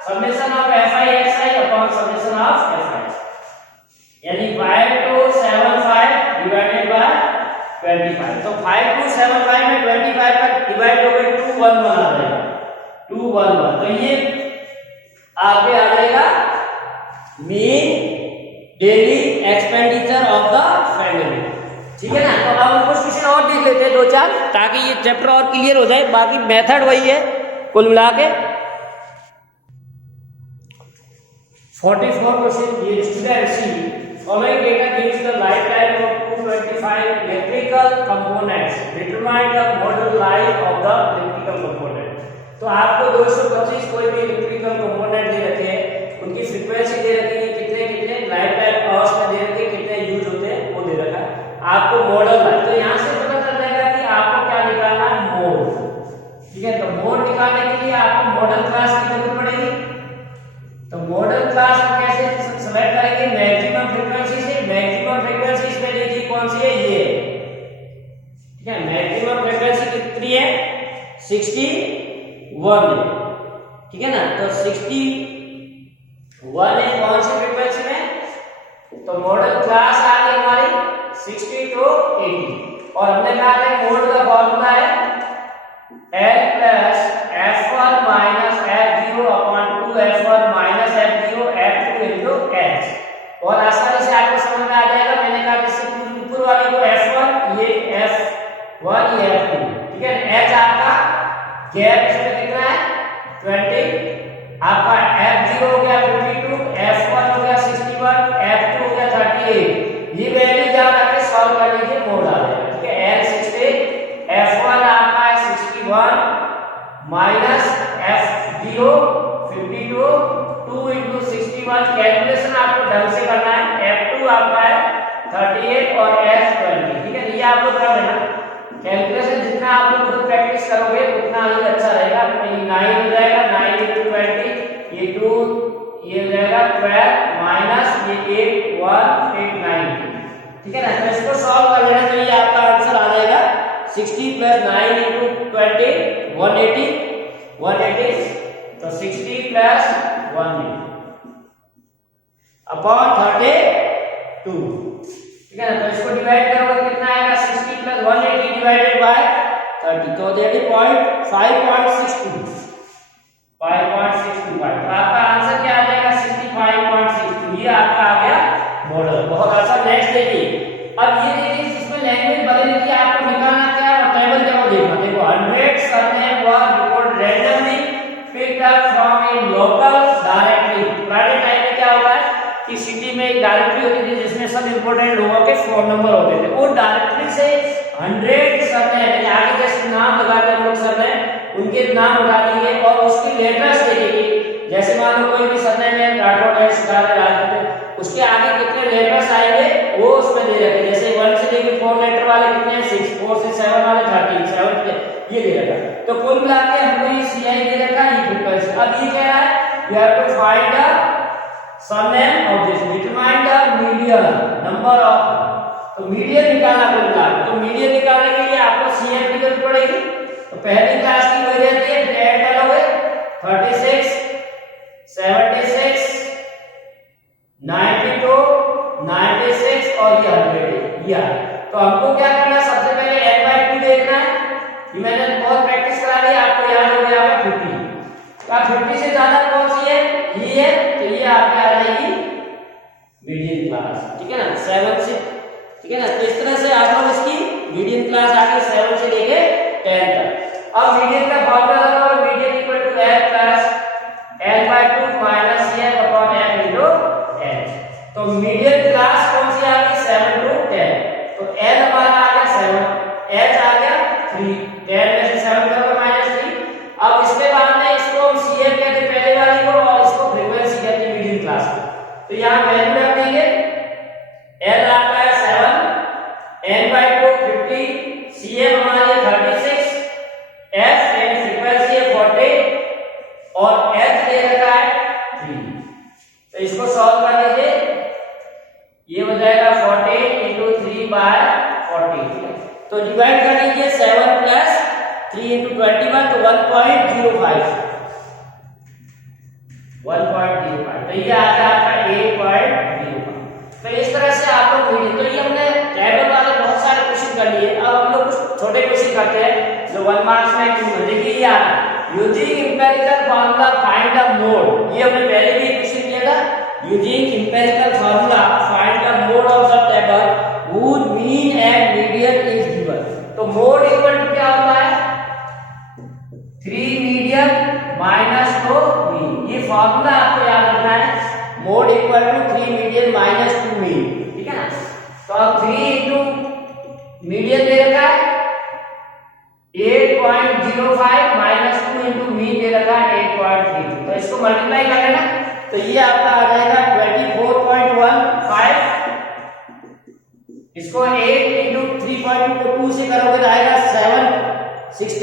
summation of FI XI upon summation of FI, यानी 5 to 75 डिवाइडेड बाय 25, तो 5 to 75 में 25 का डिवाइड हो गया 211 आ जाएगा, 211, तो ये आपके आ जाएगा mean daily expenditure of the family, ठीक है ना। तो अब हम कुछ क्वेश्चन और देख लेते हैं 2-4, ताकि ये चैप्टर और क्लियर हो जाए, बाकी मेथड वही है कुल मिला के। 44 क्वेश्चन, ये student C following data gives the lifetime of 225 electrical components, determine the model life of the electrical component। तो आपको 225 कोई भी इलेक्ट्रिकल कंपोनेंट दे रखे हैं, उनकी फ्रीक्वेंसी दे रखी है, कितने कितने लाइफ टाइम आवर्स में दे रखे हैं, कितने यूज होते हैं वो दे रखा है, आपको मॉडल लाइफ, तो यहाँ से पता चल जाएगा कि आपको क्या निकालना है, मोड, ठीक है। तो मोड निकालने के लिए आपको मॉडल क्लास की जरूरत पड़ेगी, तो मॉडल क्लास को कैसे सेलेक्ट करेंगे, मैक्सिमम फ्रीक्वेंसी से, मैक्सिमम फ्रीक्वेंसी इसमें देखिए कौन सी है, ये, ठीक है, मैक्सिमम फ्रीक्वेंसी कितनी है 61 है, ठीक है ना। तो 61 है कौन सी फ्रीक्वेंसी में, तो मॉडल क्लास आ गई हमारी 60 to 80, और हमने कहा था मोड का फॉर्मूला है L plus F1 minus F0 upon 2 F1 minus F0 F2 into H, और आसानी से आपको समझ में आ जाएगा। मैंने कहा जैसे ऊपर वाली को F1, ये F1, ये F2, ठीक है। H आपका गैप इसमें कितना है 20, आपका F0 हो गया 52, F1 हो गया 61, F2 हो गया 38, ये वैल्यू जान करके सॉल्व कर लीजिए, मोड आ जाएगा, ठीक है। L60, F1 आपका है 61 माइनस F0 52, 2 into 61, कैलकुलेशन आपको ढंग से 38 और s 20। ठीक है, ये आप लोग कर लेना कैलकुलेशन, जितना आप लोग खुद प्रैक्टिस करोगे उतना ही अच्छा रहेगा। 9 हो जाएगा, 9 into 20, ये 2, ये हो जाएगा 12 माइनस ये 8 1 8 9। ठीक है ना, तो इसको सॉल्व कर लेना, तो ये आपका आंसर आ जाएगा 60 प्लस 9 into 20 180, तो 60 प्लस 180 अपॉन 32। ठीक है ना, तो इसको डिवाइड करोगे तो कितना आएगा 60 प्लस 180 डिवाइडेड बाय 30, तो दैट इज 5.62। तो आपका आंसर क्या आ जाएगा 65.62। ये आपका आ गया मॉडल। बहुत अच्छा। नेक्स्ट देखिए, अब ये देखिए इसमें लैंग्वेज बदल दी, आपको निकालना क्या है, टेबल क्या हो देखना। देखो 100 surname were record randomly picked up from A local directory. पुराने टाइम में क्या होता है कि सिटी में एक डायरेक्टरी होती थी जिसमें सब इंपोर्टेंट लोगों के फोन नंबर होते थे। वो डायरेक्टरी से 100 सरनेम आगे जैसे नाम लगाते हैं लोग सरनेम, उनके नाम लगा दिए और उसकी लेटर्स देगी। जैसे मान लो कोई भी सरनेम है राठौड़ है, सुधार है, राजपूत, उसके आगे कितने लेटर्स आएंगे वो उसमें दे रखे। जैसे 1 से लेकर 4 लेटर वाले कितने हैं 6, 4 से 7 वाले 13, 7 के ये दे रखा। तो कुल मिला के हमको ये CI दे रखा है, ये फ्रीक्वेंसी। अब ये कह रहा है you have to find the surname of this, determine the median number of. तो मीडियन निकालना पड़ेगा। तो मीडियन निकालने के लिए आपको CM की जरूरत पड़ेगी। तो पहली क्लास की वही रहती है, फिर ऐड करोगे 36 76 92 96 और ये 100 ये। तो हमको क्या करना है, सबसे पहले n/2 देखना है। ये मैंने बहुत प्रैक्टिस करा दी, आपको याद हो गया होगा 50। अब 50 से ज्यादा कौन सी है, ये है, तो ये आपके आ जाएगी मीडियन क्लास। ठीक है ना, 7 से। ठीक है ना, तो इस तरह से आप लोग इसकी मीडियन क्लास आगे 7 से लेके 10 तक। अब मीडियन का फॉर्मूला लगाओ, median equal to n plus n/2 minus n upon m into h। तो मीडियन क्लास कौन सी आ गई 7 to 10, तो n हमारा आ गया 7, h आ गया 3, 10 में से 7 करोगे -3। अब इसके बाद में इसको हम CM कहते हैं पहले वाली को, और इसको फ्रीक्वेंसी कहते हैं मीडियन क्लास को। तो यहां वैल्यू रख देंगे, n आपका है 7, n/2 50, CM हमारी है 36, s यानी फ्रीक्वेंसी है 40 और h दे रखा है 3। तो इसको सॉल्व कर लीजिए, ये हो जाएगा 40 into 3/40। तो डिवाइड कर लीजिए 7 प्लस 3 into 21, तो 1.05। तो ये आ गया आपका 8.05। तो इस तरह से आप लोग मीडियन, तो ये हमने टेबल वाले बहुत सारे क्वेश्चन कर लिए। अब हम लोग कुछ छोटे क्वेश्चन करते हैं जो 1 मार्क्स में क्यों। देखिए ये आ using empirical formula find the mode. ये हमने पहले भी क्वेश्चन किया था। Using empirical formula find the mode of the table whose mean and median is given। तो मोड इक्वल टू क्या होता है 3 मीडियन माइनस 2 मीन। ये फार्मूला आपको याद रखना है, mode equal to 3 median minus 2 mean. ठीक है ना, तो अब 3 into मीडियन दे रखा है 8.05 माइनस 2 into मीन दे रखा है 8.32। तो इसको मल्टीप्लाई कर लेना, तो ये आपका आ जाएगा 24.15। इसको 8 into 3.2 को 2 से करोगे तो आएगा 16.6।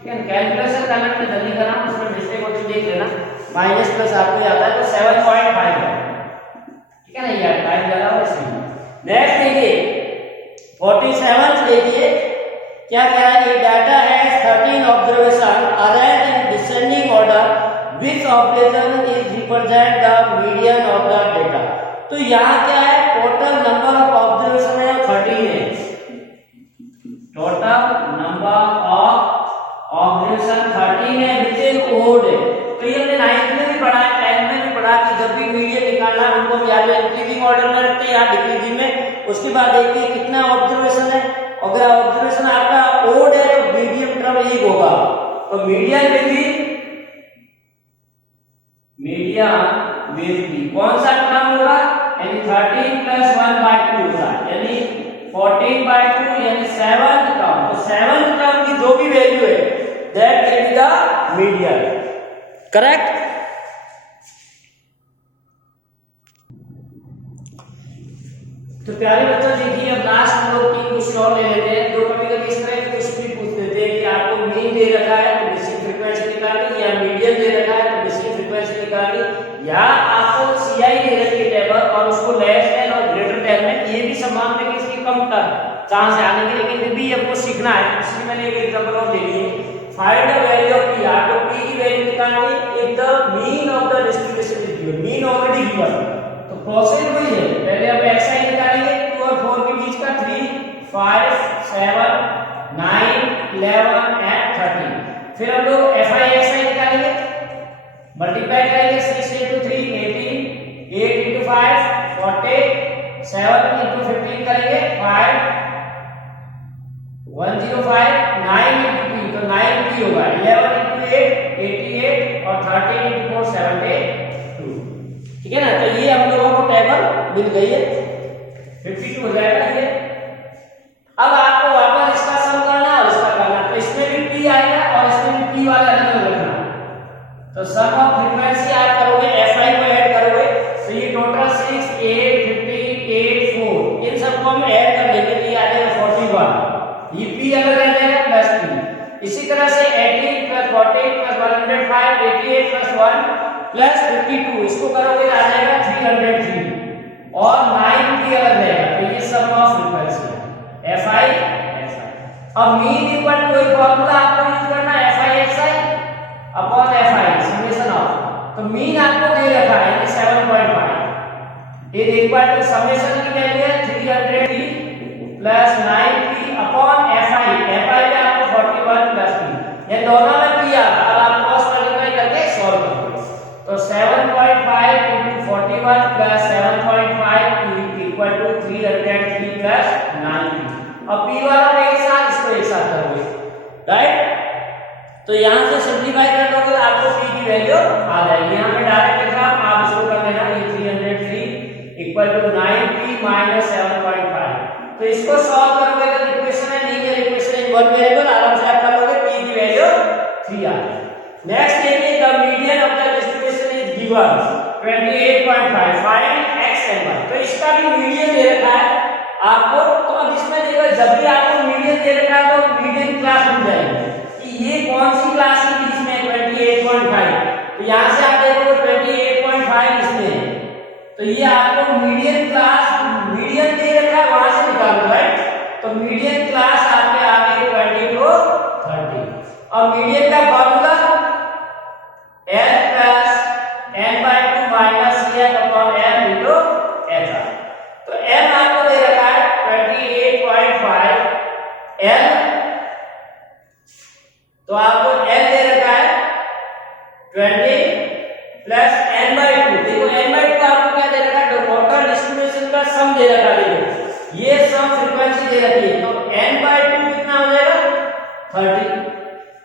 ठीक है, कैलकुलेशन करने में जल्दी करना, उसमें मिस्टेक होती देख लेना। माइनस प्लस आपको आता है तो 7.5 है। ठीक है ना, ये टाइम ज्यादा हो इसमें। नेक्स्ट देखिए 47 देखिए क्या कह रहा है, ये डाटा है 13 observation arranged in descending order, which observation is represent the median of the data। तो यहाँ क्या है, टोटल नंबर ऑफ ऑब्जर्वेशन है 13 है। टोटल नंबर ऑफ ऑब्जर्वेशन 13 है, विच इज ओड है। तो ये हमने 9th में भी पढ़ा है, 10th में भी पढ़ा कि जब भी मीडियन निकालना है उनको हम या तो इंक्रीजिंग ऑर्डर में रखते हैं या डिक्रीजिंग में। उसके बाद देखिए कितना ऑब्जर्वेशन है, अगर ऑब्जर्वेशन आपका ओड है तो मीडियन टर्म 1 होगा, तो मीडियन में भी मीडियन में भी कौन सा टर्म होगा, यानी 13 प्लस 1/2 होगा, यानी 14/2 यानी 7th टर्म। तो 7th टर्म की जो भी वैल्यू है that will be the median. Correct. तो प्यारे बच्चों देखिए, अब लास्ट हम लोग 3 क्वेश्चन और ले लेते हैं। तो कभी कभी इस तरह के क्वेश्चन भी पूछ देते हैं कि आपको मीन दे रखा है तो बेसिक फ्रीक्वेंसी निकालनी, या मीडियन दे रखा है तो बेसिक फ्रीक्वेंसी निकालनी, या आपको सीआई दे रखी है टेबल और उसको लेस देन और ग्रेटर देन में, ये भी संभावना है कि इसकी कम चांस है आने की, लेकिन फिर भी हमको सीखना है। इसलिए मैंने एक एग्जांपल और ले लिए। Find the value of P, आपको पी की वैल्यू निकालनी if the mean of the distribution is given. Mean already given, तो प्रोसेस वही है। पहले हम xi निकालेंगे 2 और 4 के बीच का, 3 5 7 9 11 एंड 13। फिर हम लोग fi xi निकालेंगे, मल्टीप्लाई करेंगे 6 into 3 18, 8 into 5 40, 7 into 15 करेंगे 5 105, 9 into p तो 9 p होगा, 11 into 8 88 और 13 into 4 72। ठीक है ना। तो ये हम लोगों को टेबल मिल गई है, 52 हो जाएगा ये। अब आपको वापस इसका सम करना और इसका करना, तो इसमें भी p आएगा और इसमें भी p वाला अलग रखना। तो सम ऑफ फ्रीक्वेंसी आप करोगे, fi को ऐड करोगे, तो ये टोटल 6 8 15 8 4, इन सबको हम ऐड कर लेंगे तो ये आ जाएगा 41। ये p अलग रह जाएगा प्लस p। इसी तरह से 18 + 14 + 105 88 + 1 प्लस 52, इसको करोगे आ जाएगा 303 और 9 अलग रहेगा। तो ये सम ऑफ फ्रीक्वेंसी है fi xi। अब मीन इक्वल टू एक फार्मूला आपको यूज करना है, fi xi upon fi summation of. तो मीन आपको दे रखा है 7.5, ये इक्वल टू समेशन की वैल्यू है 303 plus 9p upon fi। fi पे आपको 41 प्लस p, ये दोनों में p आ रहा। अब आप क्रॉस मल्टीप्लाई करके सॉल्व करोगे तो 7.5 into 41 plus 7.5 equal to 303 plus 9p। अब p वाला को एक साथ, इसको एक साथ करोगे, राइट। तो यहां से सिंपलीफाई कर दोगे तो आपको p की वैल्यू आ जाएगी। यहां पे डायरेक्ट लिख रहा हूं, आप इसको कर लेना, ये 303 equal to 9p minus 7.5। तो इसको सॉल्व करोगे तो इक्वेशन है, linear equation in one variable, आराम से आप कर लोगे, p की वैल्यू 3 आ जाएगी। नेक्स्ट देखिए, the median of the distribution is given 28.5, find x and y। तो इसका भी मीडियन दे रखा है आपको। तो अब इसमें देखो, जब भी आपको मीडियन दे रखा है तो मीडियन क्लास बन जाएगी कि ये कौन सी क्लास की इसमें 28.5। तो यहां से आप देखोगे 28.5 इसमें है, तो ये आपको मीडियन क्लास, मीडियन दे रखा है वहां से निकालो, राइट। तो मीडियन क्लास आपके आ गई 20 to 30। और मीडियन का formula l plus n/2 minus cf upon m into hr। तो m आपको दे रखा है 28.5 l, तो आपको l दे रखा है 20 प्लस n/2। देखो n/2 आपको क्या दे रखा है, टोटल डिस्ट्रीब्यूशन का सम दे रखा है। देखो ये सम फ्रीक्वेंसी दे रखी है, तो n/2 कितना हो जाएगा 30।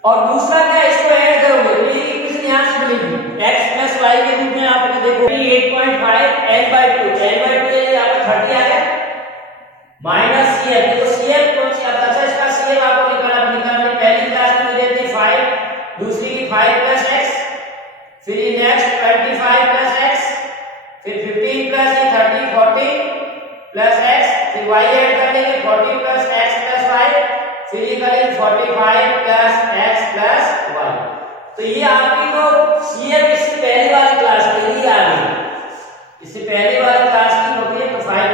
और दूसरा क्या, इसको ऐड करोगे तो ये इक्वेशन यहां से मिलेगी, x + y के रूप में आपको देखो 8.5 n/2 ये आपका 30 आ गया माइनस cf। देखो cf कौन सी आता है, इसका cf आपको निकालना पहली क्लास में दे देते 5, दूसरी की 5 + x, फिर नेक्स्ट 25 + x, फिर 15 + 30 40 + x, फिर y ऐड कर लेंगे 40 + x + y, फिर ये करेंगे 45 + x + y। तो ये आपकी जो cf इससे पहले वाली क्लास की ही आ गई, इससे पहले वाली क्लास की होती है तो 5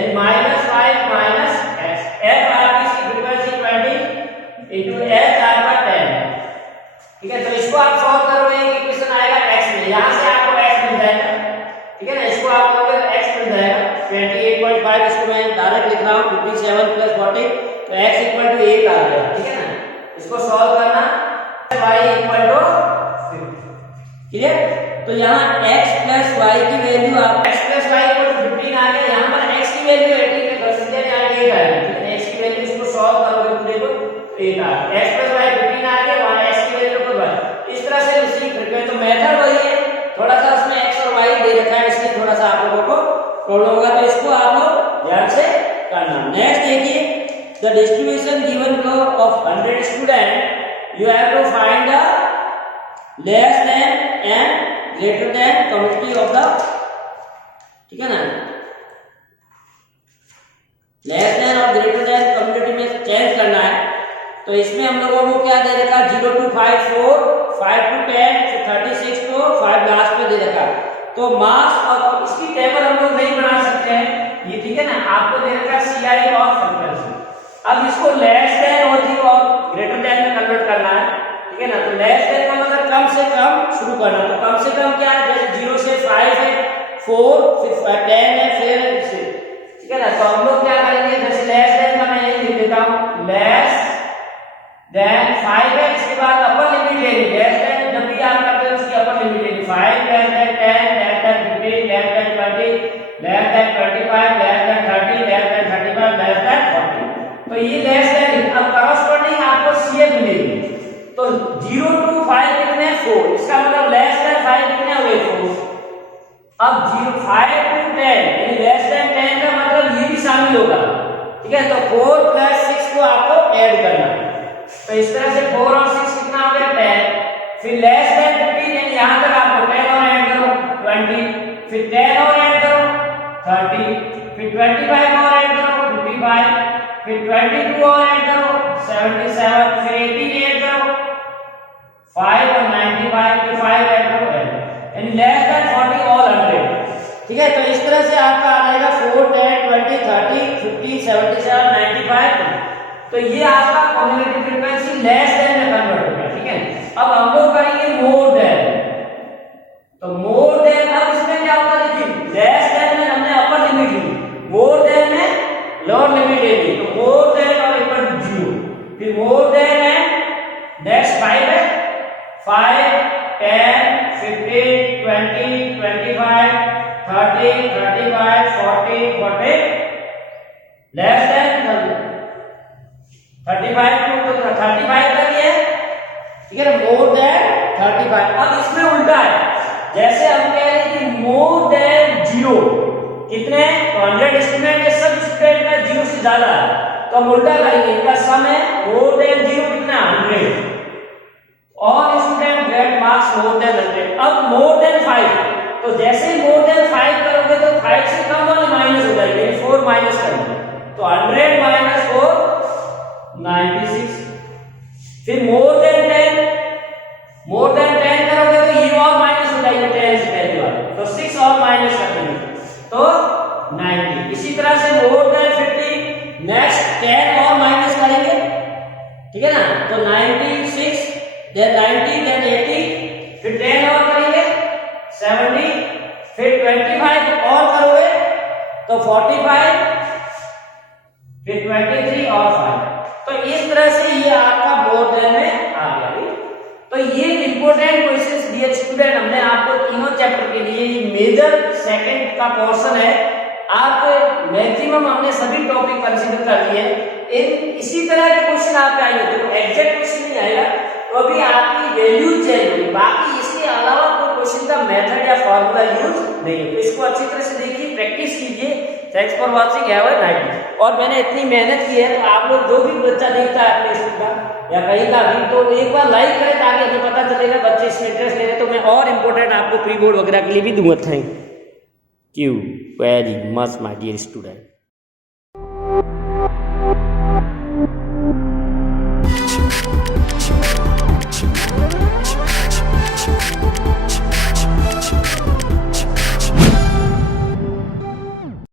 n -5 minus x। f आपकी इसकी फ्रीक्वेंसी 20 into h आपका 10। ठीक है, तो इसको आप सॉल्व करोगे इक्वेशन आएगा x में, यहां से आपको x मिल जाएगा। ठीक है ना, इसको आप करोगे तो x मिल जाएगा 28.5, इसको मैं डायरेक्ट लिख रहा हूं 57 + 40, तो x = 8 आ गया। ठीक है ना, इसको सॉल्व करना, y = 50। ठीक है, तो यहाँ x + y की वैल्यू आप x + y = 15 आ गया। यहाँ पर x की वैल्यू 18 है, बस इसलिए यहाँ 8 आएगी। ठीक है, x की वैल्यू इसको सॉल्व करोगे तो देखो 8 आ गया, x + y 15 आ गया, वहां x की वैल्यू को 1। इस तरह से उसी फ्रीक्वेंसी, तो मेथड वही है, थोड़ा सा उसमें x और y दे रखा है, इसलिए थोड़ा सा आप लोगों को प्रॉब्लम होगा, तो इसको आप लोग ध्यान से करना। नेक्स्ट देखिए, the distribution given below of 100 student, you have to find the less than and greater than community of the। ठीक है ना, तो इसमें हम लोगों को क्या दे रखा, 0 to 5 4, 5 to 10, फिर 36 तो 5 लास्ट में दे रखा। तो मास और इसकी टेबल हम लोग नहीं बना सकते हैं ये, ठीक है ना। आपको दे रखा CI और फ्रीक्वेंसी। अब इसको लेस देन और जीरो और ग्रेटर देन में कन्वर्ट करना है, ठीक है ना। तो लेस देन का मतलब कम से कम शुरू करना। तो कम से कम क्या है, जैसे 0 से 5 है 4, फिर 10 है, फिर 6, ठीक है ना। तो हम लोग क्या करेंगे, जैसे लेस देन का मैं यही लिख देता हूं, लेस देन 5 है, इसके बाद अपर लिमिट लेनी। लेस देन जब भी आप करते हो उसकी अपर लिमिट लेनी, 5 less than 10 less than 15 less than 20 less than 25 less than 30 less than 35 less than 40। तो ये लेस देन, अब करस्पॉन्डिंग आपको CF मिलेगी। तो 0 to 5 कितने, 4, इसका मतलब लेस देन 5 कितने हुए, 4। अब 5 to 10 यानी लेस देन 10 का मतलब ये भी शामिल होगा, ठीक है। तो 4 + 6 को आपको ऐड करना है। तो इस तरह से 4 और 6 कितना हो गया, 10। फिर लेस देन 15 यानी यहां तक आपको 10 और ऐड करो 20, फिर 10 और ऐड करो 30, फिर 25 और ऐड करो 55, फिर 22 और ऐड करो 77, फिर 18 ऐड करो 5 और 95, फिर 5 ऐड करो 8, यानी लेस देन 40 और 100, ठीक है। तो इस तरह से आपका आ जाएगा 4 10 20 30 50 77 95। तो ये आपका कम्युनिकेटिव फ्रीक्वेंसी लेस देन में कन्वर्ट हो गया, ठीक है। अब हम लोग करेंगे मोर देन। तो मोर देन, अब इसमें क्या होता है, देखिए लेस देन में हमने अपर लिमिट ली, मोर देन में लोअर लिमिट ले ली। तो मोर देन और इक्वल टू 0, फिर मोर देन है नेक्स्ट 5 है 5 10 15 20 25 30 35 40 40 लेस देन 35 तो 35 तक है, ठीक है ना, मोर देन 35। अब इसमें उल्टा है, जैसे हम कह रहे हैं कि मोर देन 0 कितने, तो 100 स्टूडेंट है, सब स्टूडेंट का 0 से ज्यादा है, तो हम उल्टा करेंगे, इनका सम है मोर देन 0 कितना 100, और student get marks more than 100। अब मोर देन 5, तो जैसे मोर देन 5 करोगे तो 5 से कम वाले माइनस हो जाएंगे, 4 माइनस करेंगे, तो 100 माइनस 4 96। फिर मोर देन 10 करोगे तो ये और माइनस हो जाएगा 10 से पहले वाले, तो 6 और माइनस कर देंगे तो 90। इसी तरह से मोर देन 50, नेक्स्ट 10 और माइनस करेंगे, ठीक है ना, तो 96 देन 90 देन 80, फिर 10 और करेंगे 70, फिर 25 और करोगे तो 45, फिर 23 और 5। तो इस तरह से ये आपका मोर देन में आ गया। तो ये इंपॉर्टेंट क्वेश्चंस डियर स्टूडेंट हमने आपको तीनों चैप्टर के लिए, ये मेजर सेकंड का पोर्शन है, आप मैक्सिमम हमने सभी टॉपिक कंसीडर कर लिए। इसी तरह के क्वेश्चन आपके आएंगे, देखो एग्जैक्ट क्वेश्चन नहीं आएगा, तो अभी आपकी वैल्यूज चेंज होगी, बाकी इसके अलावा कोई क्वेश्चन का मेथड या फॉर्मूला यूज नहीं है। तो इसको अच्छी तरह से देखिए, प्रैक्टिस कीजिए। Thanks for watching, have a nice day. और मैंने इतनी मेहनत की है, तो आप लोग जो भी बच्चा देखता है अपने स्कूल का या कहीं का भी, तो एक बार लाइक करें ताकि हमें पता चलेगा बच्चे इसमें इंटरेस्ट ले रहे, तो मैं और इम्पोर्टेंट आपको प्री बोर्ड वगैरह के लिए भी दूंगा। Thank you very much my dear student.